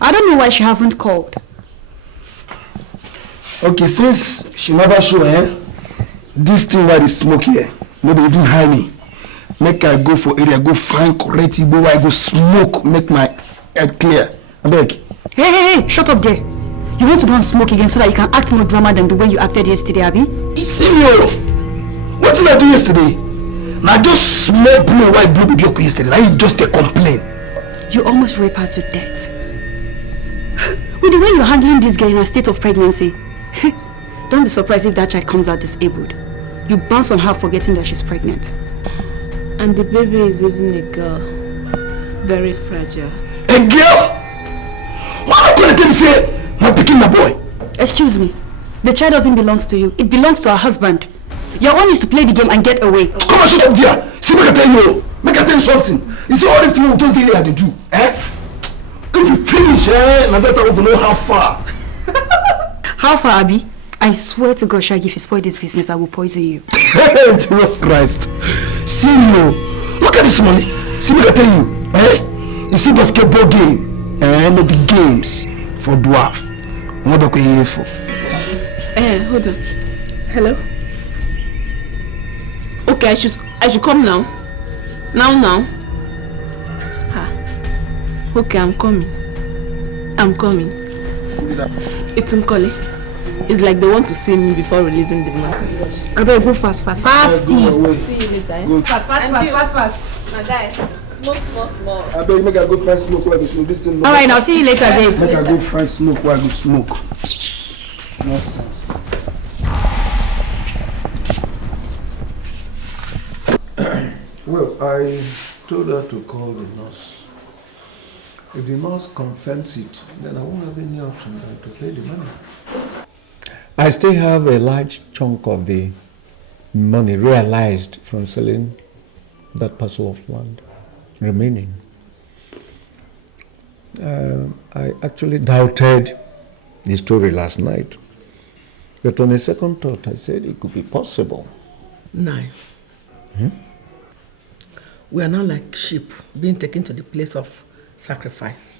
I don't know why she haven't called. Okay, since she never show, this thing why they smoke here, no, they even hire me. Make I go for area, go find correct Igbo, I go smoke, make my head clear. I beg. Hey, shut up there. You want to go and smoke again so that you can act more drama than the way you acted yesterday, Abby? Senior, what did I do yesterday? Now just small blow white blow baby yesterday. Now you just a complaint. You almost rape her to death. With the way you're handling this girl in a state of pregnancy, don't be surprised if that child comes out disabled. You bounce on her forgetting that she's pregnant. And the baby is even a girl. Very fragile. A girl? Why are you going to say my picking my boy? Excuse me. The child doesn't belong to you. It belongs to her husband. Your own is to play the game and get away. Come on, shut up there. See, make I tell you. Make I tell you something. You see all these things we just did here to do. If you finish, now that I will know how far. How far, Abby? I swear to God, Shaggy, if you spoil this business, I will poison you. Jesus Christ. See you. Look at this money. See what I tell you. You see basketball game. No big games for dwarf. What are you here for? Hold on. Hello? Okay, I should come now. Now. Okay, I'm coming. It's Nkoli. It's like they want to see me before releasing the money. I better go fast. See you later. Go. Fast. My guy, smoke small. I beg make I go find smoke while I go smoke. This thing. Alright, I'll see you later, babe. Make I go find smoke while I go smoke. Nonsense. Well, I told her to call the nurse. If the nurse confirms it, then I won't have any option to pay the money. I still have a large chunk of the money realized from selling that parcel of land remaining. I actually doubted the story last night, but on a second thought, I said it could be possible. Nice. We are now like sheep being taken to the place of sacrifice.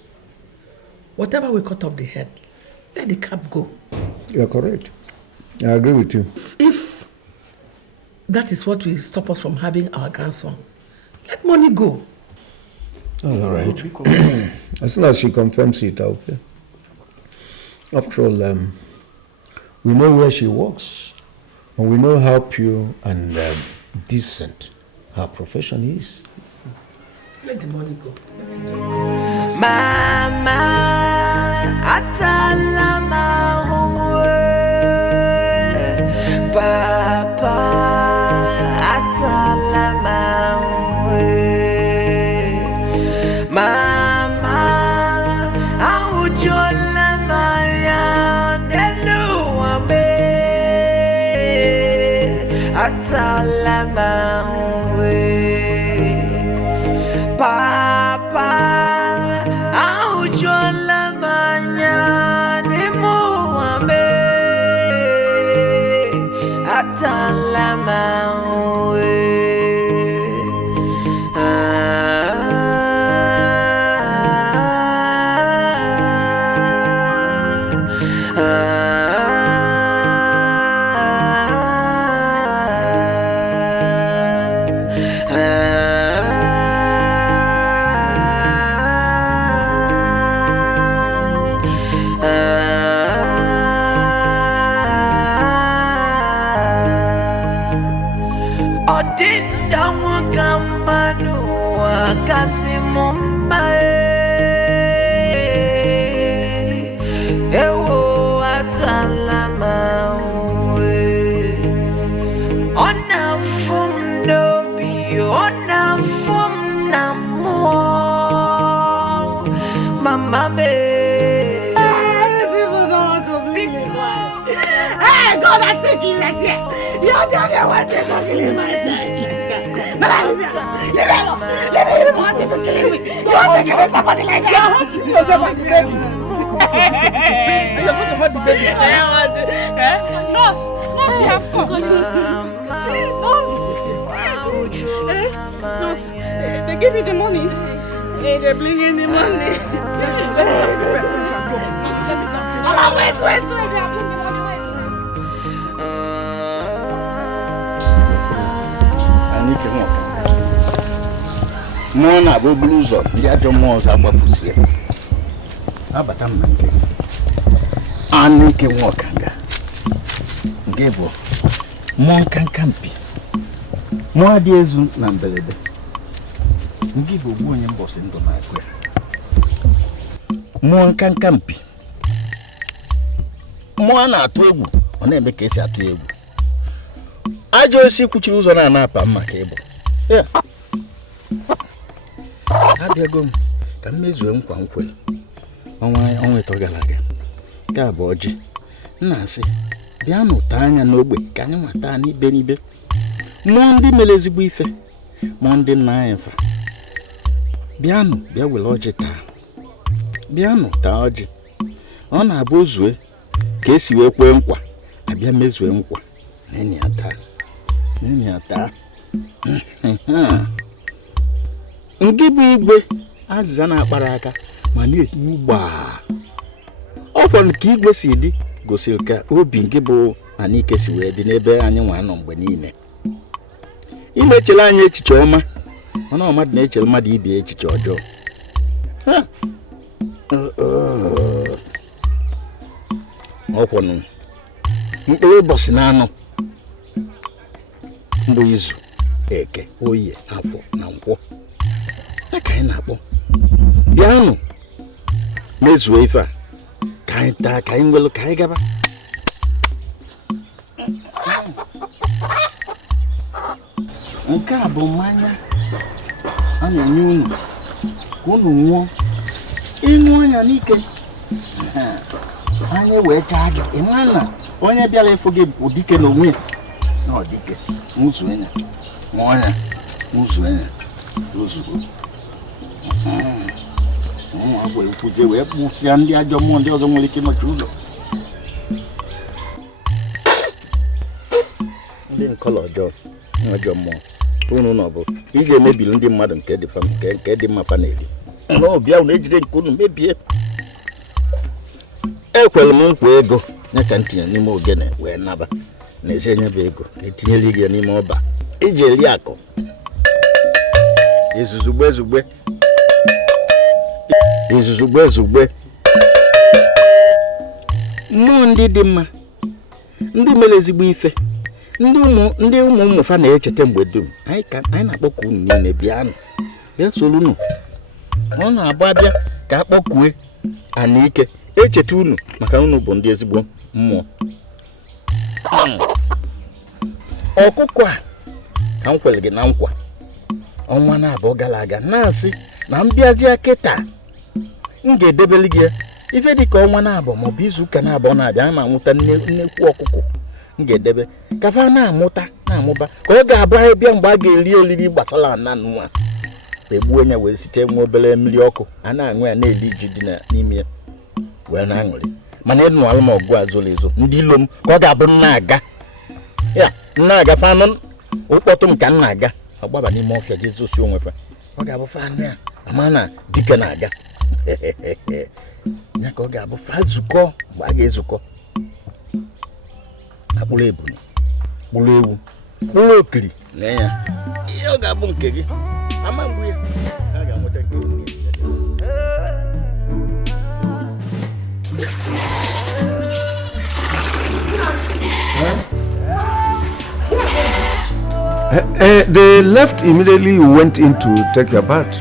Whatever we cut off the head, let the cap go. You are correct. I agree with you. If that is what will stop us from having our grandson, let money go. That's all right. As soon as she confirms it, I'll pay. After all, we know where she works, and we know how pure and decent her profession is. Let the money go. Mama, atalama huwe. Papa, atalama huwe. Mama, aujola maya neluwa me. Atalama huwe. Papa, aujola manya ni muame, atalama we. You're the only one that can kill myself. Leave me wanting to kill me. You want to kill somebody like that? You're hurting yourself like the baby. And you're going to hurt the baby. Nurse, you have come. Nurse, give me the money. Hey, they bring in the money. Mama, wait. They are bringing the money. Mona go blues up. The other ones are what to see. But I'm not getting. I can walk. Give up. More can be. More days number. Give a woman boss into my way. More can be. More not to you. On every case at you. I just see put you on an app on my cable. Yeah. How do you go? Can make you uncle. On my only Togalaga. Gaboji. Nancy. Piano Tanya no way. Can you matani Benibe? Monday Melezi Bife. Monday 9. Piano, there will lodge it. Piano, Taji. On a bozwe. Casey will quenqua. I be a mezwenqua. Any attack. Ngibe azana baraka mani uba ofon ki igwe si di gosil ka obi ngibo ani kesi we di n'ebe anyi nwa no mgbe niile imechela anyi echiche ọma ona ọma dị na-echele mmadụ ibe echiche ọjọọ ọkwọnụ mkpụrụ ụbọchị na anọ mbụ izu eke oye afọ na nkwọ ka anyị na-akpọ bịanụ mezuo ife a ka anyị taa ka anyị nwelu ka anyị gaba nke a bụ mmanya a na-enye unu ka unu nwụọ ịṅụ anya n'ike anyị wee chaa gị ịma na onye bịara ịfụ gị bụ dike n'onwe ya na ọ dike nwụzuo anya ṅụọ anya nwụzuo anya ozugbo agwa ekwuzie wee kpụsịa ndị ajọ mmụọ ndị ọzọ nwere ike nọchi ụzọ ndị nkọlọ ọjọọ mmụọ unu nọ bụ ị ga-emebili ndị mmadụ nke dị mma fa na-eri n'ọbịa unu ejide nke unu mebie ekwere m nkwa ego nye ka ntinye n'ime ogene wee naba na-ezi enye bụ ego etinyere gị n'ime ọba iji eri akụ izuzugbe mmụọ ndị dị mma ndị mere ezigbo ife ndị ụmụ fa na-echeta mgbe dum anyị na-akpọku unu niile bịa soro unu ọ na-abụ abịa ka akpọkue ana ike echeta unu maka unu bụ ndị ezigbo mmụọ ọkụkọ a ka m kwere gị na nkwa ọnwa na-abụọ gara aga na-asị na mbịazi kịta m ga-edebeli gị ife dịka ọnwa na-abụ maọbụ izu ụka na-abụọ na-abịa a na-amụta nnekwu ọkụkọ m ga-edebe ka fa na-amụba ka ọ ga-abụ anyị bịa mgbe a ga-eri olili gbasara na nwa egbuo ya wee site nwa obere mmiri ọkụ a na-aṅụ ya na-eli ji dị n'ime ya wee na-aṅụrị mana ịnụ alụmọgụ azụrụ ezo ndị ilo m ka ọ ga-abụ nna-aga fanụ ụkpọtụ m ka m na-aga agbaba n'ime ọfịa gị zosi onwe fa ọ ga-abụ fanụ ya ama na dike na-aga ya ka ọ ga-abụ fa zukọ mgbe a ga-ezukọ akpụrụ ebunu kpụrụ ewu kpụrụ okiri na ya ihe ọ ga-abụ nke gị ama mgbu ya a ga-amụta nke onye They left immediately. You went in to take your bath.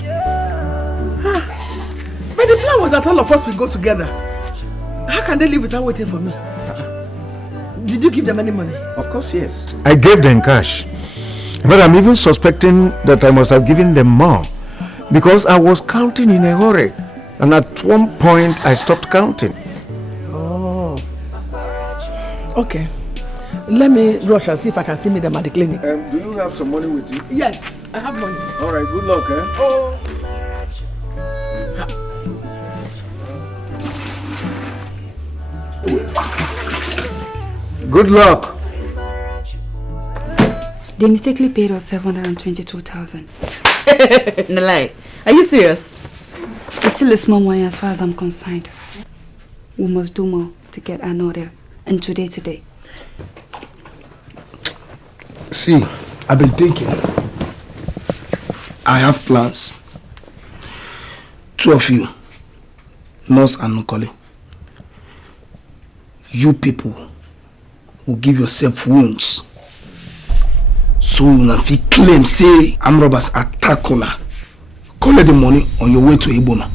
But the plan was that all of us will go together. How can they leave without waiting for me? Did you give them any money? Of course, yes. I gave them cash. But I'm even suspecting that I must have given them more because I was counting in a hurry. And at one point, I stopped counting. Oh. Okay. Let me rush and see if I can see them at the clinic. Do you have some money with you? Yes, I have money. All right, good luck, eh? Oh. Good luck. They mistakenly paid us 722,000. No lie. Are you serious? It's still a small money as far as I'm concerned. We must do more to get another. And today. See, I've been thinking. I have plans. 2 of you, Nurse and Nokole. You people will give yourself wounds. So you will feel claim, say, armed robbers attack una. Collect the money on your way to Ibona.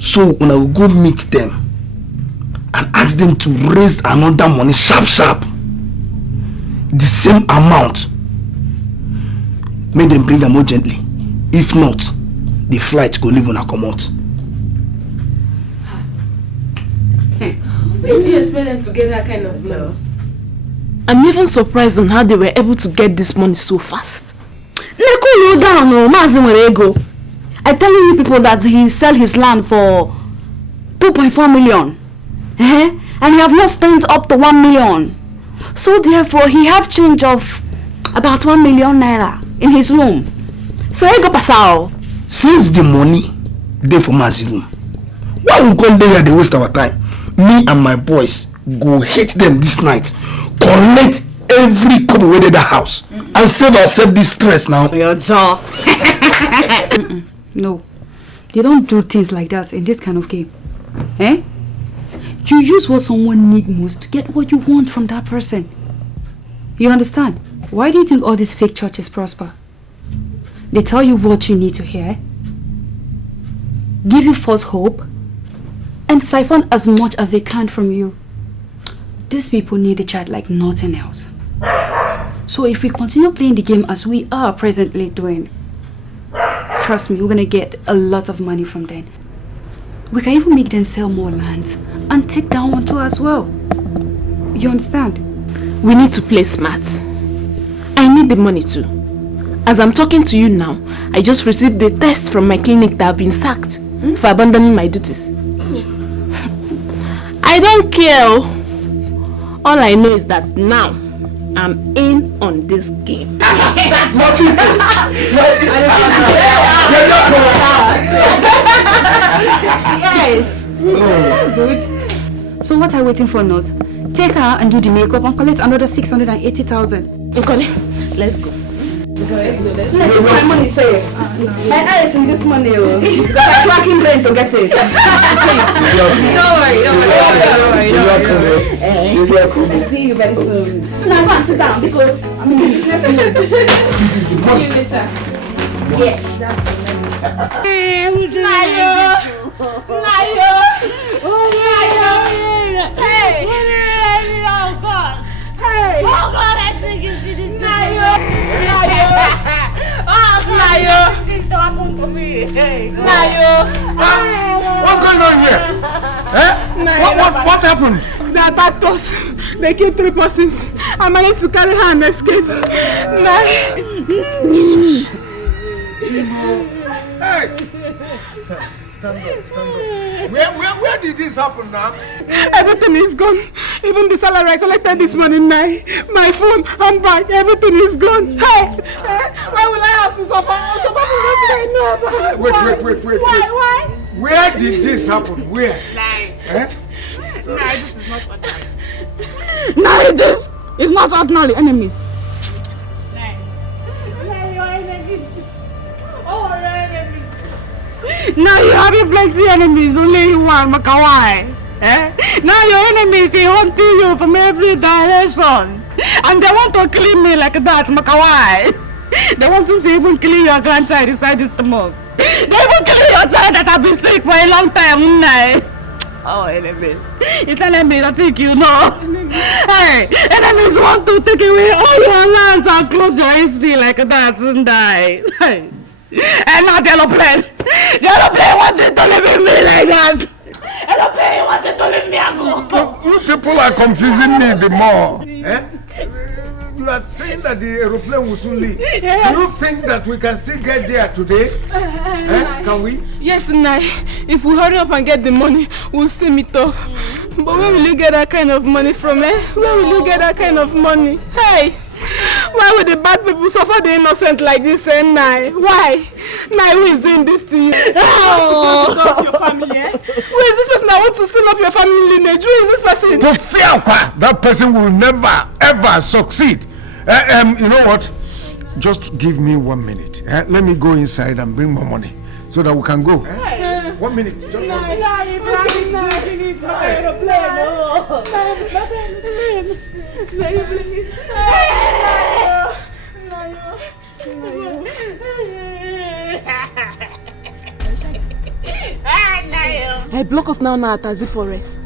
So when I will go meet them and ask them to raise another money sharp. The same amount. Make them bring them more gently. If not, the flight go leave on a commode. Where do you expect them to get that kind of money? I'm even surprised on how they were able to get this money so fast. Neko you down, no, Mazi Ego. I tell you people that he sell his land for 2.4 million. And he have not spent up to 1 million. So therefore, he have change of about 1 million naira in his room. So he go pasao. Since the money there for Mazi room, why we come there here they waste our time? Me and my boys go hit them this night, collect every coin within the house, and save ourselves this stress now. Your jaw. No, they don't do things like that in this kind of game. You use what someone needs most to get what you want from that person. You understand? Why do you think all these fake churches prosper? They tell you what you need to hear, give you false hope, and siphon as much as they can from you. These people need a child like nothing else. So if we continue playing the game as we are presently doing, trust me, we're gonna get a lot of money from them. We can even make them sell more land and take down one too as well. You understand? We need to play smart. I need the money too. As I'm talking to you now, I just received the test from my clinic that I've been sacked for abandoning my duties. I don't care. All I know is that now I'm in on this game. Yes. That's good. So what are you waiting for, Nose? Take her and do the makeup and collect another 680,000. Let's go. Let's go. My money safe. My eyes in this money. You got a cracking brain to get it. Don't worry. I'll see you very soon. Now go and sit down because I'm in business mode. See you later. Yeah, that's it. Nayo. Hey. Oh God. Hey. Oh God, I think you see this Nayo. Nayo. This happened to me. Hey. Nayo. What's going on here? What happened? They attacked us. They killed 3 persons. I managed to carry her and escape. Jesus. Hey! Stand up. Where did this happen now? Everything is gone. Even the salary I collected this morning night, my phone, handbag, everything is gone. Hey! Why will I have to suffer? Wait. Why? Where did this happen? Where? This is not ordinary enemies. Now you have plenty enemies, only one, Makawai. Now your enemies, they hunt you from every direction. And they want to kill me like that, Makawai. They want to even kill your grandchild inside this stomach. They even kill your child that have been sick for a long time. Oh, enemies. It's enemies, I think you know. Hey, enemies want to take away all your lands and close your history like that and die. Hey. And not the aeroplane. The aeroplane wanted to live in me like that. Aeroplane wanted to leave me and go. You people are confusing me the more. You are saying that the aeroplane will soon leave. Yes. Do you think that we can still get there today? Can we? Yes, Nai. If we hurry up and get the money, we'll still meet up. But where will you get that kind of money from, Where will you get that kind of money? Hey! Why would the bad people suffer the innocent like this, Nai? Why? Nai, who is doing this to you? Oh, to your family, eh? Who is this person? I want to seal up your family lineage. Who is this person? To fear, that person will never ever succeed. You know what? Just give me 1 minute. Let me go inside and bring more money so that we can go. 1 minute. Just Hey, block us now at Tazi Forest.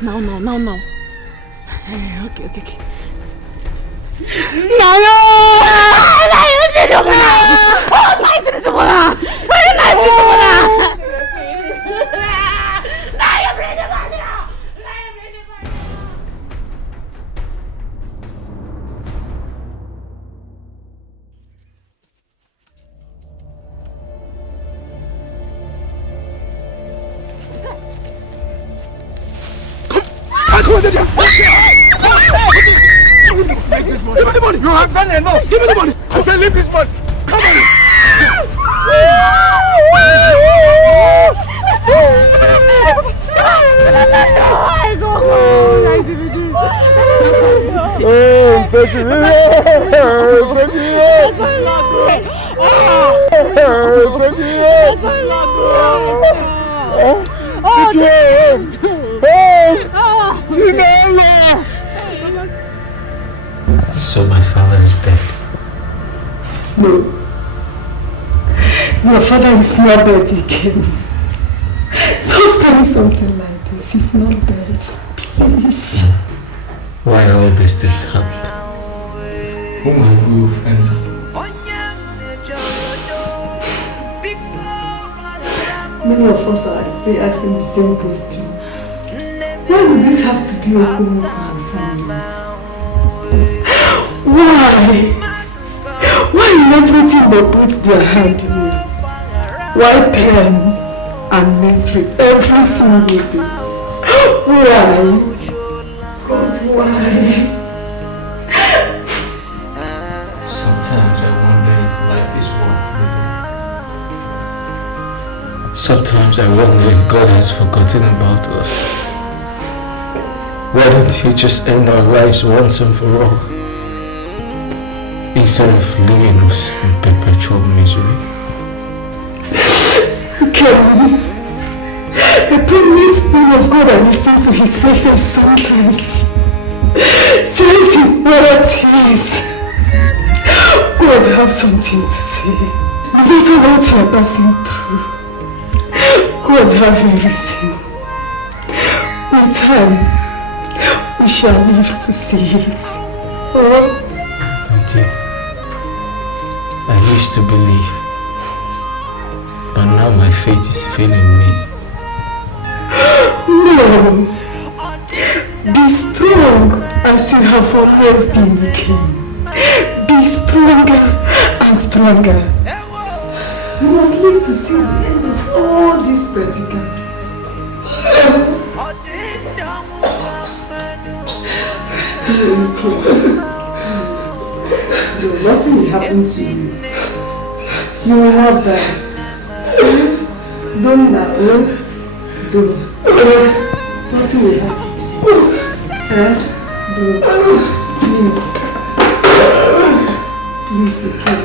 Now. Okay. Nayo! Take this money. Give me the money. You have done enough. Give me the money. I said leave this money. Come on. So my father is dead. No. Your father is not dead, Dikeh. Stop saying something like this. He's not dead. Please. Why all these things happen? Whom have we offended? Many of us are still asking the same question. Why would it have to be Okumu and family? Why? Why in everything they put their hand in? Why pen and misery every single day? Why? God, why? Sometimes I wonder if life is worth living. Sometimes I wonder if God has forgotten about us. Why don't you just end our lives once and for all? Instead of leaving us in perpetual misery. Kevin, a permanent man of God, I listen to his message sometimes. Says his word is. God have something to say. No matter what you are passing through, God have a reason. With time, we shall live to see it. Oh. Auntie, I used to believe, but now my faith is failing me. No! Be strong as you have always been, Dikeh. Be stronger and stronger. You must live to see the end of all these predicaments. Nothing will happen to you. You will not die. Don't now. Don't. Nothing will happen to you. Don't. Please. Please, okay.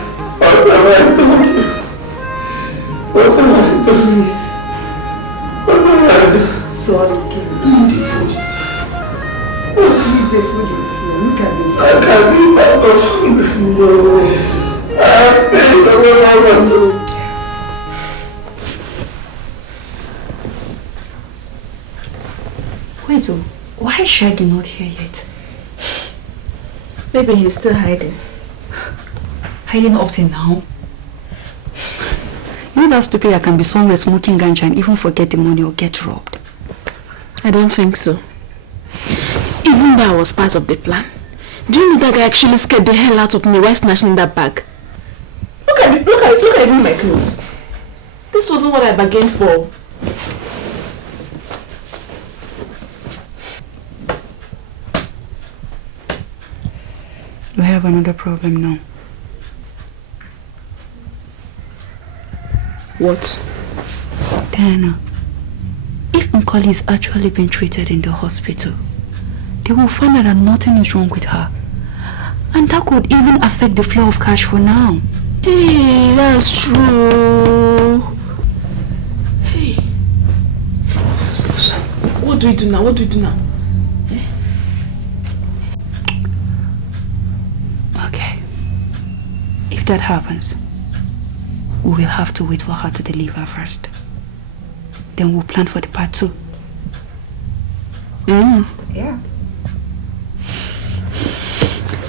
Please. Sorry, Kim. Eat. Eat the food is here. Look at the food. I can't eat out of hunger. No. Wait, why is Shaggy not here yet? Maybe he's still hiding. Hiding up till now? You know that stupid I can be somewhere smoking ganja and even forget the money or get robbed. I don't think so. Even though I was part of the plan. Do you know that guy actually scared the hell out of me while snatching that bag? Look at even my clothes. This wasn't what I bargained for. You have another problem now. What? Diana, if Nkoli is actually being treated in the hospital, they will find out that nothing is wrong with her. And that could even affect the flow of cash for now. Hey, that's true. Hey. So, what do we do now? What do we do now? Okay. If that happens, we will have to wait for her to deliver first. Then we'll plan for the part 2. Yeah.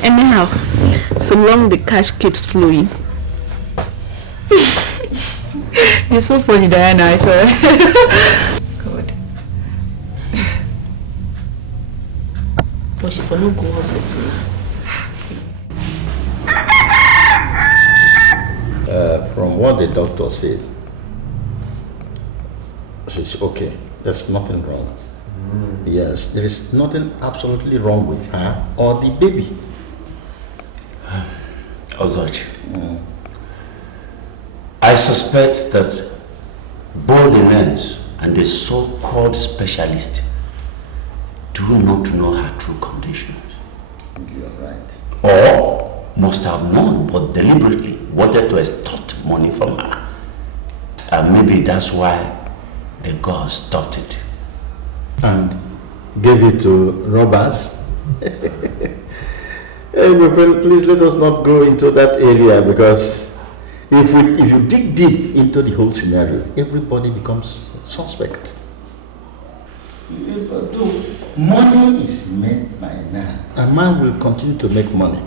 Anyhow, so long the cash keeps flowing. You're so funny, Diana, I swear. Good. But she for no go hospital. From what the doctor said, she's okay. There's nothing wrong. Yes, there is nothing absolutely wrong with her or the baby. Ozoch, I suspect that both the nurse and the so-called specialist do not know her true conditions. You're right. Or must have known but deliberately wanted to extort money from her. And maybe that's why the god stopped it. And gave it to robbers? Please let us not go into that area, because if you dig deep into the whole scenario, everybody becomes suspect. Money is made by man. A man will continue to make money.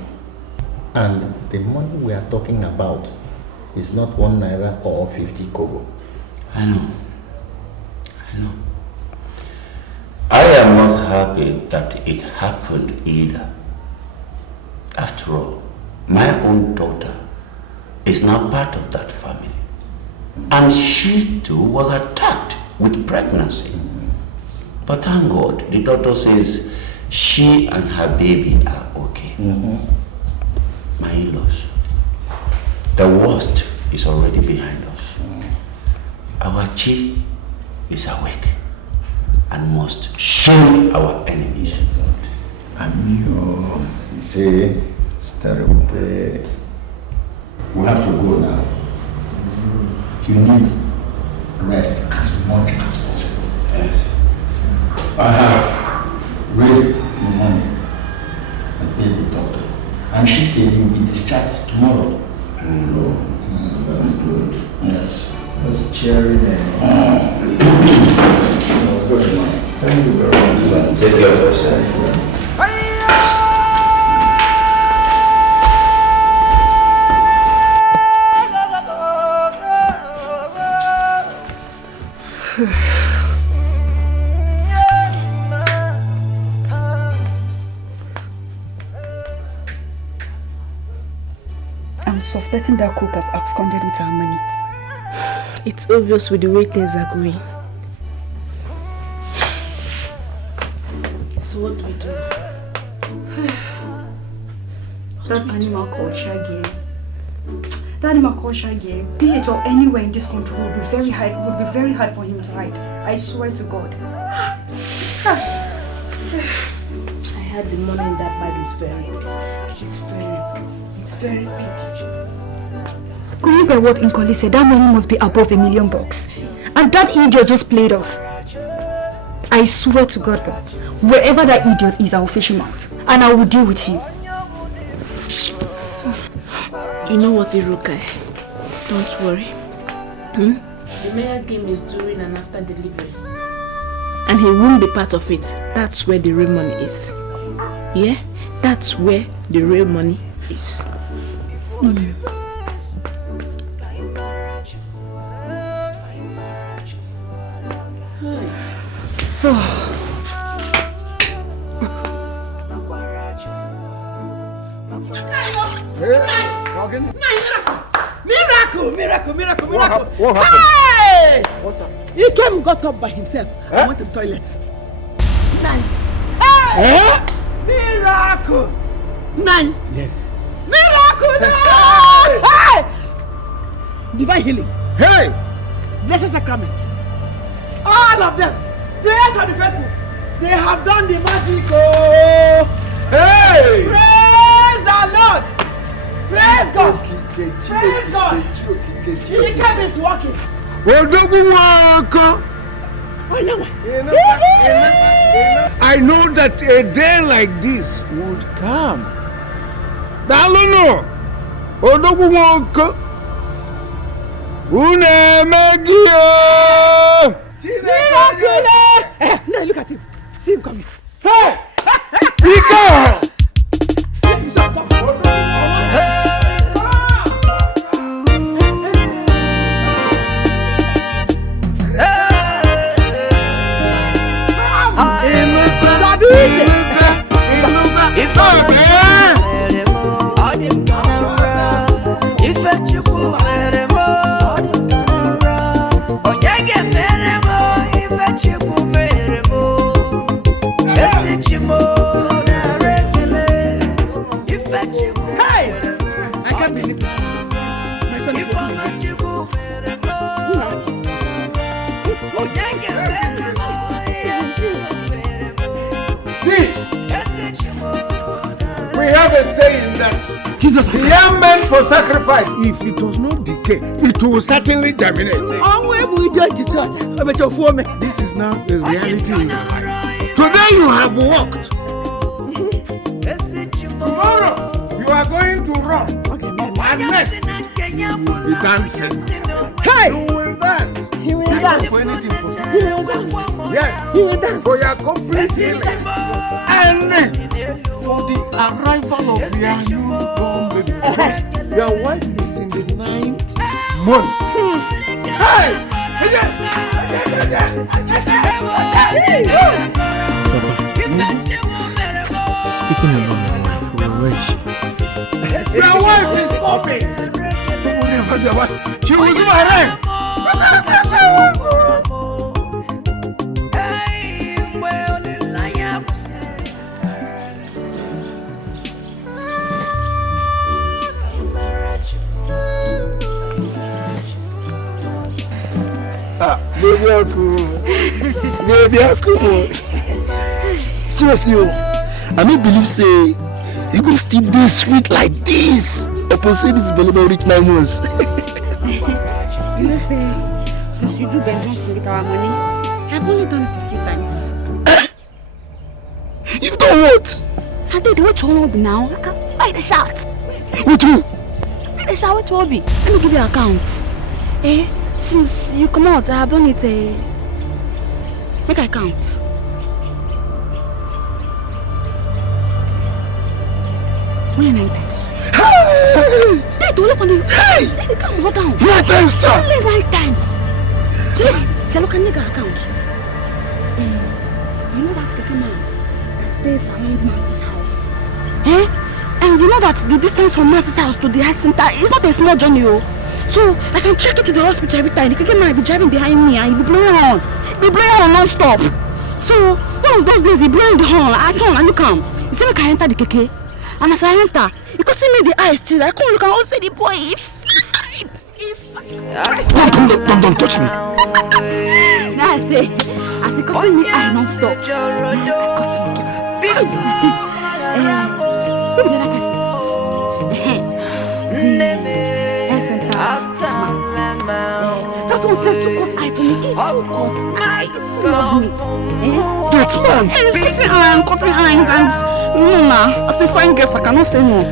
And the money we are talking about is not 1 naira or 50 kobo. I know. I am not happy that it happened either. After all, my own daughter is now part of that family. And she too was attacked with pregnancy. But thank God, the doctor says she and her baby are okay. My in-laws, the worst is already behind us. Our chief is awake and must shame our enemies. Amigo, see, it's terrible. We have to go now. You need rest as much as possible. Yes. I have raised the money and paid the doctor. And she said you'll be discharged tomorrow. That's good. Yes. That's cheering and good morning. Thank you very much. Take care of yourself. I'm suspecting that cook have absconded with our money. It's obvious with the way things are going. So what do we do? That animal culture game, PH or anywhere in this country would be very hard for him to hide. I swear to God. I heard the money in that bag is very big. It's very big. Going by what Nkoli said, that money must be above $1 million. And that idiot just played us. I swear to God, bro, wherever that idiot is, I will fish him out. And I will deal with him. You know what, Irukai? Don't worry. The mayor game is during and after delivery. And he won't be part of it. That's where the real money is. Yeah? That's where the real money is. Miracle! What happened? Hey! What happened? He came and got up by himself. I went to the toilet. Hey! Miracle! 9. Yes. Miracle! Hey! Divine healing. Hey! Blessed sacrament. All of them. They are the faithful. They have done the magic. Oh! Hey! Praise the Lord! Praise God! Praise God! The God is working. I know that a day like this would come. Dalono! Odoguwoko! Unemegia! No, look at him. See him coming. Hey! Pika! We have a saying that Jesus, the young man for sacrifice, if it was not decay, it will certainly germinate. This is now a reality in your life. Today you have walked. Tomorrow you are going to run. And next you will be dancing. Hey! You will dance. He will dance. For anything for you. He will dance. Yes. He will dance. For your complete healing. And for the arrival of your newborn baby. Your wife is in the 9th month. Hey! Speaking of my wife, where is she? Your wife is coming. Don't worry about your wife. She was my friend. Baby, seriously, I don't believe say you go still be sweet like this. Opposite this belly reach 9 months. You know, say, since you do vengeance with our money, I've only done it a few times. You've done what? I did what to Obi now. Why the shout? What you? Why the shout to Obi? Let me give you account. Since you come out, I have done it. Make I count. Only 9 times. Hey! Don't look on you. Hey! Come hold down. 9 times, sir. Only 9 times. Shall can make an account? You know that Keke man that stays around Marcy's house? And you know that the distance from Marcy's house to the health center is not a small journey, So as I'm checking to the hospital every time, the Keke man will be driving behind me and he'll be blowing horn. He'll be blowing horn non-stop. So one of those days he blowing the horn. I turn and look him. He said make I enter the Keke. And as I enter, you could see me the eyes still. I can't look and I'll say the boy Don't touch me. Now I say, as he cuts me eye non-stop. Cuts me. Who be the other person? That one said to cut eye for me. It's so cut eye. It's so lovely. That man. He's cutting eye and no, nah. As a fine girl, I cannot say no.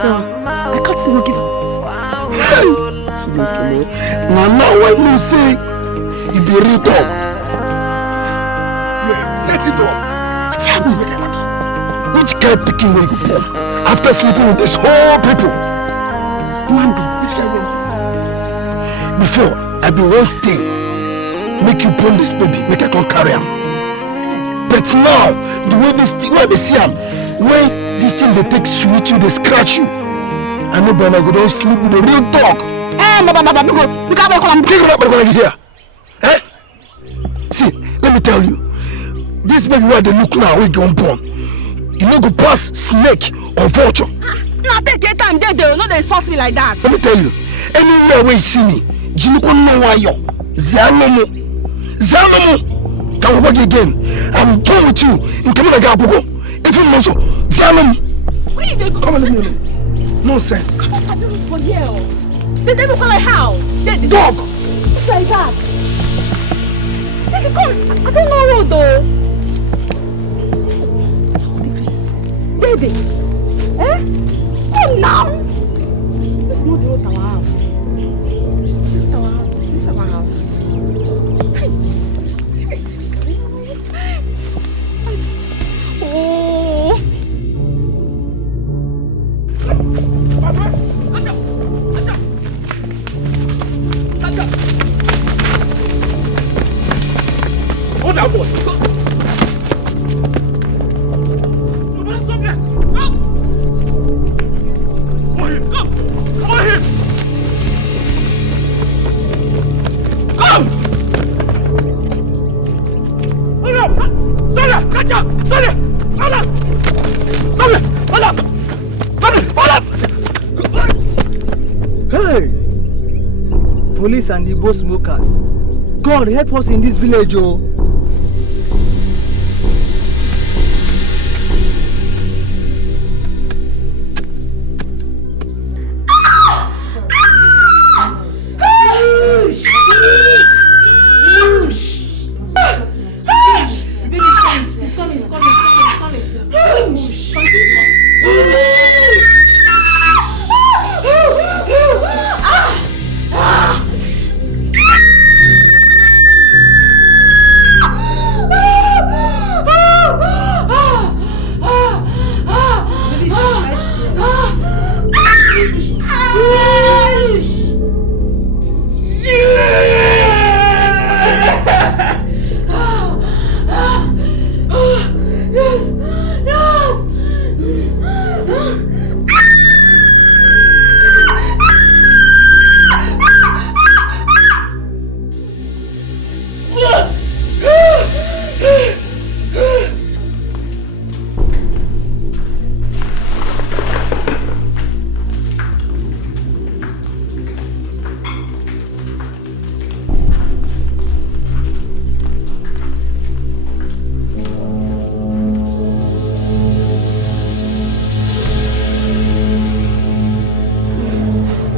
So I cut him and give him. Now when you say you be real dog, let it go. Which kind of picking will you born after sleeping with this whole people? Which kind of before I be one stay, make you born this baby, make I come carry him. But now the way this thing, where they see him, when this thing they take sweet you, they scratch you. I know but I go don't sleep with a real dog. Here. Eh? See, let me tell you. This baby where they look now, we go born. You no go pass snake or vulture. Now take time, they no they insult me like that. Let me tell you, anywhere where you see me, Jinuko no why yo. Zanomo. Can we work again? I'm done with you. In Kamila Gabuko. If you know so, Zanomo. Where you go? Come on, let me know. Nonsense. I don't look for here. They will call like how? Dog. It's like that. Take it, come. I don't know road though. Baby. Eh? Come now. This is not the road to our house. This is our house. This is our house. Oh. Hold that boy. Hey! Police and Igbo smokers. God help us in this village, oh.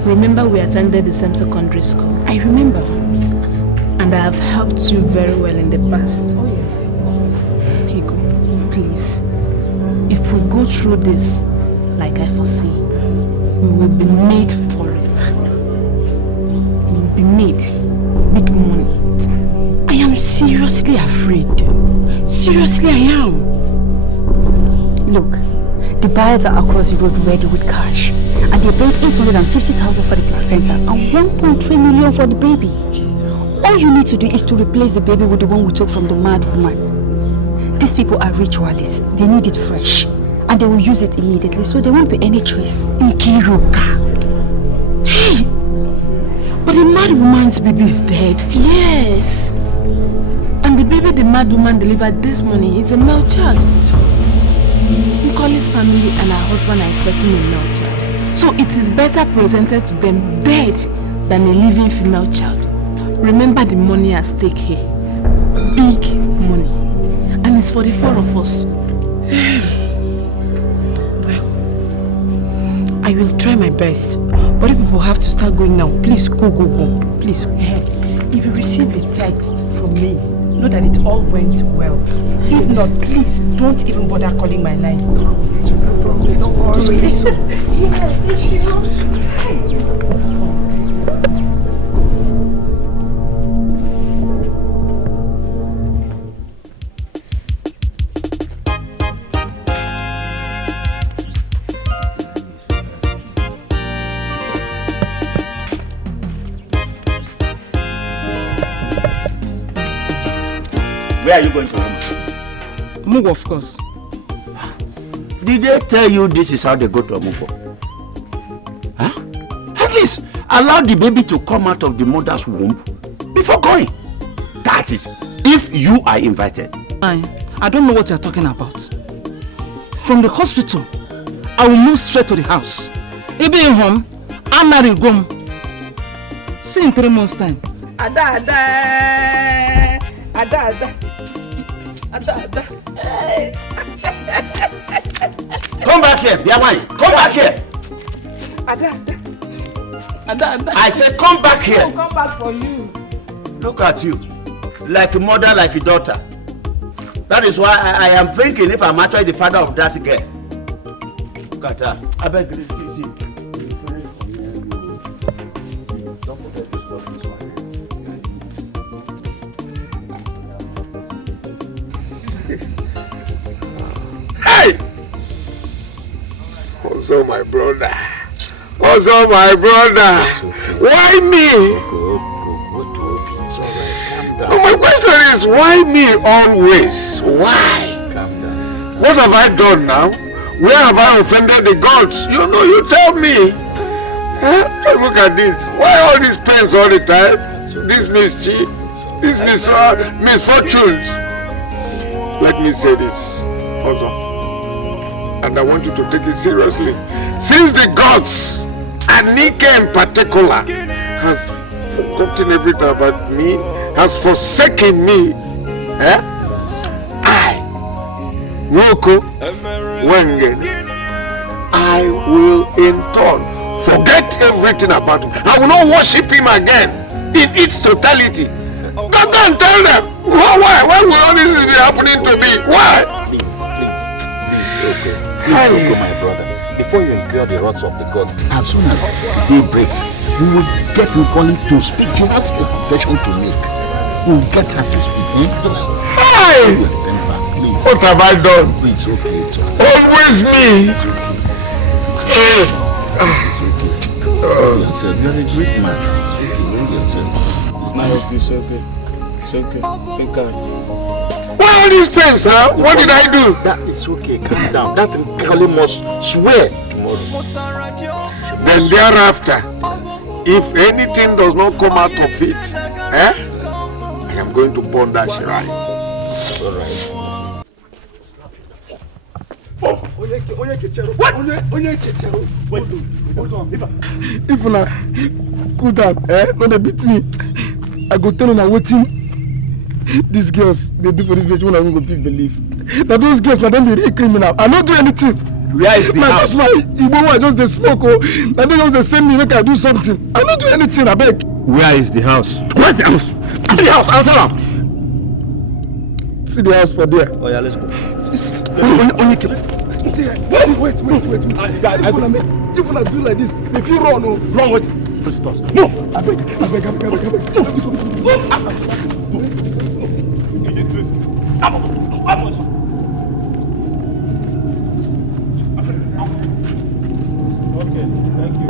Remember we attended the same secondary school? I remember. And I have helped you very well in the past. Oh yes. Higo, please. If we go through this like I foresee, we will be made forever. We will be made big money. I am seriously afraid. Seriously, I am. Look, the buyers are across the road ready with cash. And they paid 850,000 for the placenta and 1.3 million for the baby. All you need to do is to replace the baby with the one we took from the mad woman. These people are ritualists. They need it fresh. And they will use it immediately, so there won't be any trace. Nkiruka. Hey! But the mad woman's baby is dead. Yes. And the baby the mad woman delivered this morning is a male child. Nkoli's family and her husband are expecting a male child. So it is better presented to them dead than a living female child. Remember the money at stake here. Big money. And it's for the four of us. Well, I will try my best. But if people have to start going now, please go. Please. If you receive a text from me, know that it all went well. If not, please don't even bother calling my line. No problem. Don't worry. Where are you going to? Mugo, of course. Did they tell you this is how they go to Mugo? Huh? At least allow the baby to come out of the mother's womb before going. That is, if you are invited. I don't know what you're talking about. from the hospital, I will move straight to the house. You'll be home, I'm not in home. See in 3 months' time. Ada. Come back here, Biawai. Come back here. Ada. I said come back here. I'll come back for you. Look at you. Like a mother, like a daughter. That is why I am thinking if I'm actually the father of that girl. Look at her. I beg you, see. Don't forget to stop this one. Hey! Also my brother. Why me? Oh, my question is, why me always? Why? What have I done now? Where have I offended the gods? You know, you tell me. Huh? Just look at this. Why all these pains all the time? This mischief, this misfortunes. Let me say this also. And I want you to take it seriously. Since the gods, and Dikeh in particular, has forgotten everything about me, has forsaken me, I, Woko Wengen, I will in turn forget everything about him. I will not worship him again in its totality. Go and tell them. Why will all this be happening to me? Why? Please, my brother. Before you incur the wrath of the gods, as soon as day breaks, we will get Nkoli to speak. She has a confession to make. We will get her to speak. Hey! What have I done? It's okay. Always me. You're a great man. It's okay. It's okay. Think out. Why all these pains, huh? What did I do? That is okay. Calm down. That Nkoli must swear tomorrow. Then thereafter, if anything does not come out of it, I am going to burn that shrine. All right. If una cool down, when they beat me, I go tell una waiting. These girls, they do for this village when I won't believe. Now those girls, now them be real criminal. I don't do anything. Where is the house? That's why Igbo just they smoke. Now they just they send me make I do something. I don't do anything. I beg. Where is the house? Where's the house? The house. Answer now. See the house for there. Oh yeah, let's go. Wait. If I do like this, if you run, Run with. Move. I beg. Okay, thank you.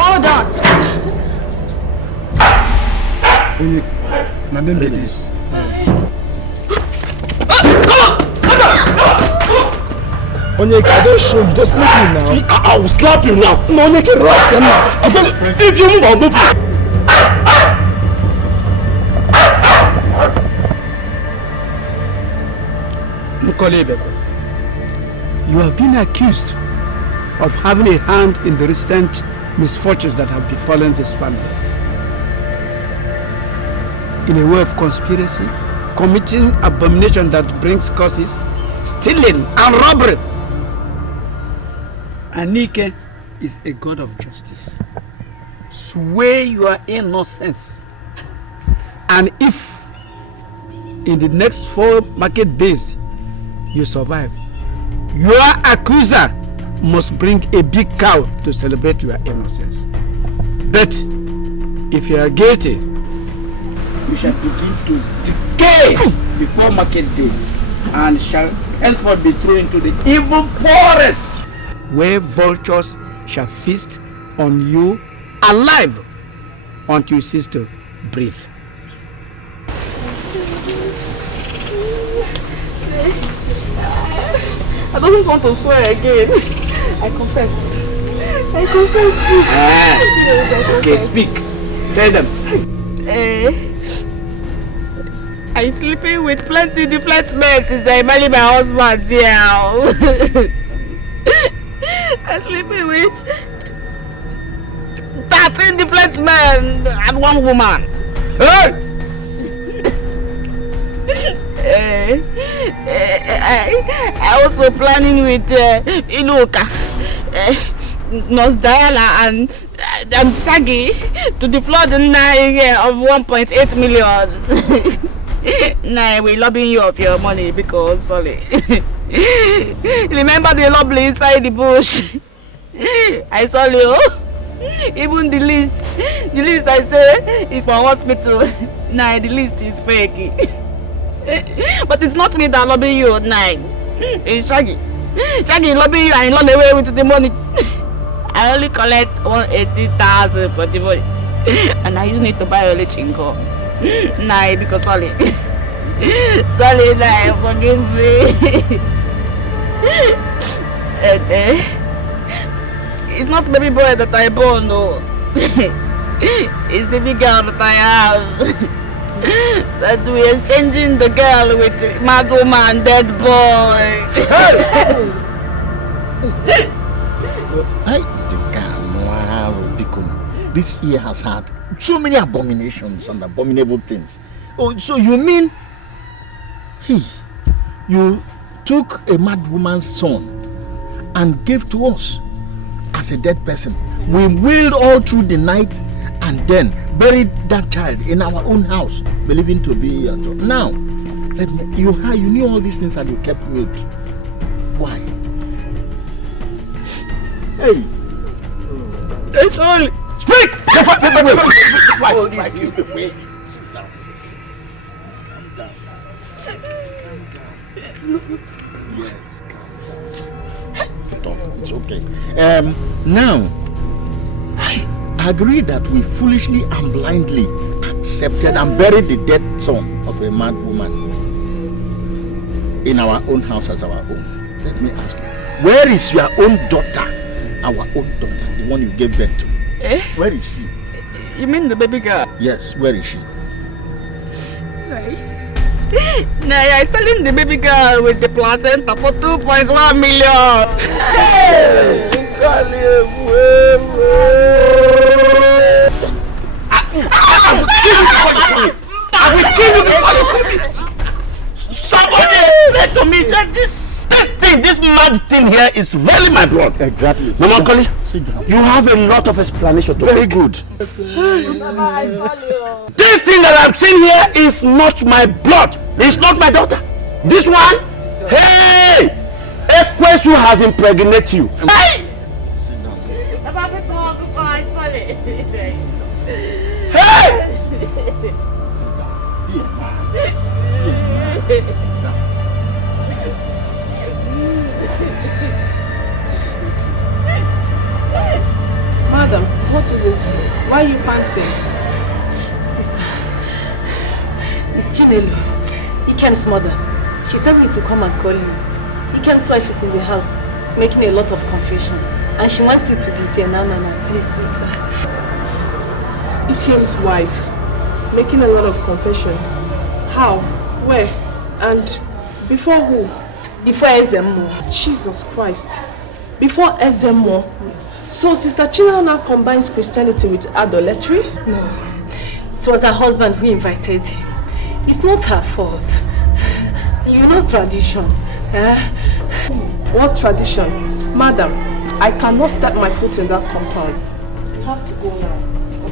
Hold on. Now them be this. Onyeka, I don't show you. Just leave me now. I will slap you now. No, Onyeka, relax now. If you move, I'll move you. Mukolebe, you have been accused of having a hand in the recent misfortunes that have befallen this family. In a way of conspiracy, committing abomination that brings curses, stealing and robbery. Dikeh is a god of justice. Swear your innocence. And if in the next 4 market days you survive, your accuser must bring a big cow to celebrate your innocence. But if you are guilty, you shall begin to decay before market days and shall henceforth be thrown into the evil forest where vultures shall feast on you alive until you cease to breathe. I don't want to swear again. I confess. I confess. Okay, speak. Tell them. I'm sleeping with plenty different men since I married my husband. Yeah. I'm sleeping with 13 different men and one woman. Hey! I also planning with Inuka, Nurse Diana and Shaggy to deploy the nine of 1.8 million. Nah, we're lobbying you of your money because sorry. Remember the lovely inside the bush? I saw you. Even the list I say is for hospital. Nah, the list is fake. But it's not me that lobby you, nah. It's Shaggy. Shaggy lobby you and run away with the money. I only collect 180,000 for the money. And I just need to buy a lechingo. Nah, because sorry. Sorry, nah, forgive me. It's not baby boy that I born, no. It's baby girl that I have. But we are changing the girl with mad woman, dead boy. This year has had so many abominations and abominable things. Oh, so you mean you took a mad woman's son and gave to us as a dead person? We wailed all through the night and then buried that child in our own house, believing to be your daughter. Now, you knew all these things and you kept mute. Why? Hey! It's only... Speak! Wait. Sit down. Calm down. Yes, calm down. It's okay. Now, I agree that we foolishly and blindly accepted and buried the dead son of a mad woman in our own house as our own. Let me ask you, where is your own daughter? Our own daughter, the one you gave birth to. Where is she? You mean the baby girl? Yes, where is she? Nah, I'm selling the baby girl with the placenta for 2.1 million. Hey! I will kill you before you kill me. Somebody explain to me that this mad thing here is really my blood. Exactly. Mama Koli, you have a lot of explanation to Very good. This thing that I'm seeing here is not my blood. It's not my daughter. This one, hey! Ekwesu has impregnated you. Hey! Hey! Madam, what is it? Why are you panting? Sister, it's Chinelo, Ikem's mother. She sent me to come and call you. Ikem's wife is in the house, making a lot of confusion. And she wants you to be there now. Please, sister. Ikem's wife, making a lot of confessions. How? Where? And before who? Before Ezemo. Jesus Christ. Before Ezemo? So Sister Chinelo now combines Christianity with idolatry? No. It was her husband who invited him. It's not her fault. You know tradition. What tradition? Madam, I cannot step my foot in that compound. You have to go now,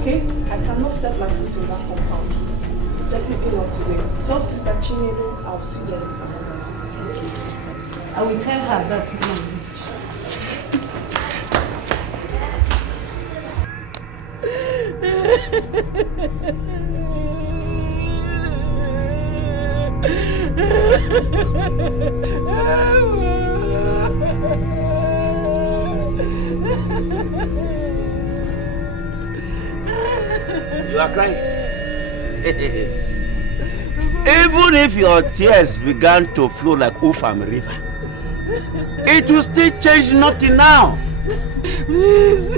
okay? I cannot step my foot in that compound. Definitely not today. Tell Sister Chinelo I'll see you. Okay, sister. I will tell her that woman. You are crying. Even if your tears began to flow like Ufam River, it will still change nothing now. Please.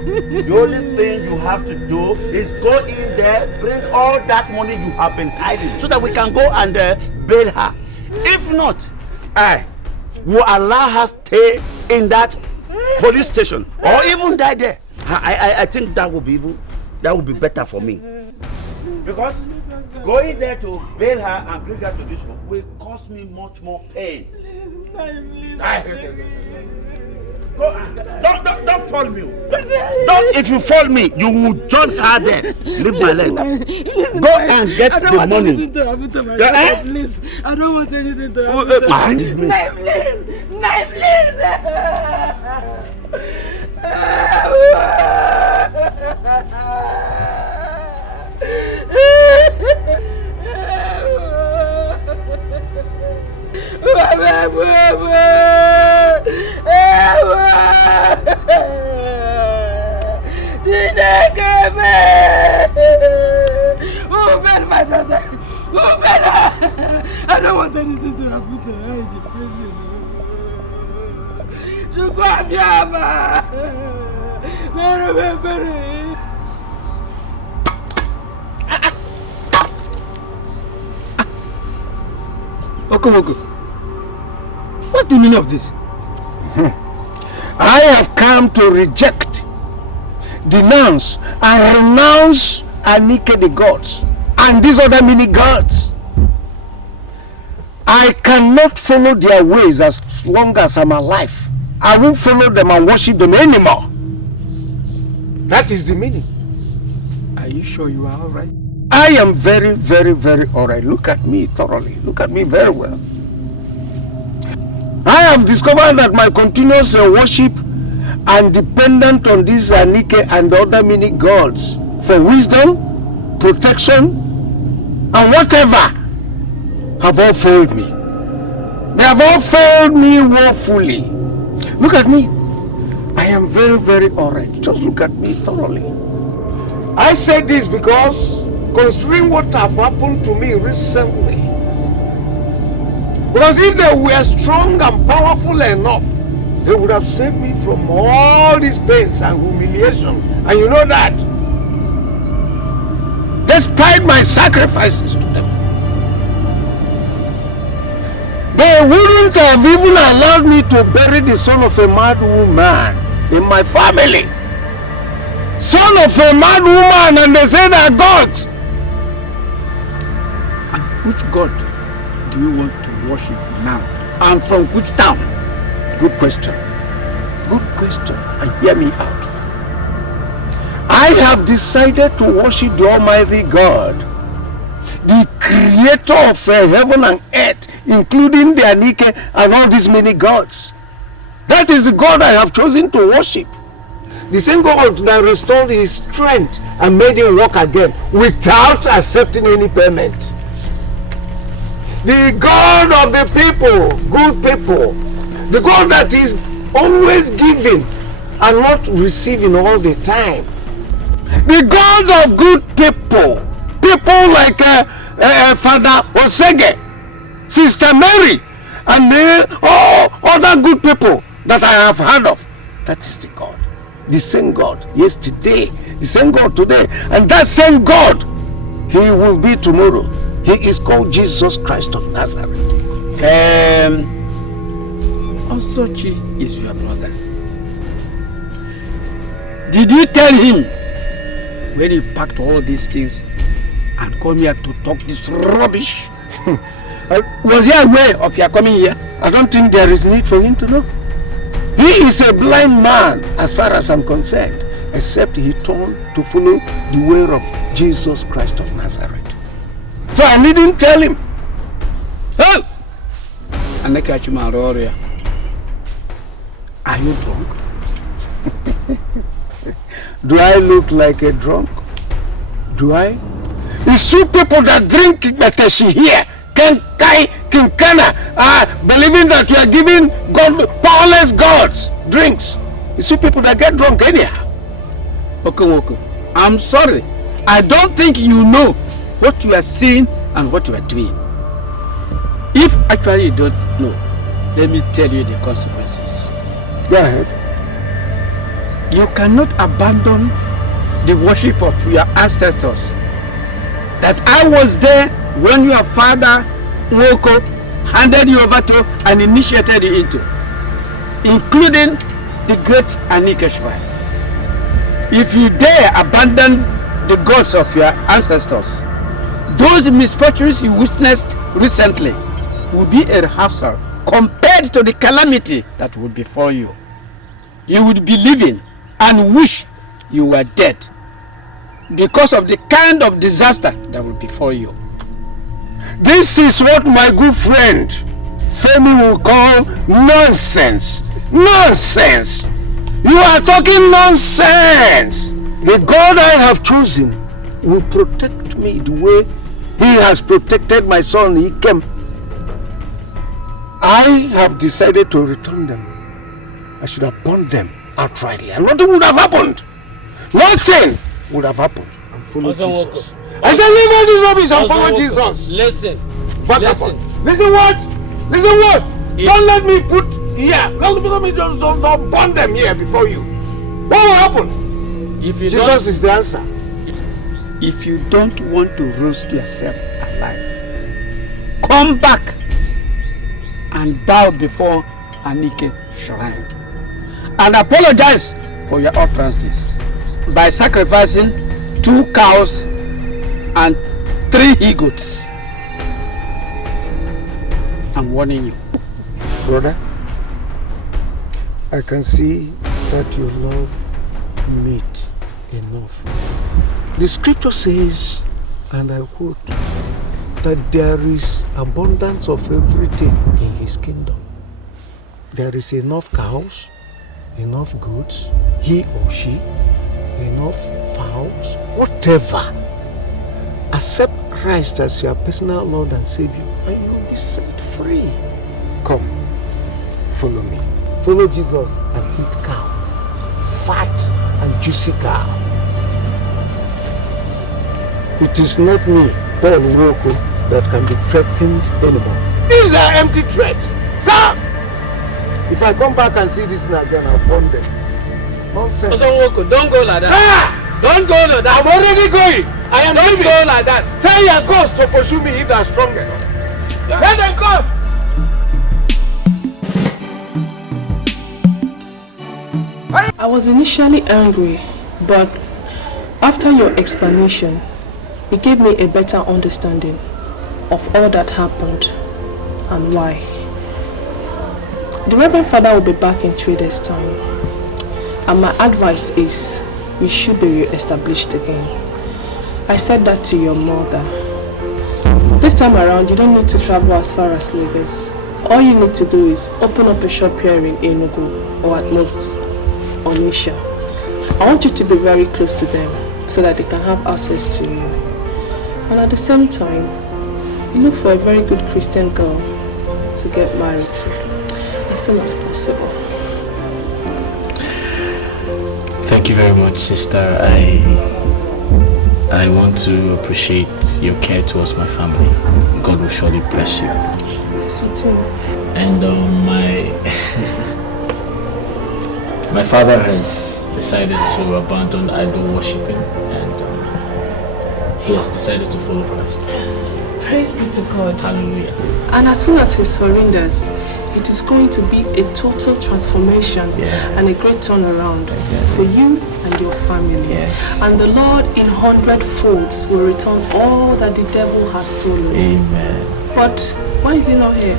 The only thing you have to do is go in there, bring all that money you have been hiding so that we can go and bail her. If not, I will allow her stay in that police station or even die there. I think that will be better for me. Because going there to bail her and bring her to this home will cause me much more pain. Go and don't fall me. Don't, if you fall me, you will join her there. Leave my leg. Go and get the money. Please, I don't want anything to happen to me. Open my daughter. Open her. I don't want anything to happen to her in the prison. Shubhamyama. Okomoko, what's the meaning of this? I have come to reject, denounce, and renounce Anike the gods and these other mini gods. I cannot follow their ways as long as I'm alive. I won't follow them and worship them anymore. That is the meaning. Are you sure you are alright? I am very, very, very alright. Look at me thoroughly. Look at me very well. I have discovered that my continuous worship and dependent on these Anike and other mini gods for wisdom, protection, and whatever have all failed me. They have all failed me woefully. Look at me. I am very, very alright. Just look at me thoroughly. I say this because considering what have happened to me recently, because if they were strong and powerful enough, they would have saved me from all these pains and humiliation. And you know that. Despite my sacrifices to them, they wouldn't have even allowed me to bury the son of a mad woman in my family. Son of a mad woman, and they say they're gods. And which god do you want to worship now? And from which town? Good question. Good question. And hear me out. I have decided to worship the Almighty God, the creator of heaven and earth, including the Anike and all these many gods. That is the God I have chosen to worship. The same God that restored his strength and made him walk again without accepting any payment. The God of the people, good people. The God that is always giving and not receiving all the time. The God of good people. People like Father Osege, Sister Mary, and other good people that I have heard of. That is the God. The same God yesterday, the same God today, and that same God, he will be tomorrow. He is called Jesus Christ of Nazareth. Osochi is your brother. Did you tell him when he packed all these things and come here to talk this rubbish? Was he aware of your coming here? I don't think there is need for him to know. He is a blind man as far as I'm concerned, except he turned to follow the way of Jesus Christ of Nazareth. So I needn't tell him. Oh! Are you drunk? Do I look like a drunk? Do I? It's two people that drink Beteshi here, Kenkai, Kinkana, believing that we are giving God, powerless gods drinks. It's two people that get drunk anyhow. Okay. I'm sorry. I don't think you know what you are seeing and what you are doing. If actually you don't know, let me tell you the consequences. Go ahead. You cannot abandon the worship of your ancestors. That I was there when your father woke up, handed you over to and initiated you into, including the great Dikeh shrine. If you dare abandon the gods of your ancestors, those misfortunes you witnessed recently will be a rehearsal compared to the calamity that would befall you. You would be living and wish you were dead because of the kind of disaster that will befall you. This is what my good friend Femi will call nonsense. Nonsense! You are talking nonsense! The God I have chosen will protect me the way he has protected my son Ikem. I have decided to return them. I should have burned them outrightly and nothing would have happened. Nothing would have happened. Follow Jesus. I said leave all this rubbish and follow Jesus. Listen. Listen what? Listen what? Don't let me put here. Don't burn them here before you. What will happen? If you Jesus is the answer. If you don't want to roast yourself alive, come back and bow before Dikeh shrine and apologize for your utterances by sacrificing 2 cows and 3 he-goats. I'm warning you. Brother, I can see that you love meat enough. The scripture says, and I quote, that there is abundance of everything in his kingdom. There is enough cows, enough goats, he or she, enough fowls, whatever. Accept Christ as your personal Lord and Savior and you'll be set free. Come, follow me. Follow Jesus and eat cow. Fat and juicy cow. It is not me, Paul Nwoko, that can be threatened anymore. These are empty threats. Come! If I come back and see this thing again, I'll burn them. Nonsense. Don't go like that. Ah! Don't go like that. I'm already going. I am Don't leaving. go like that. Tell your ghost to pursue me if they're strong enough. Let them come. I was initially angry, but after your explanation, it gave me a better understanding of all that happened and why. The Reverend Father will be back in 3 days' time, and my advice is we should be re-established again. I said that to your mother. This time around, you don't need to travel as far as Lagos. All you need to do is open up a shop here in Enugu, or at most Onisha. I want you to be very close to them so that they can have access to you. And at the same time, you look for a very good Christian girl to get married to as soon as possible. Thank you very much, sister. I want to appreciate your care towards my family. God will surely bless you. Yes, you too. And my father has decided to abandon idol worshipping, and he has decided to follow Christ. Praise be to God. Hallelujah. And as soon as he surrenders, it is going to be a total transformation and a great turnaround for you and your family. Yes. And the Lord in 100 folds will return all that the devil has stolen. Amen. But why is he not here?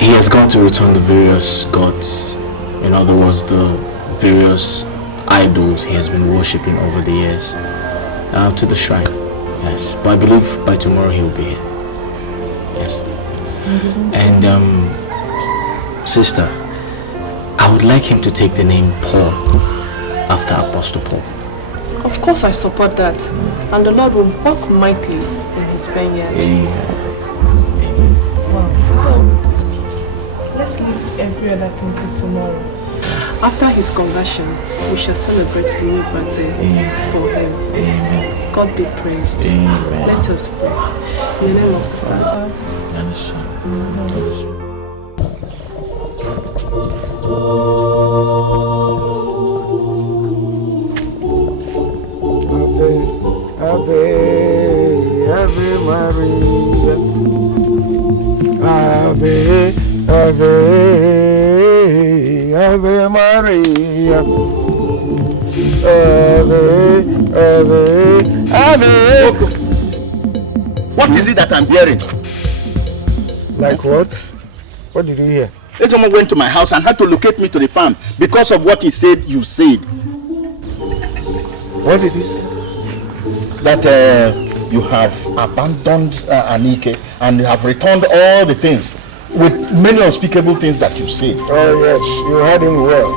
He has gone to return the various gods. In other words, the various idols he has been worshipping over the years to the shrine. Yes. But I believe by tomorrow he will be here. Yes. And sister, I would like him to take the name Paul after Apostle Paul. Of course I support that. And the Lord will work mightily in his vineyard. Amen. Wow. So, let's leave every other thing till tomorrow. After his conversion, we shall celebrate a new birthday for him. Amen. God be praised. Amen. Let us pray. In the name of the Father and the Son. and the Holy Spirit. Ave, Ave Maria. Ave, Ave, Ave. What is it that I'm hearing? Like what? What did you hear? Someone went to my house and had to locate me to the farm because of what he said you said. What did he say? That you have abandoned Anike and you have returned all the things with many unspeakable things that you said. Oh yes, you heard him well.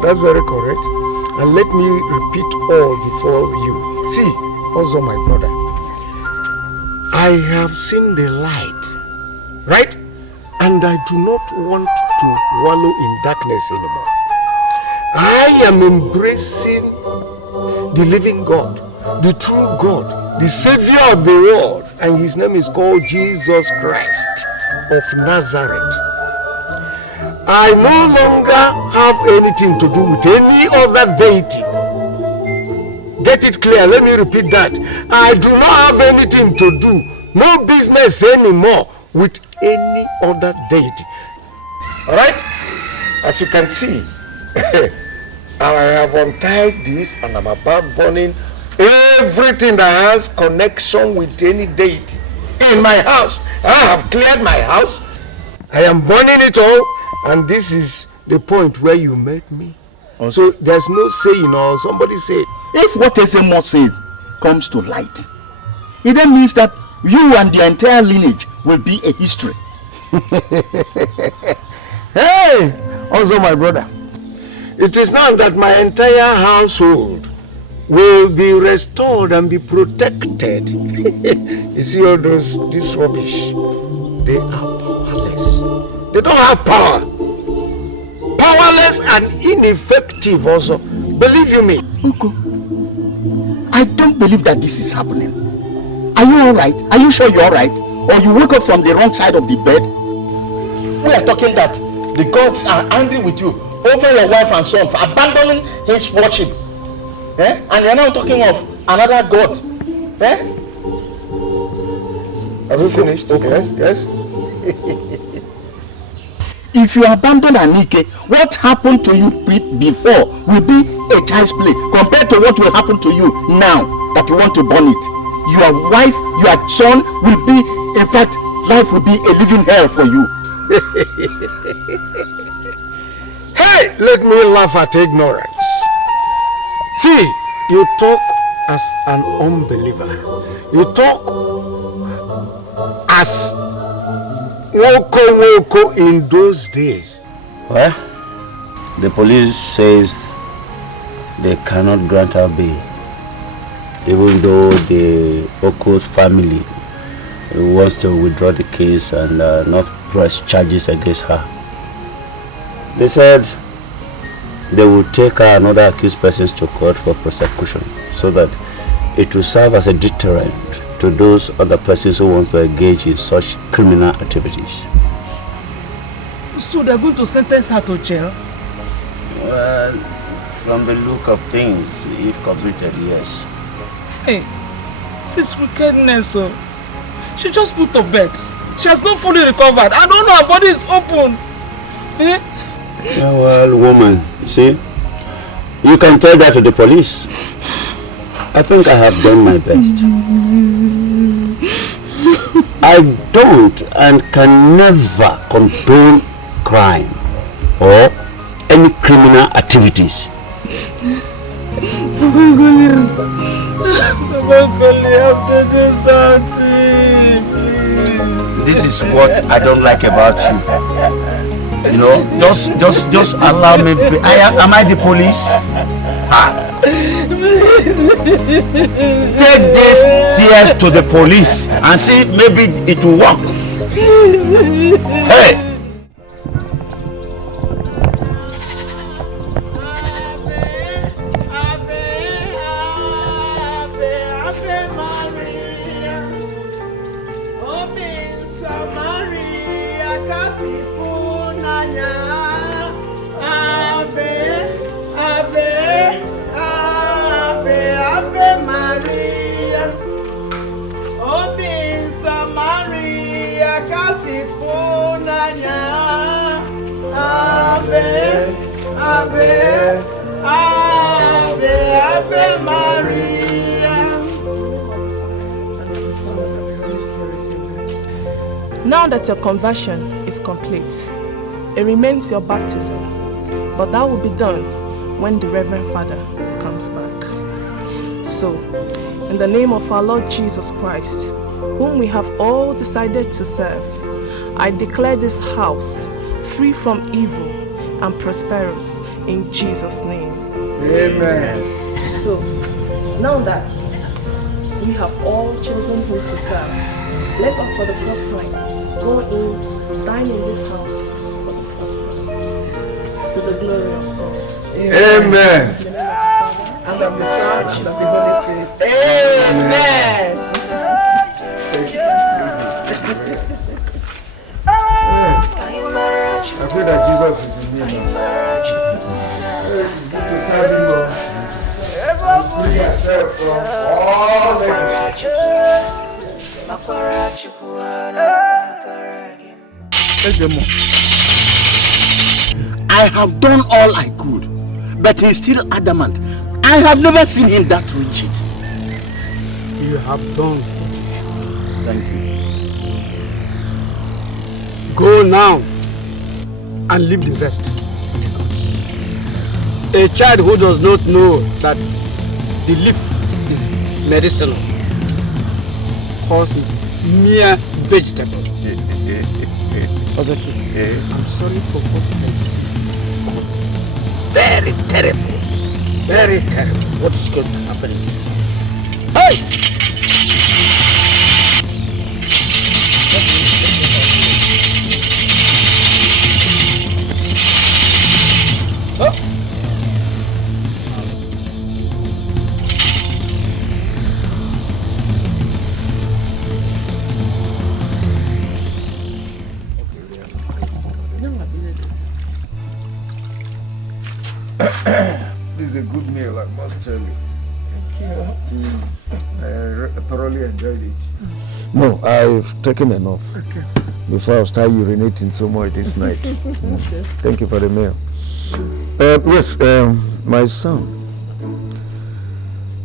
That's very correct. And let me repeat all before you. See, also my brother, I have seen the light, right? And I do not want to wallow in darkness anymore. I am embracing the living God, the true God, the Savior of the world, and his name is called Jesus Christ of Nazareth. I no longer have anything to do with any other deity. Get it clear, let me repeat that. I do not have anything to do, no business anymore with any other deity. Alright? As you can see, I have untied this and I'm about burning everything that has connection with any deity in my house. I have cleared my house. I am burning it all, and this is the point where you met me. Okay. So there's no saying or somebody say. If what Ezemo said comes to light, it then means that you and the entire lineage will be a history. Hey, also my brother, it is now that my entire household will be restored and be protected. You see all this rubbish, they are powerless. They don't have power. Powerless and ineffective also. Believe you me. Uncle, I don't believe that this is happening. Are you alright? Are you sure you're alright? Or you woke up from the wrong side of the bed? We are talking that the gods are angry with you over your wife and son for abandoning his worship. Eh? And you're now talking of another god. Eh? Have you finished? Okay. Yes. If you abandon Anike, what happened to you before will be a child's play compared to what will happen to you now that you want to burn it. Your wife, your son will be, in fact, life will be a living hell for you. Hey, let me laugh at ignorance. See, you talk as an unbeliever. You talk as woko in those days. Well, the police says they cannot grant her bail, even though the Oko's family wants to withdraw the case and not press charges against her. They said they will take her and other accused persons to court for prosecution so that it will serve as a deterrent to those other persons who want to engage in such criminal activities. So they're going to sentence her to jail? Well, from the look of things, if convicted, yes. Hey, this is wickedness. So she just put to bed. She has not fully recovered. I don't know, her body is open. Eh? Yeah, well, woman, see, you can tell that to the police. I think I have done my best. I don't and can never condone crime or any criminal activities. This is what I don't like about you. You know, just allow me. Am I the police? Take these tears to the police and see maybe it will work. Hey! Maria, Casifuna, Ave, Ave, Ave, Ave Maria. Now that your conversion is complete, it remains your baptism, but that will be done when the Reverend Father comes back. So, in the name of our Lord Jesus Christ, whom we have all decided to serve, I declare this house free from evil and prosperous in Jesus' name. Amen. So, now that we have all chosen who to serve, let us for the first time go in, dine in this house for the first time, to the glory of God. Amen. In the name of the Father, And of the Son, and of the Holy Spirit. Amen. I pray that Jesus is in me now. It's good to serve him, Lord. Free yourself from all I have done all I could, but he's still adamant. I have never seen him that rigid. You have done what you should. Thank you. Go now and leave the rest. A child who does not know that the leaf is medicinal calls it mere vegetable. I'm sorry for what I see. Very terrible. Very terrible. What is going to happen? Hey! Oh. This is a good meal, I must tell you. Thank you. I thoroughly enjoyed it. No, I've taken enough. Okay. Before I start urinating so much this night. Okay. Thank you for the meal. Yes, my son.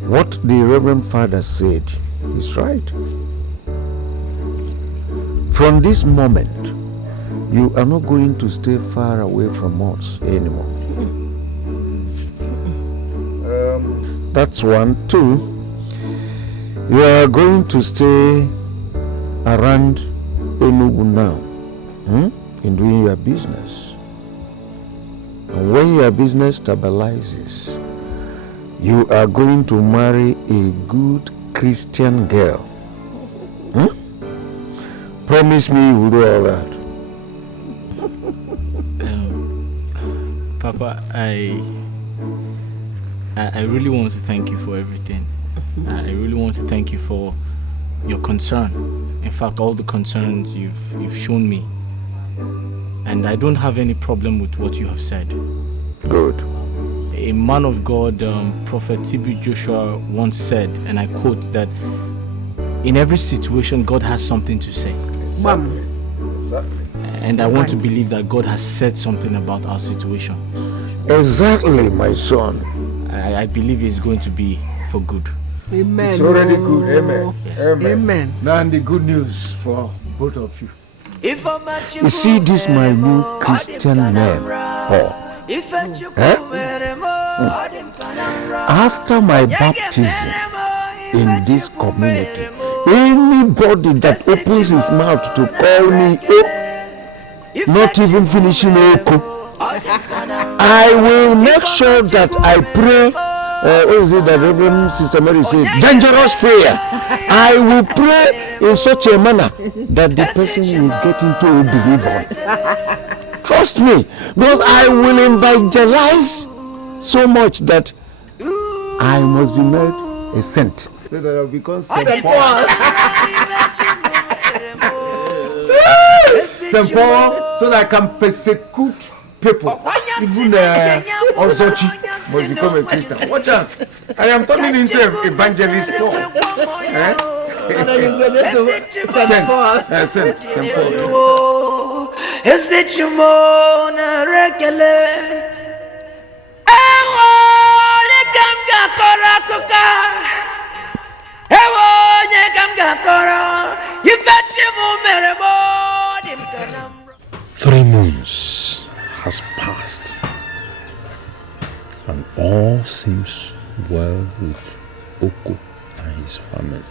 What the Reverend Father said is right. From this moment, you are not going to stay far away from us anymore. That's one. Two, you are going to stay around Enugu now in doing your business. And when your business stabilizes, you are going to marry a good Christian girl. Promise me you will do all that. Papa, I really want to thank you for everything. I really want to thank you for your concern. In fact, all the concerns you've shown me. And I don't have any problem with what you have said. Good. A man of God, Prophet T.B. Joshua once said, and I quote, that in every situation God has something to say. Exactly. And I want to believe that God has said something about our situation. Exactly, my son. I believe it's going to be for good. Amen. It's already good. Amen. Yes. Amen. Amen. Now the good news for both of you. You see this my new Christian name, Paul. After my baptism in this community, anybody that opens his mouth to call me not even finishing Oko, I will make sure that I pray. What is it that Reverend Sister Mary said? Dangerous prayer. I will pray in such a manner that the person will get into a believer. Trust me, because I will evangelize so much that I must be made a saint. So that I'll become St. St. Paul, so that I can persecute people. Even Ozochi must become a Christian. Watch out. I am turning into evangelist Paul. St. Paul. St. Paul. Esichimo rekele. Ewo lekamga kora koka. Ewo lekamga kora. Ifechimu meremo dimkanam. 3 months has passed, and all seems well with Oko and his family.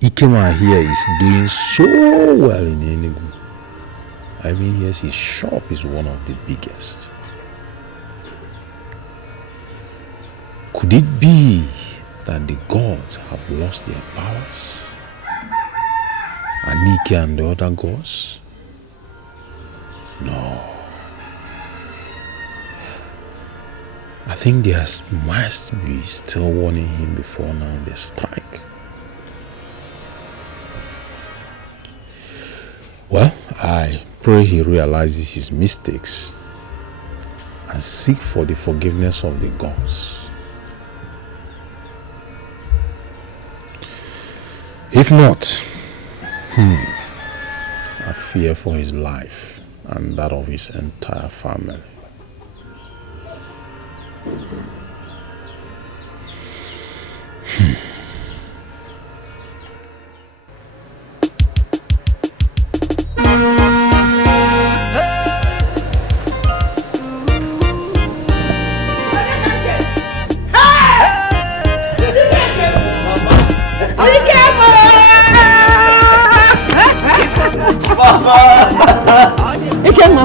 Ikema here is doing so well in Enugu. I mean, yes, his shop is one of the biggest. Could it be that the gods have lost their powers? Anike and the other gods? No. I think there must be still warning him before now they strike. Well, I pray he realizes his mistakes and seek for the forgiveness of the gods. If not, I fear for his life and that of his entire family.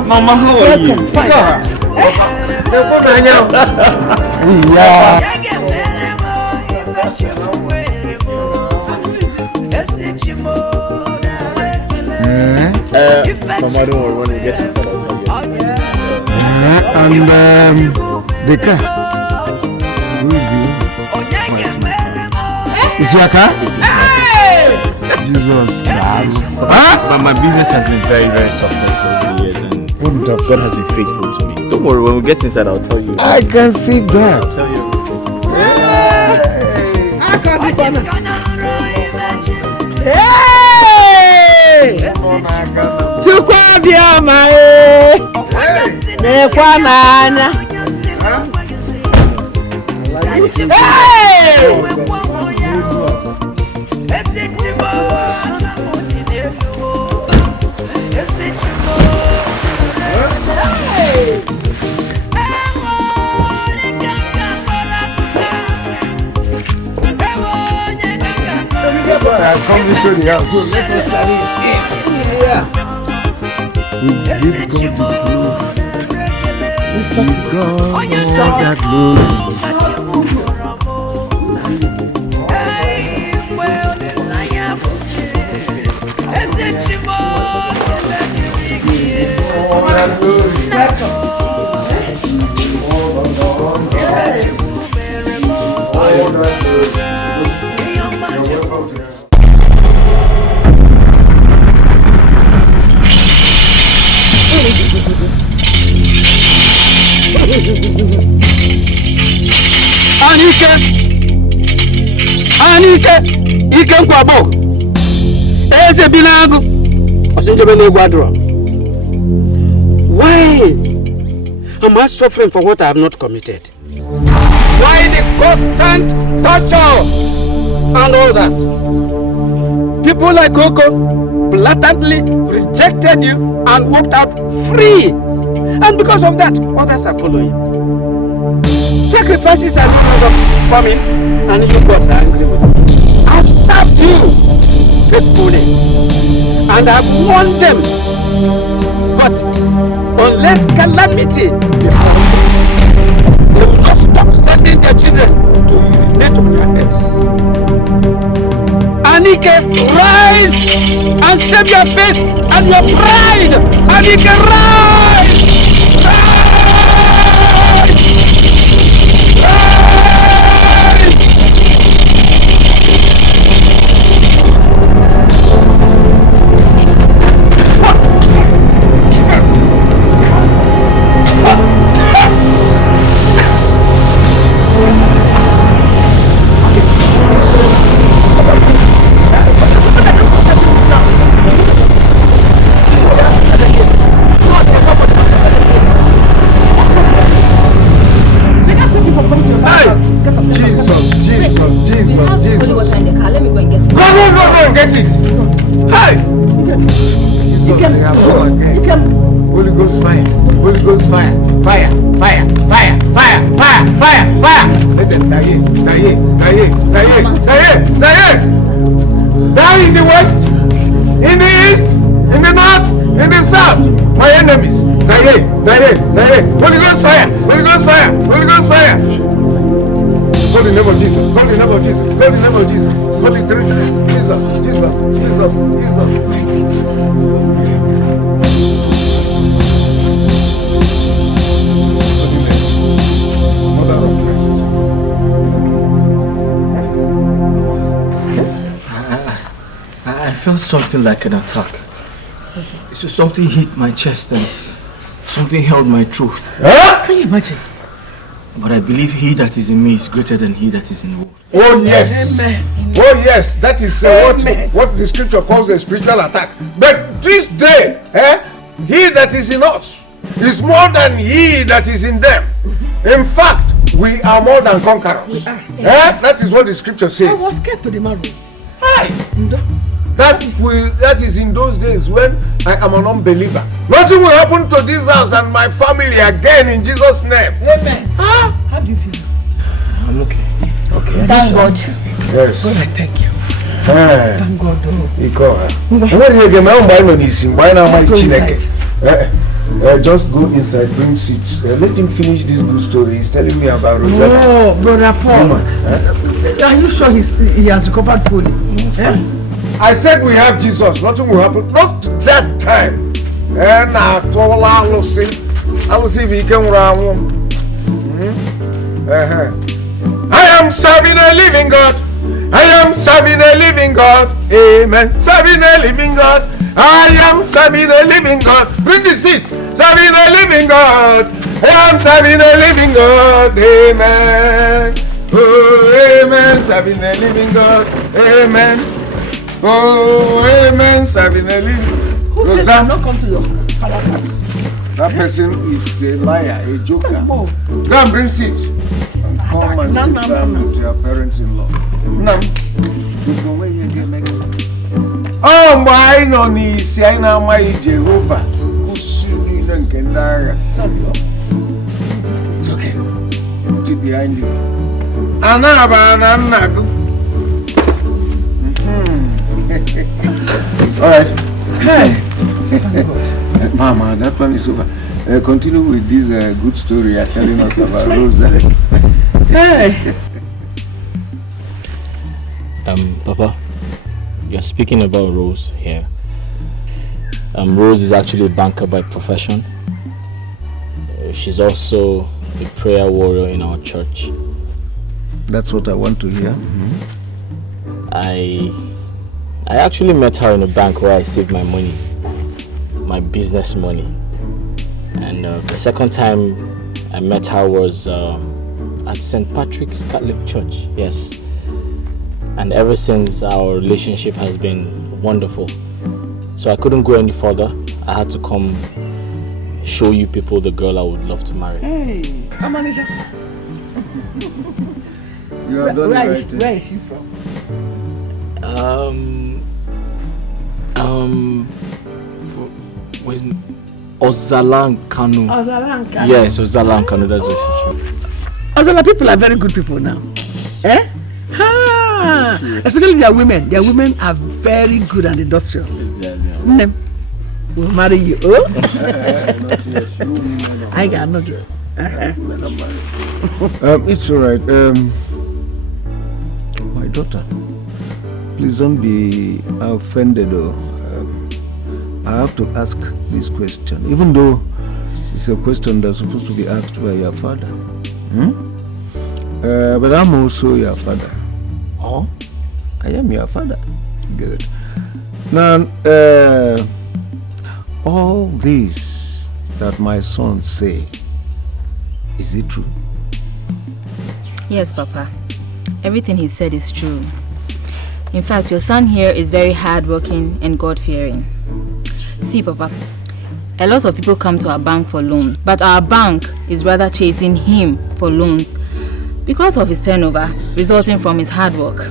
Mama, how are you? Mama, don't worry, when we get inside, I'll tell you. And Dikeh, who is you? Is your car? Jesus. But my business has been very, very successful over the years, and God has been faithful to me. Don't worry, when we get inside, I'll tell you. I can see that. I'll tell you I'm coming to the house. So let us start it. Yeah. We give God the glory. We give God that glory. Anike ike nkwabo eze binago osenjebe n'egwadro. Why am I suffering for what I have not committed? Why the constant torture and all that? People like Coco blatantly rejected you and walked out free, and because of that others are following. Sacrifices are not coming, and you gods are angry with me. I've served you faithfully, and I've warned them. But unless calamity befalls them, they will not stop sending their children to urinate on their heads. Anike, rise and save your faith and your pride. Anike, rise! Jesus. Holy water in the car. Let me go and get it. Go and get it. Hey! Jesus, they have come again. Holy Ghost fire. Holy Ghost fire. Fire. Fire. Fire. Fire. Fire. Fire. Fire. Let them die. Down in the west, in the east, in the north, in the south. My enemies. Die. Holy Ghost fire. Holy Ghost fire. Holy Ghost fire. Call the name of Jesus. Call the name of Jesus. Call the name of Jesus. Call it 3 times. Jesus. Mother of Christ. I felt something like an attack. So something hit my chest and something held my throat. Huh? Can you imagine? But I believe he that is in me is greater than he that is in the world. Oh yes. Amen. Oh yes. That is what the scripture calls a spiritual attack. But this day, he that is in us is more than he that is in them. In fact, we are more than conquerors. That is what the scripture says. I was scared to the marrow. That is in those days when I am an unbeliever. Nothing will happen to this house and my family again in Jesus' name. Amen. How do you feel? I'm okay. Okay. Thank God. Yes. God, I thank you. Thank God. Just go inside, bring seats. Let him finish this good story. He's telling me about Rosanna. Oh, Brother Paul. Are you sure he has recovered fully? I said we have Jesus. Nothing will happen. Not that time. And I told I'll see if he can run. I am serving a living God. I am serving a living God. Amen. Serving a living God. I am serving a living God. Bring the seat. Serving a living God. I am serving a living God. Amen. Oh, amen. Serving a living God. Amen. Oh, amen. Serving a living. Who said I not come to your father's house? That person is a liar, a joker. Go and bring seat. And come and sit down with your parents-in-law. No. Oh, my no ni si I na my Jehovah. Kusini na nkendara. It's okay. Put it behind you. All right. Hey. Mama, that one is over. Continue with this good story you're telling us about Rosa. Hey. Papa, you're speaking about Rose here. Rose is actually a banker by profession. She's also a prayer warrior in our church. That's what I want to hear. I actually met her in a bank where I saved my money, my business money. And the second time I met her was at St. Patrick's Catholic Church, yes. And ever since, our relationship has been wonderful. So I couldn't go any further. I had to come show you people the girl I would love to marry. Hey, Amanisha. You are done where right. Where is she from? Where's Ozalan Kanu? Ozalan Kanu. Yes, Ozalan Kanu, that's where she's from. Ozala people are very good people now. Eh? Ha! Especially their women. Their women are very good and industrious. Exactly. We'll marry you. Oh? I got no girl. It's alright. My daughter, please don't be offended. I have to ask this question, even though it's a question that's supposed to be asked by your father. But I'm also your father. Oh, I am your father. Good. Now, all this that my son say, is it true? Yes, Papa. Everything he said is true. In fact, your son here is very hardworking and God-fearing. See, Papa, a lot of people come to our bank for loans, but our bank is rather chasing him for loans because of his turnover resulting from his hard work.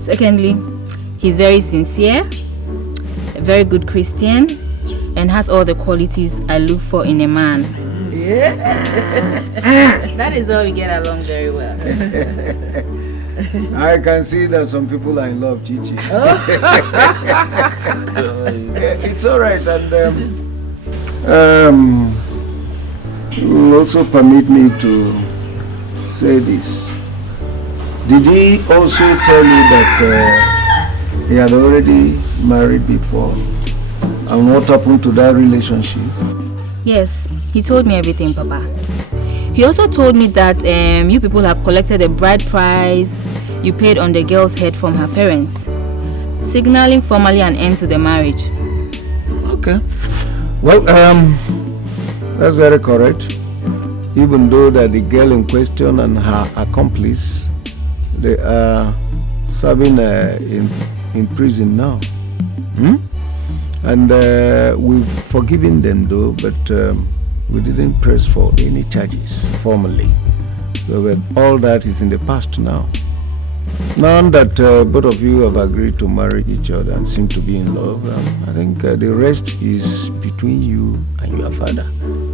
Secondly, he's very sincere, a very good Christian, and has all the qualities I look for in a man. Yeah. That is why we get along very well. I can see that some people are in love, Chichi. It's all right, and you also permit me to say this. Did he also tell you that he had already married before? And what happened to that relationship? Yes, he told me everything, Papa. He also told me that you people have collected a bride price you paid on the girl's head from her parents, signaling formally an end to the marriage. Okay. Well, that's very correct. Even though that the girl in question and her accomplice, they are serving in prison now. And we've forgiven them though, but we didn't press for any charges formally. So all that is in the past now. Now that both of you have agreed to marry each other and seem to be in love, I think the rest is between you and your father.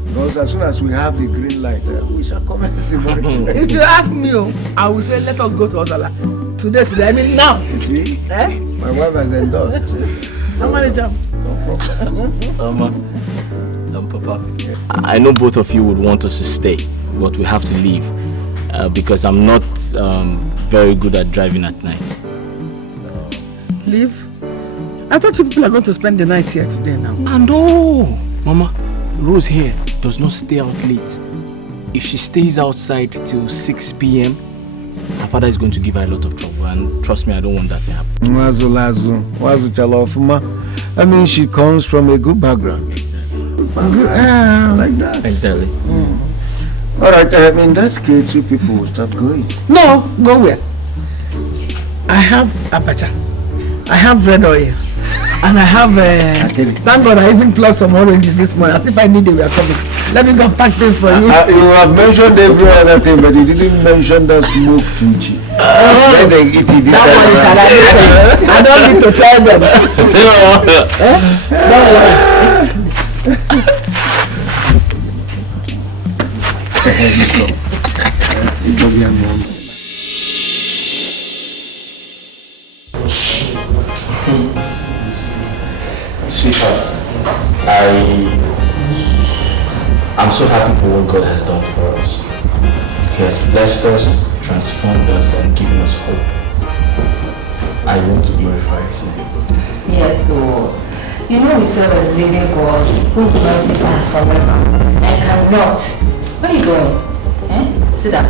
Because as soon as we have the green light, we shall commence the marriage. If you ask me, I will say let us go to Ozala. Today, I mean now. You see? My wife has endorsed. Somebody jump. No problem. Papa, I know both of you would want us to stay, but we have to leave because I'm not very good at driving at night. Leave? I thought you people are going to spend the night here today now. No! Mama, Rose here does not stay out late. If she stays outside till 6 p.m, her father is going to give her a lot of trouble, and trust me, I don't want that to happen. I mean, she comes from a good background. Like that. Exactly. All right, in that case, you people will start going. No, go where? I have apacha, I have red oil, and I have, thank God I even plucked some oranges this morning, as if I knew they were coming. Let me go pack this for you. You have mentioned every other thing, but you didn't mention the smoked kimchi. Then they eat it. That one is I don't need to tell them. Don't worry. Sweetheart, I'm so happy for what God has done for us. He has blessed us, transformed us, and given us hope. I want to glorify His name. Yes, so you know we serve a living God whose mercies are forever and cannot. Where are you going? Sit down.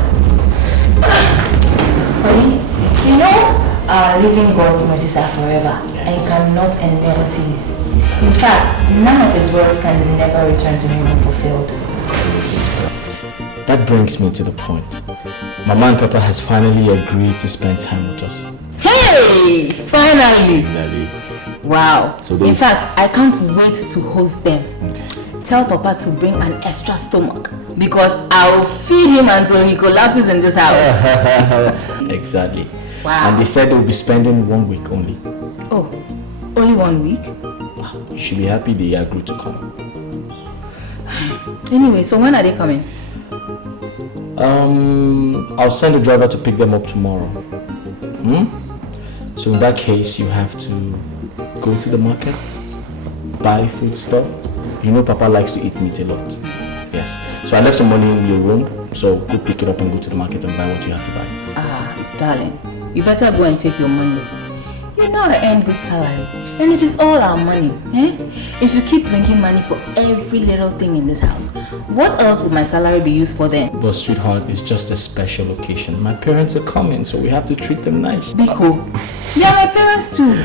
Honey, you know our living God's mercies are forever and cannot and never cease. In fact, none of His words can never return to Him unfulfilled. That brings me to the point. Mama and Papa has finally agreed to spend time with us. Hey! Finally! Wow. So in fact, I can't wait to host them. Tell Papa to bring an extra stomach because I'll feed him until he collapses in this house. Exactly. Wow. And they said they'll be spending 1 week only. Oh, only 1 week? You should be happy they agreed to come. Anyway, so when are they coming? I'll send a driver to pick them up tomorrow. So in that case, you have to go to the market, buy food stuff. You know Papa likes to eat meat a lot. Yes. So I left some money in your room, so go pick it up and go to the market and buy what you have to buy. Darling, you better go and take your money. You know I earn good salary, and it is all our money. If you keep bringing money for every little thing in this house, what else would my salary be used for then? But sweetheart, it's just a special occasion. My parents are coming, so we have to treat them nice. Biko, yeah, my parents too.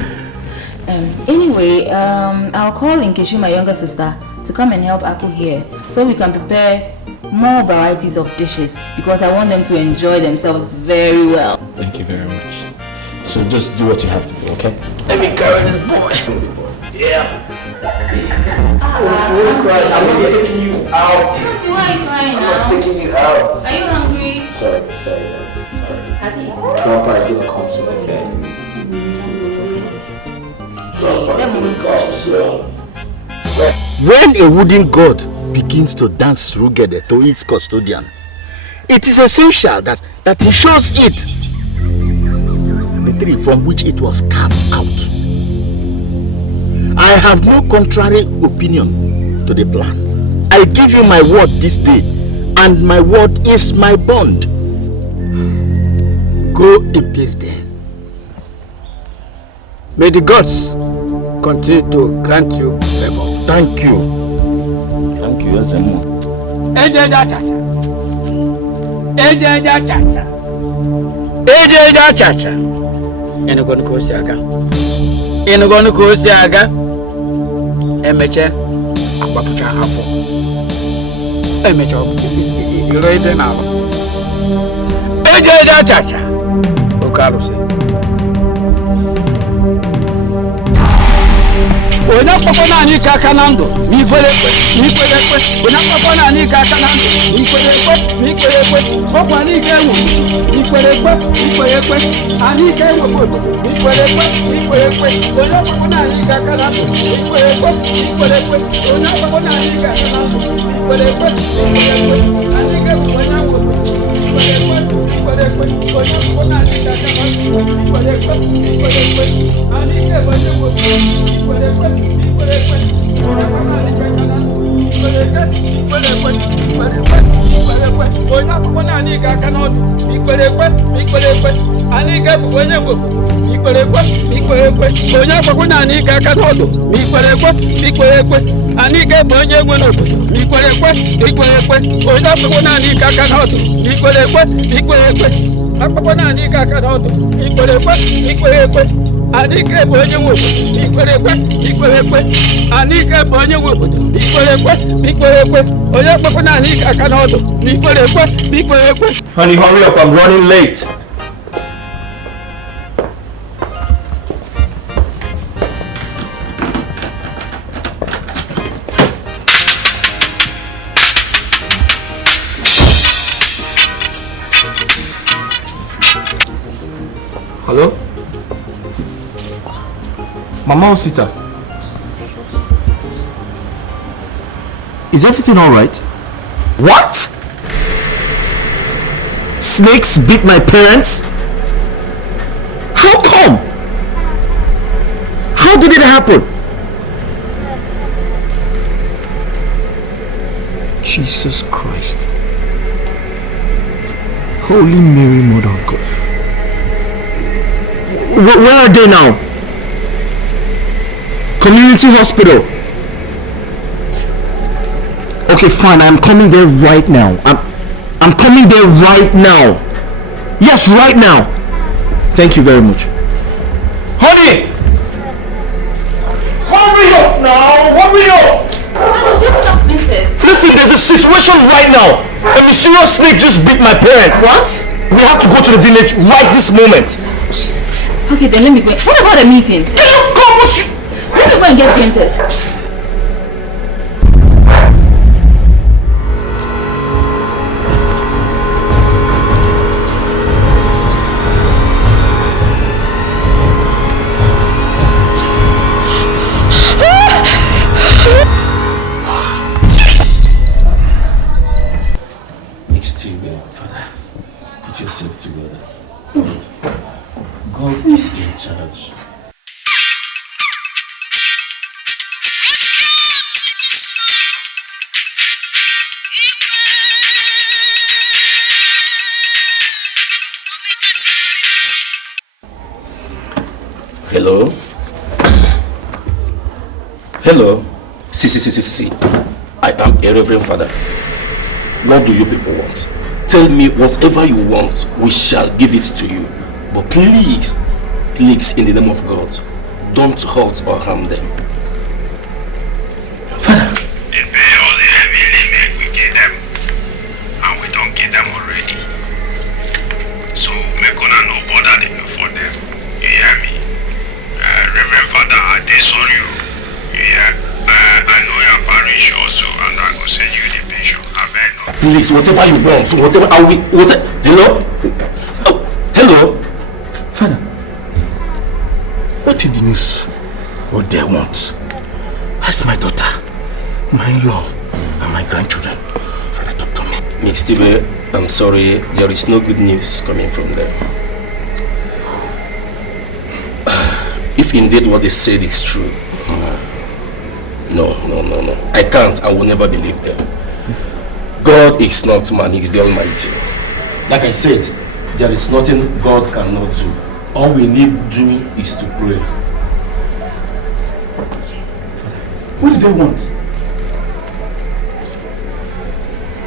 Anyway, I'll call Nkechi, my younger sister, to come and help Aku here, so we can prepare more varieties of dishes, because I want them to enjoy themselves very well. Thank you very much. So just do what you have to do, okay? Let me carry this boy. Yeah. Don't cry. I'm not taking you out. Why are you crying now? I'm not taking you out. Are you hungry? Sorry. Grandpa is gonna come soon, okay? When a wooden god begins to dance rugede to its custodian, it is essential that he shows it the tree from which it was carved out. I have no contrary opinion to the plan. I give you my word this day, and my word is my bond. Go in peace then. May the gods continue to grant you favor. Thank you. Thank you, Yazemo. Ejeja chacha. Enugonu kosi aga. Emeche agbapucha afọ. Emeche iro ide na aba. Ejeja chacha. Okalusi. Onye kpọkọ naanị ike aka na ndụ ma ikwere ekwe onye kpọkọ naanị ike aka na ndụ ma ikwere ekwe ọkwa n'ike enwe ikwere ekwe anyị ike enwe obodo ikwere ekwe onye kpọkọ naanị ike aka na ndụ ikwere ekwe onye kpọkọ naanị ike aka na ndụ ikwere ekwe anyị ike bụ onye nwe obodo ikwere ekwe onye kpọkọ naanị ike aka na ndụ ikwere ekwe anyị ike bụ onye nwe obodo ikwere ekwe Anike bonye wo ikwerekwe anike bonye wo ikwerekwe oya papa na anike aka na odo ikwerekwe. Honey, hurry up, I'm running late. Hello? Mama Osita, is everything alright? What? Snakes beat my parents? How come? How did it happen? Jesus Christ. Holy Mary, Mother of God. Where are they now? Community hospital. Okay, fine. I'm coming there right now. I'm coming there right now. Yes, right now. Thank you very much. Honey! Hurry up now! Hurry up! I was dressing up, princess. Listen, there's a situation right now. A mysterious snake just beat my parents. What? We have to go to the village right this moment. Okay, then let me go. What about the meetings? Can you come? Let me go and get princess. Put yourself together. God is in charge. Hello? Hello? See. I am a reverend father. What do you people want? Tell me whatever you want, we shall give it to you. But please, in the name of God, don't hurt or harm them. The bills heavily make we get them, and we don't get them already. So make una no bother them for them. You hear me? Reverend Father, I disown you. You hear? I know your parish also, and I go send you the pension. Please, whatever you want, Hello? Oh, hello? Father, what did the news? What they want? Ask my daughter, my in-law, and my grandchildren. Father, talk to me. Miss Steve, I'm sorry, there is no good news coming from them. If indeed what they said is true, no. I can't, I will never believe them. God is not man, he is the Almighty. Like I said, there is nothing God cannot do. All we need to do is to pray. What do they want?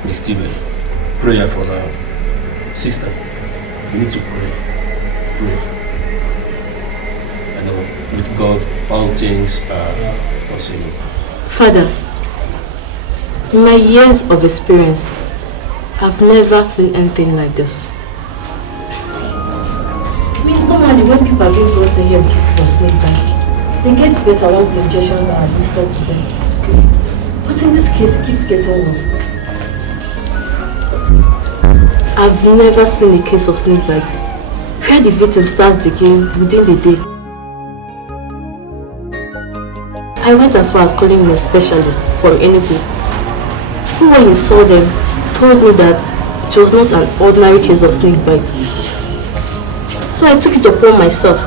Miss Steve, prayer for now. Sister, we need to pray. Pray. I know, with God, all things are possible. Father, in my years of experience, I've never seen anything like this. I mean, normally when people are being brought in here with cases of snake bite, they get better once the injections are administered to them. But in this case, it keeps getting worse. I've never seen a case of snake bite where the victim starts decaying within the day. I went as far as calling in a specialist for Ini Edo, who when he saw them told me that it was not an ordinary case of snake bite. So I took it upon myself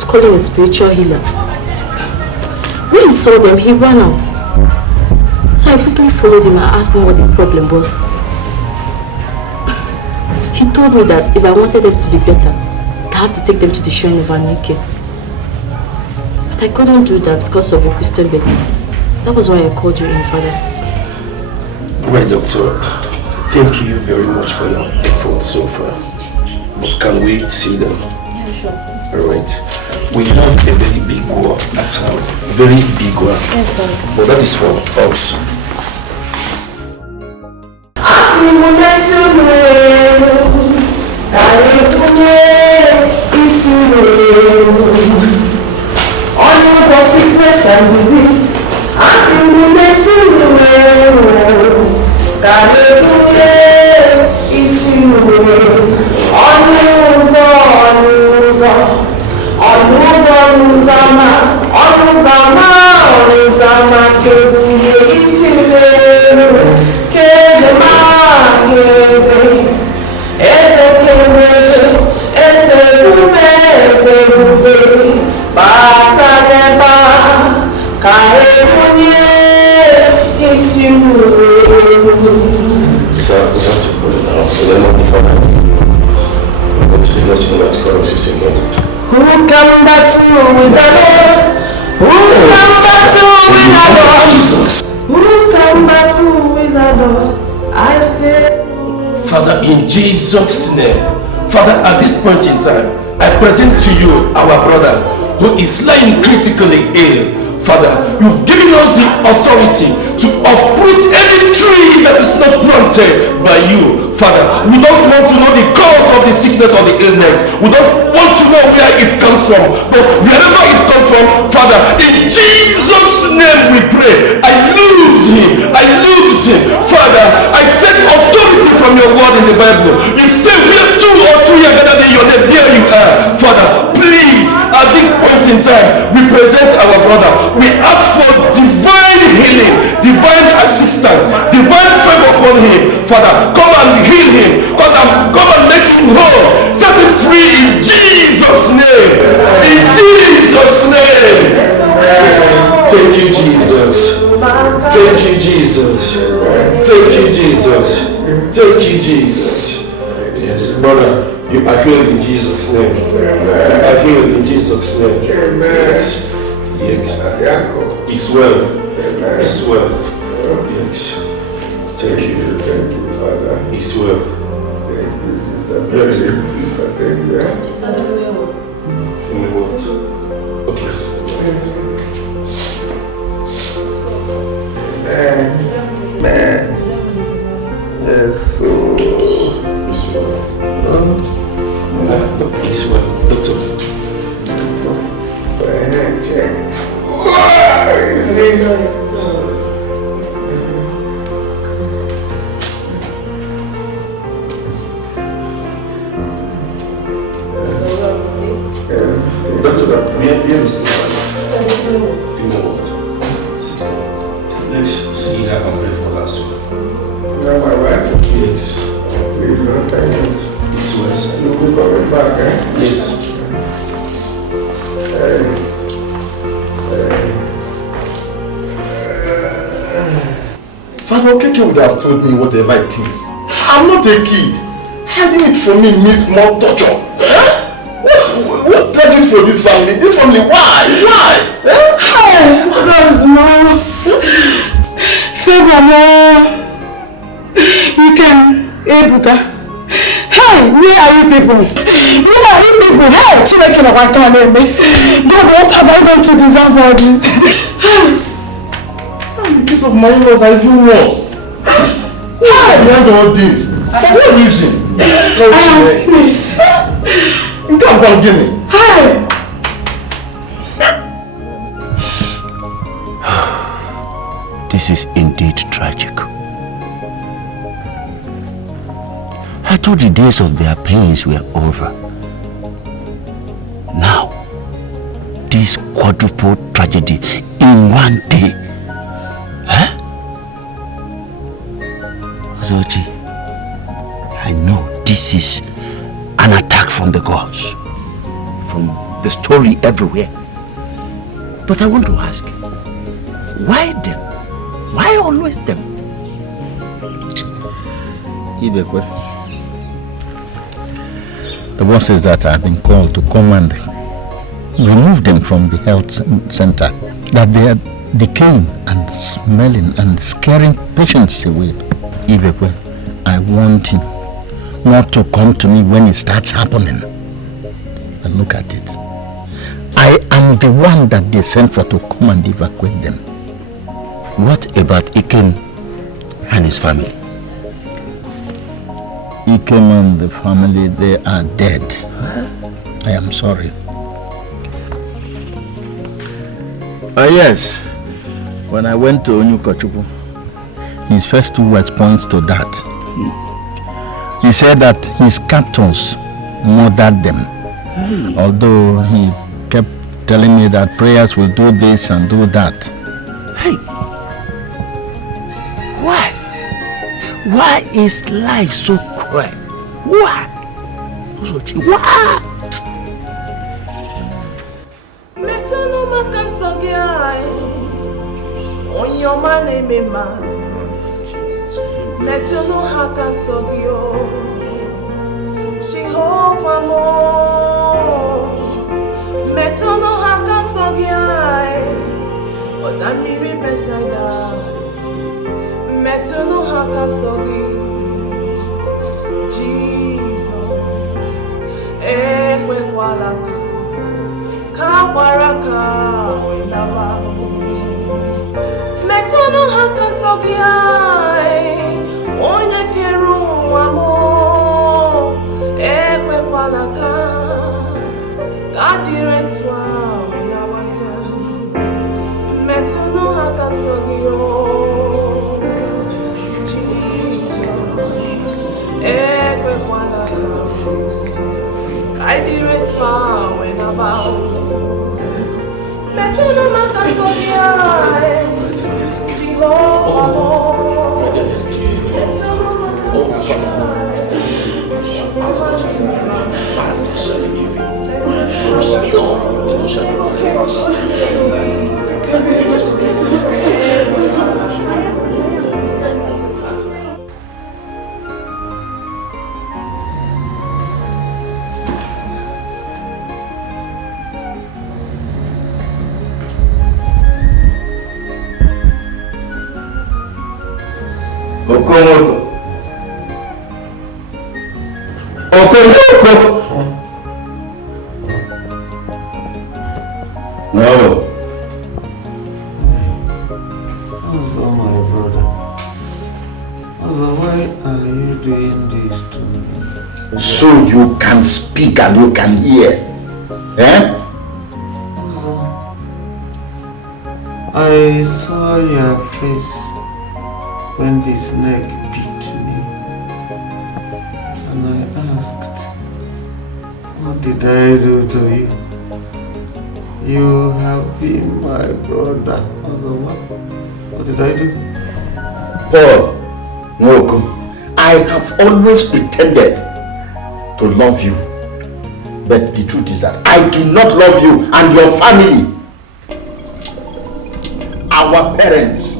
to call in a spiritual healer. When he saw them, he ran out. So I quickly followed him and asked him what the problem was. He told me that if I wanted them to be better, I have to take them to the shrine of Dikeh. But I couldn't do that because of a Christian belief. That was why I called you in, Father. My doctor, thank you very much for your efforts so far. But can we see them? Yeah, sure. Alright. We have a very big war at hand. Very big war. Yes, sir. But that is for us. Only for sickness and disease, as in the So we have to put it now. We are not before that. We're going to the blessing that God of His again. Who come back to with the Lord? Who come back to with the Lord? Who come back to with the Lord? I say, Father, in Jesus' name, Father, at this point in time, I present to you our brother who is lying critically ill. Father, you've given us the authority to uproot any tree that is not planted by you. Father, we don't want to know the cause of the sickness or the illness. We don't want to know where it comes from. But wherever it comes from, Father, in Jesus' name we pray. I lose him. Father, I take authority from your word in the Bible. You say where two or three are gathered in your name, there you are. Father, please, at this point in time, we present our brother. We ask for divine healing, divine assistance, divine favor upon him. Father, come and heal him. Come and make him whole. Set him free in Jesus' name. In Jesus' name. Thank you, Jesus. Thank you, Jesus. Thank you, Jesus. Thank you, Jesus. Yes, brother, you are healed in Jesus' name. You are healed in Jesus' name. Yes. Yes. It's well. It's well. Yes. Thank you. Thank you, Father. It's well. Thank you, sister. Thank you. Tell me what? Okay, sister. Man. Yes, so. It's well. It's well. Doctor. Check. Where is the female what? Sister. Let's see if I can pray for last week. You are my wife? Yes. Please don't thank it. This was. You will be coming back, eh? Yes. Father Okeke would have told me whatever it is. I'm not a kid. Hiding it from me means more torture. What dragged it for this family? This family, why? Why? Hey, Rosma. Favor, you can, Ebuka. Hey, where are you people? Where are you people? Hey, Chineke, why can't I me? God, what have I done to deserve all this? And the case of my in-laws are even worse. Why behind all this? For what reason? I am finished. You can't go and give me. Hey! This is indeed tragic. I thought the days of their pains were over. Now, this quadruple tragedy in one day. Huh? Ozochi, I know this is an attack from the gods, from the story everywhere. But I want to ask, why them? Why always them? Ibekwe, the boss says that I've been called to come and remove them from the health center, that they are decaying and smelling and scaring patients away. Ibekwe, I want him not to come to me when it starts happening. And look at it. I am the one that they sent for to come and evacuate them. What about Ikem and his family? Ikem and the family, they are dead. I am sorry. Yes, when I went to Onyukochukwu, his first 2 words points to that. He said that his captors murdered them. Although he kept telling me that prayers will do this and do that. Hey! Why? Why is life so cruel? Why? Why? Metuno haka sogio, Jehovah mo. Metuno haka sogiai, Odamiri besaya. Metuno haka sogi, Jesus. Ekwe kwalaka, kawaraka wenawa. Metuno haka sogiai. Onye keru amo ekwe kwalaka kadire twa wena waza metuno hakasogio ekwe kwalaka kadire twa wena ba metuno hakasogio Pastor shall give you. Sure, shall Okomoko. Okomoko. No. Ozo, my brother. Ozo, why are you doing this to me? So you can speak and you can hear. Eh? Ozo, I saw your face when the snake bit me, and I asked, what did I do to you? You have been my brother. Also, what did I do? Paul, Nwoko, I have always pretended to love you. But the truth is that I do not love you and your family. Our parents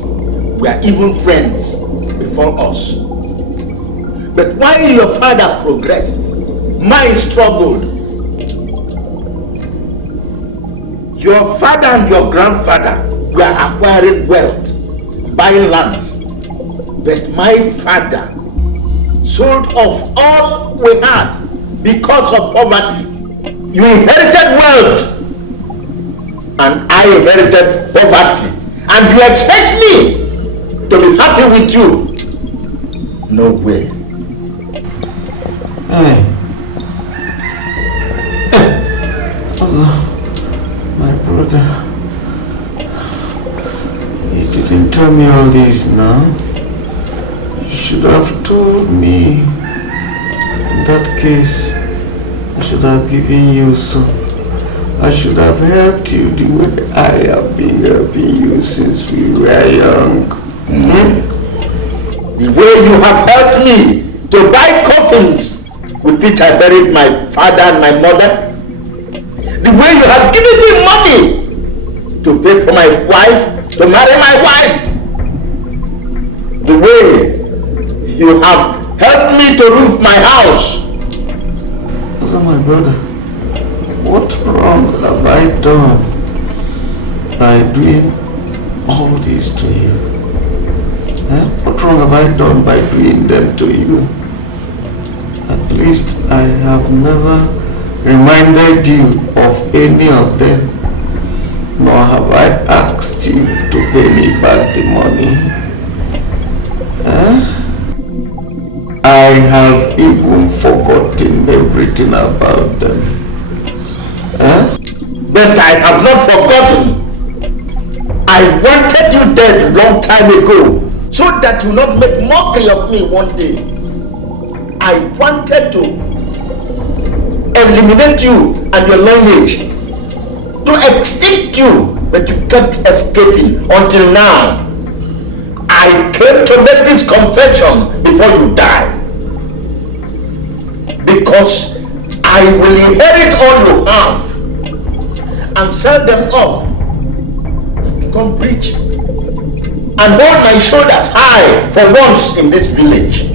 were even friends before us. But while your father progressed, mine struggled. Your father and your grandfather were acquiring wealth, buying lands. But my father sold off all we had because of poverty. You inherited wealth and I inherited poverty. And you expect me to be happy with you? No way. Also, my brother, you didn't tell me all this now. You should have told me. In that case, I should have given you some. I should have helped you the way I have been helping you since we were young. The way you have helped me to buy coffins with which I buried my father and my mother. The way you have given me money to pay for my wife, to marry my wife. The way you have helped me to roof my house. So my brother, what wrong have I done by doing all this to you? What wrong have I done by doing them to you? At least I have never reminded you of any of them, nor have I asked you to pay me back the money. I have even forgotten everything about them. But I have not forgotten. I wanted you dead long time ago so that you not make mockery of me one day. I wanted to eliminate you and your lineage, to extinct you, but you kept escaping until now. I came to make this confession before you die, because I will inherit all you have and sell them off, become rich, and hold my shoulders high for once in this village.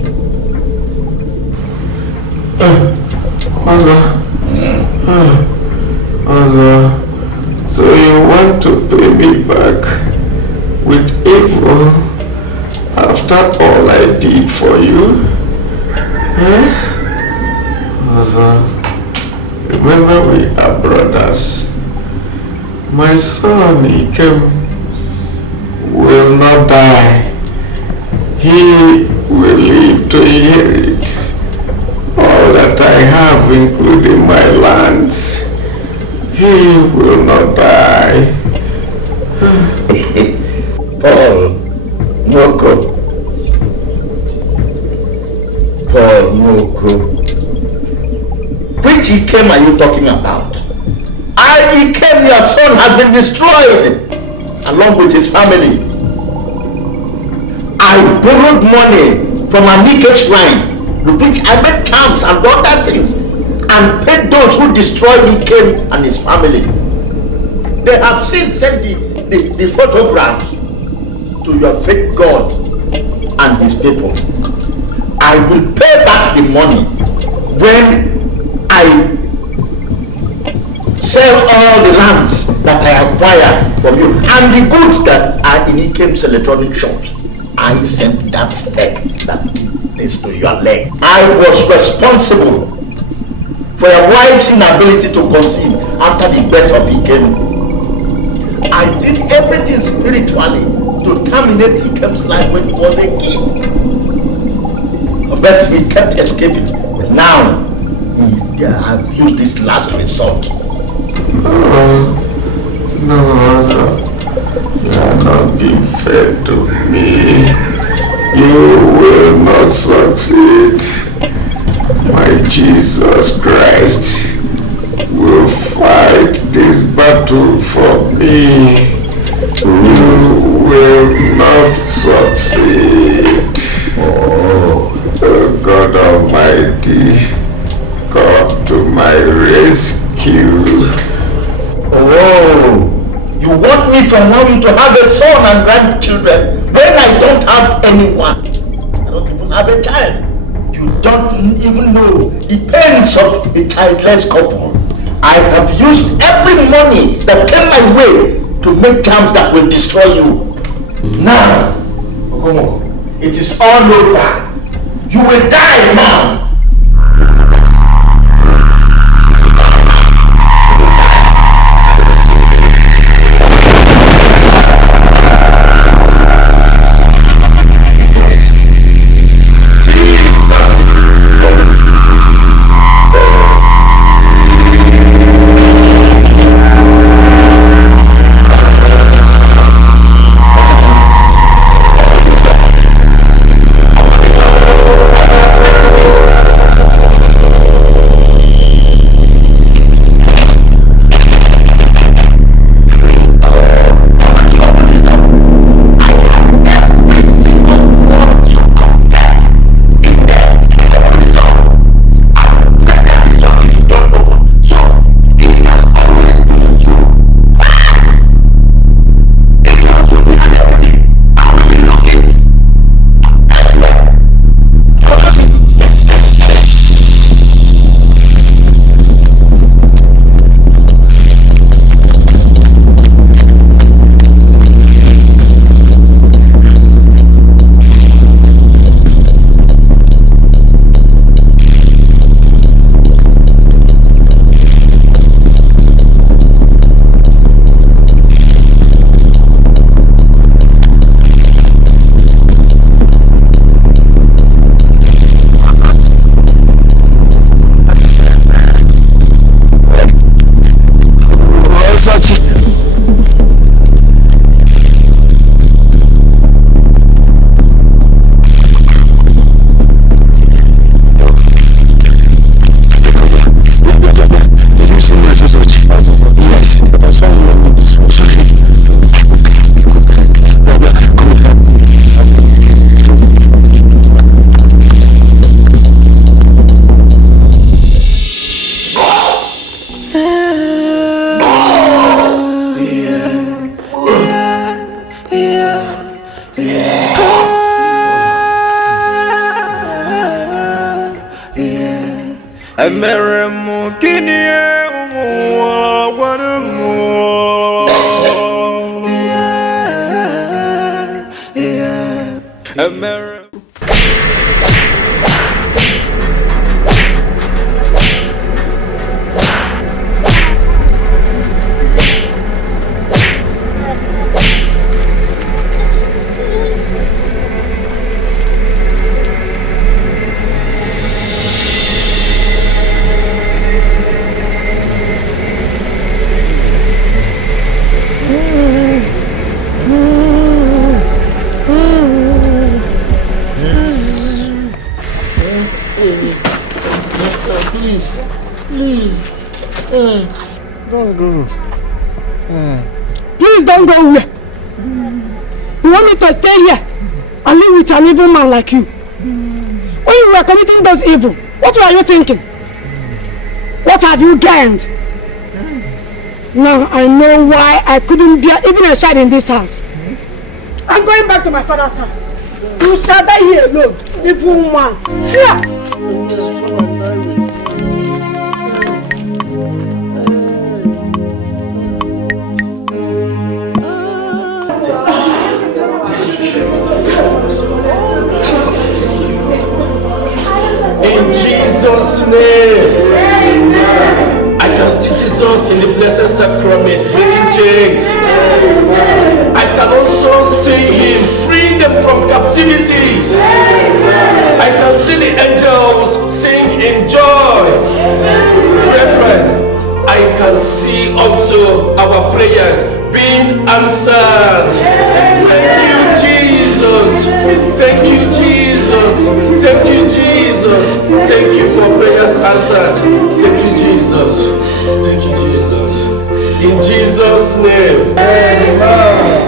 So you want to pay me back with evil after all I did for you? Remember we are brothers. My son, Ikem, will not die. He will live to inherit all that I have, including my lands. He will not die. Paul Nwoko. Paul Nwoko. Which Ikem are you talking about? Ikem, your son, has been destroyed along with his family. I borrowed money from a Dikeh shrine with which I made charms and other things and paid those who destroyed Ikem and his family. They have since sent the photograph to your fake God and his people. I will pay back the money when I sell all the lands that I acquired from you and the goods that are in Ikem's electronic shops. I sent that stake that is to your leg. I was responsible for your wife's inability to conceive after the birth of Ikem. I did everything spiritually to terminate Ikem's life when he was a kid. But he kept escaping. But now, he have used this last resort. No, you are not being fair to me. You will not succeed. My Jesus Christ will fight this battle do for me, you will not succeed. Oh, God Almighty, come to my rescue. Oh, you want me to allow you to have a son and grandchildren when I don't have anyone? I don't even have a child. You don't even know the pains of a childless couple. I have used every money that came my way to make charms that will destroy you. Now, Okomoko, it is all over. You will die now. Don't go. Please don't go away. You want me to stay here and live with an evil man like you? When you were committing those evil, what were you thinking? What have you gained? Now I know why I couldn't bear even a child in this house. I'm going back to my father's house. You shall die here alone, evil woman. Fear! In Jesus' name. Amen. I can see Jesus in the blessed sacrament breaking chains. I can also see him freeing them from captivities. I can see the angels sing in joy. Brethren, I can see also our prayers being answered. Thank you, Jesus. Thank you, Jesus. Thank you, Jesus. Thank you for prayers answered. Thank you, Jesus. Thank you, Jesus. In Jesus' name. Amen.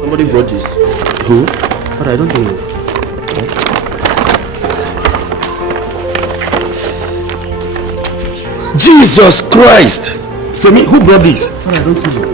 Somebody brought this. Who? Father, I don't know. Jesus Christ! Semi, who brought this? Father, I don't know.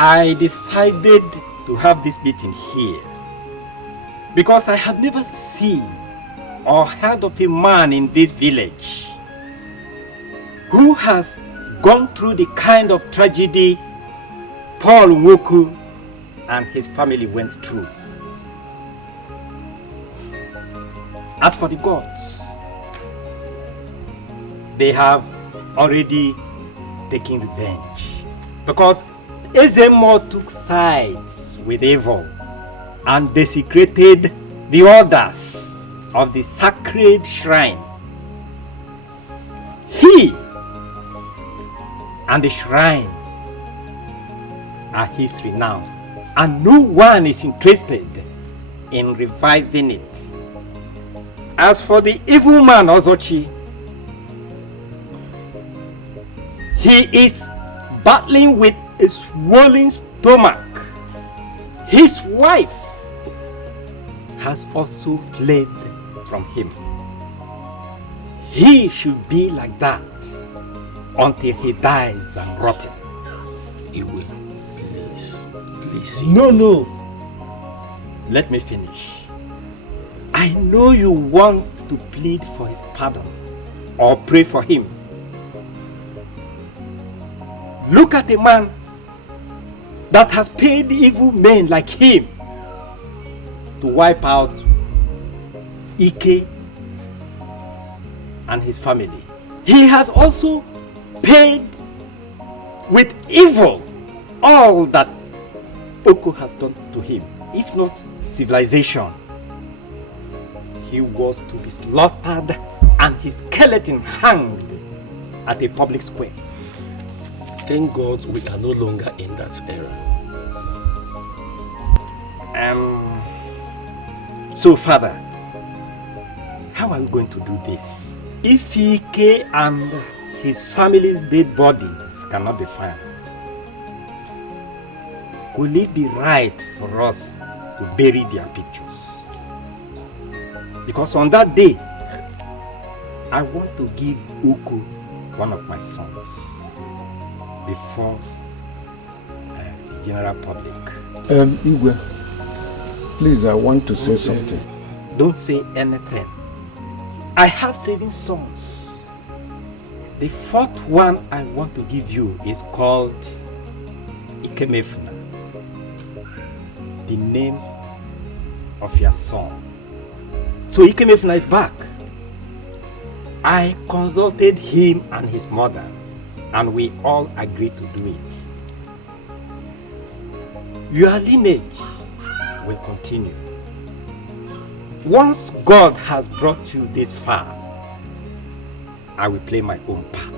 I decided to have this meeting here because I have never seen or heard of a man in this village who has gone through the kind of tragedy Paul Nwoku and his family went through. As for the gods, they have already taken revenge because Ezemo took sides with evil and desecrated the orders of the sacred shrine. He and the shrine are history now, and no one is interested in reviving it. As for the evil man Ozochi, he is battling with a swollen stomach. His wife has also fled from him. He should be like that until he dies and rotten. Iwe, please. No. Let me finish. I know you want to plead for his pardon or pray for him. Look at a man that has paid evil men like him to wipe out Ike and his family. He has also paid with evil all that Oko has done to him, if not civilization. He was to be slaughtered and his skeleton hanged at a public square. Thank God we are no longer in that era. So Father, how are we going to do this? If Ike and his family's dead bodies cannot be found, will it be right for us to bury their pictures? Because on that day, I want to give Uku one of my sons before the general public. Igwe, please, I want to say something. Don't say anything. I have 7 sons. The 4th one I want to give you is called Ikemefuna, the name of your son. So Ikemefuna is back. I consulted him and his mother, and we all agreed to do it. Your lineage will continue. Once God has brought you this far, I will play my own part.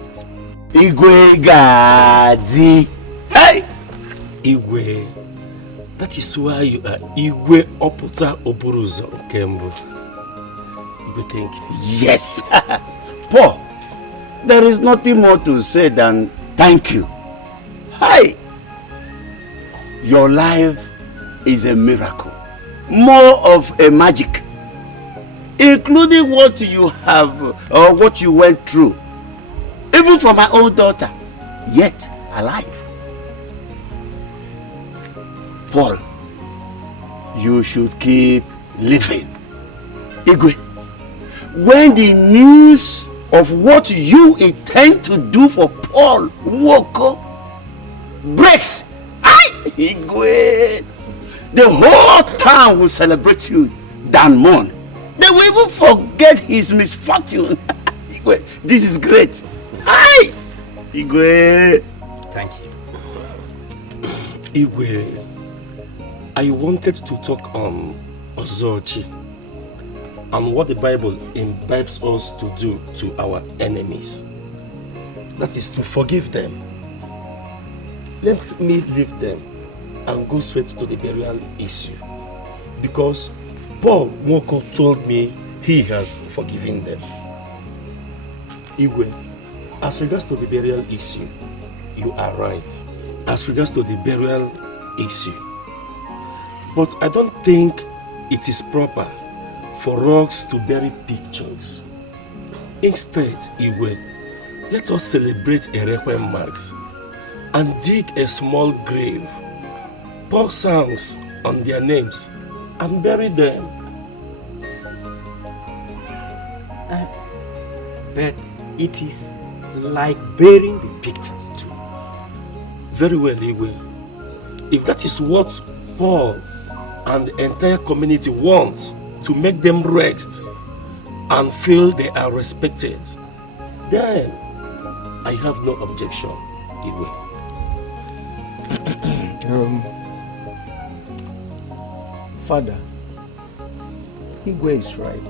Igwe Gadi. Hey! Igwe, that is why you are Igwe Oputa Oburuzo Kembo. Igwe, thank you. Yes! Paul, there is nothing more to say than thank you. Hi! Your life is a miracle. More of a magic. Including what you have or what you went through. Even for my own daughter, yet alive. Paul, you should keep living. Igwe, when the news of what you intend to do for Paul Woko breaks, Igwe, the whole town will celebrate you than mourn. They will even forget his misfortune. Igwe, this is great. Hi! Igwe! Thank you. Igwe, I wanted to talk on Ozochi and what the Bible imbibes us to do to our enemies. That is to forgive them. Let me leave them and go straight to the burial issue. Because Paul Woko told me he has forgiven them. Igwe, as regards to the burial issue, you are right. As regards to the burial issue. But I don't think it is proper for rocks to bury pictures. Instead, Igwe, let us celebrate a requiem mass and dig a small grave, pour songs on their names, and bury them. But it is like burying the pictures too. Very well, Igwe. If that is what Paul and the entire community wants to make them rest and feel they are respected, then I have no objection, Igwe. Father, Igwe is right.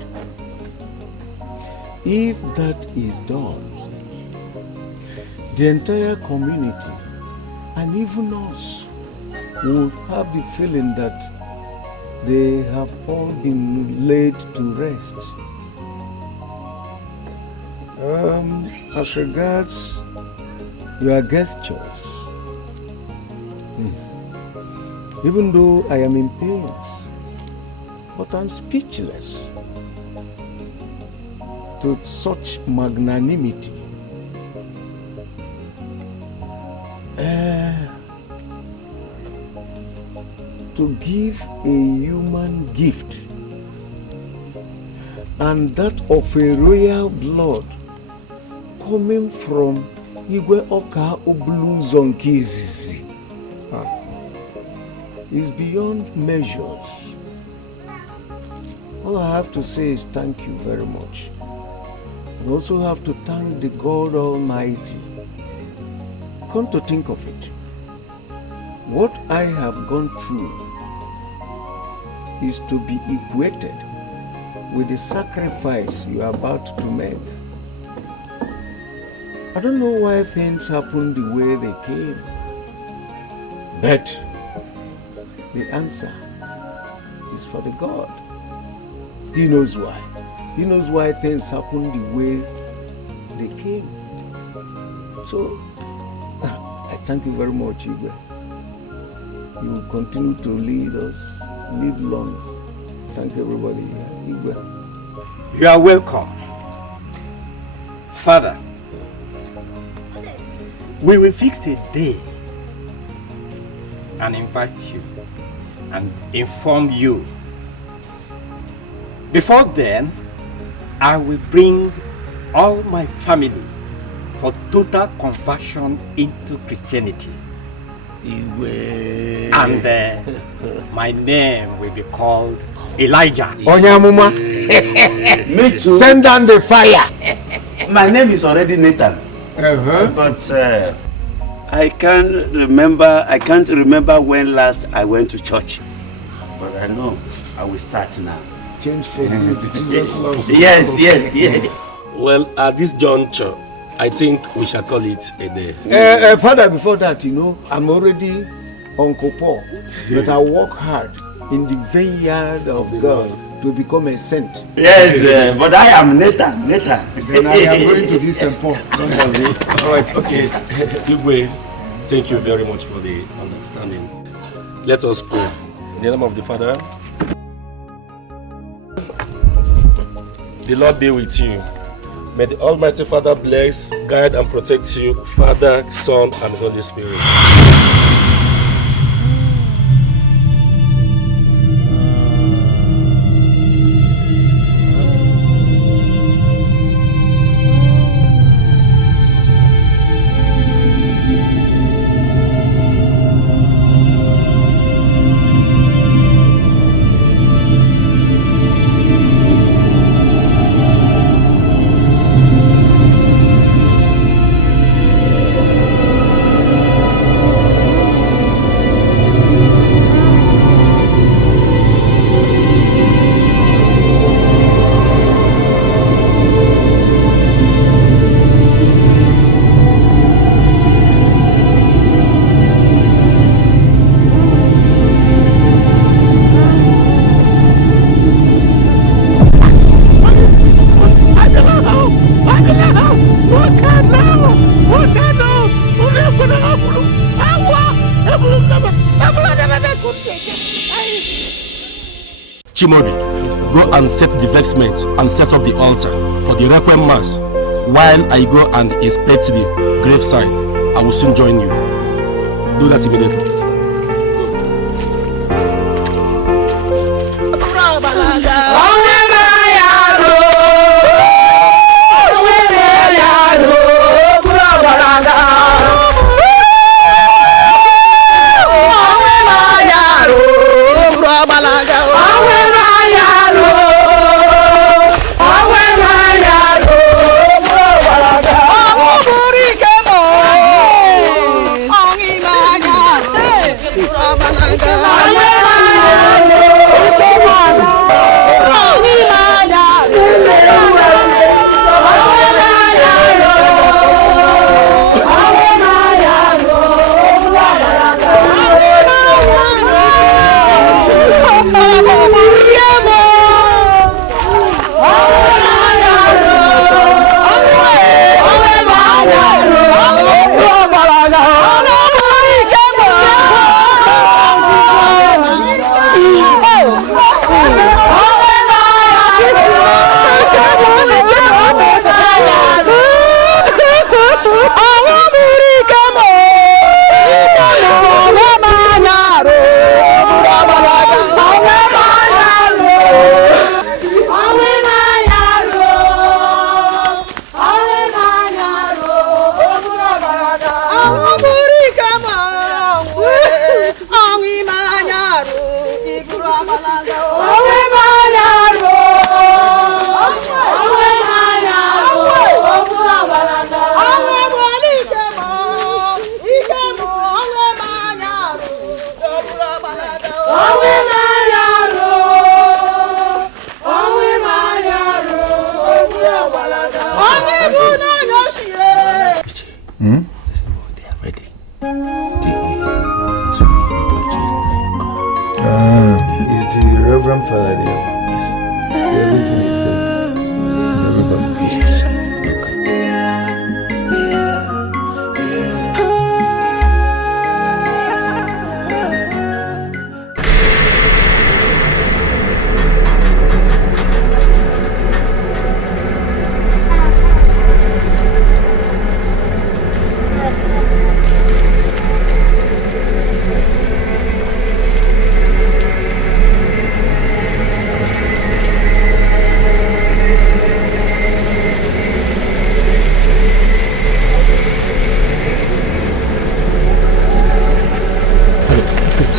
If that is done, the entire community and even us will have the feeling that they have all been laid to rest. As regards your gestures, even though I am in pain, but I'm speechless to such magnanimity. To give a human gift, and that of a royal blood coming from Igwe Oka Obluzonkizizi is beyond measures. All I have to say is thank you very much. I also have to thank the God Almighty. Come to think of it, what I have gone through is to be equated with the sacrifice you are about to make. I don't know why things happened the way they came, but the answer is for the God. He knows why. He knows why things happened the way they came. So, I thank you very much, Igwe. You will continue to lead us, live long. Thank everybody, Igwe. You are welcome. Father, we will fix a day and invite you and inform you. Before then, I will bring all my family for total conversion into Christianity. And my name will be called Elijah. Onyamuma. Me too. Send down the fire. My name is already Nathan. But I can't remember when last I went to church. But I know I will start now. Change for good. Jesus loves you. Yes. Well, at this juncture, I think we shall call it a day. Father, before that, I'm already Uncle Paul. But I work hard in the vineyard of God to become a saint. Yes, but I am Nathan. Then I am going to be St. Paul. Don't worry. All right, okay. Dikeh, thank you very much for the understanding. Let us pray. In the name of the Father, the Lord be with you. May the Almighty Father bless, guide, and protect you, Father, Son, and Holy Spirit. Chimori, go and set the vestments and set up the altar for the Requiem Mass. While I go and inspect the graveside, I will soon join you. Do that immediately.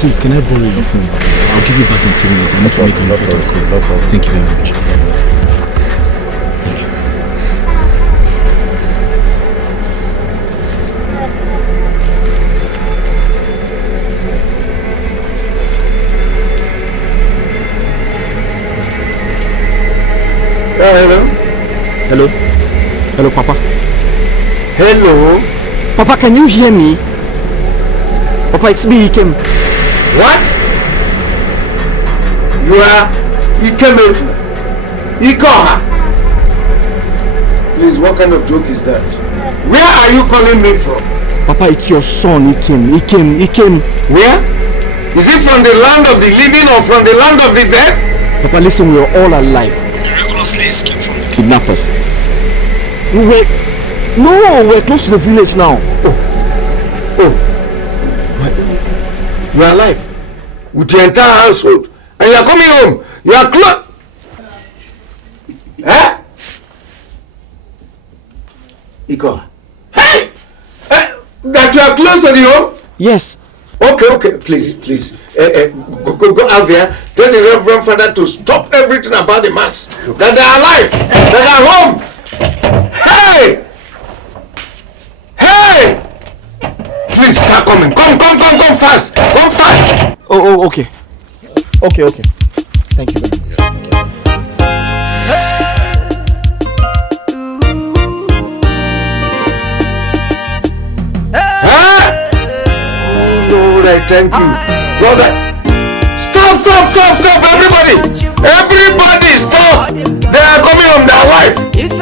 Please, can I borrow your phone? I'll give you back in 2 minutes. I need to make an important call. Thank you very much. Hello, Papa. Hello? Papa, can you hear me? Papa, it's me, Ikem. What? You are Ikem Efu? Ikoha? Please, what kind of joke is that? Where are you calling me from? Papa, it's your son, Ikem. Where? Is it from the land of the living or from the land of the dead? Papa, listen, we are all alive. Miraculously escaped from the Kidnappers. We're close to the village now. Oh. You are alive with your entire household and you are coming home. You are close. Huh? Iko. Hey! That you are close to the home? Yes. Okay. Please. Go out there. Tell the Reverend Father to stop everything about the mass. That they are alive. That they are home. Hey! Please start coming. Come fast. Come fast. Oh, okay. Okay. Thank you very much. Lord, I thank you. Lord, Stop, everybody! Everybody, stop! They are coming home, they are alive! If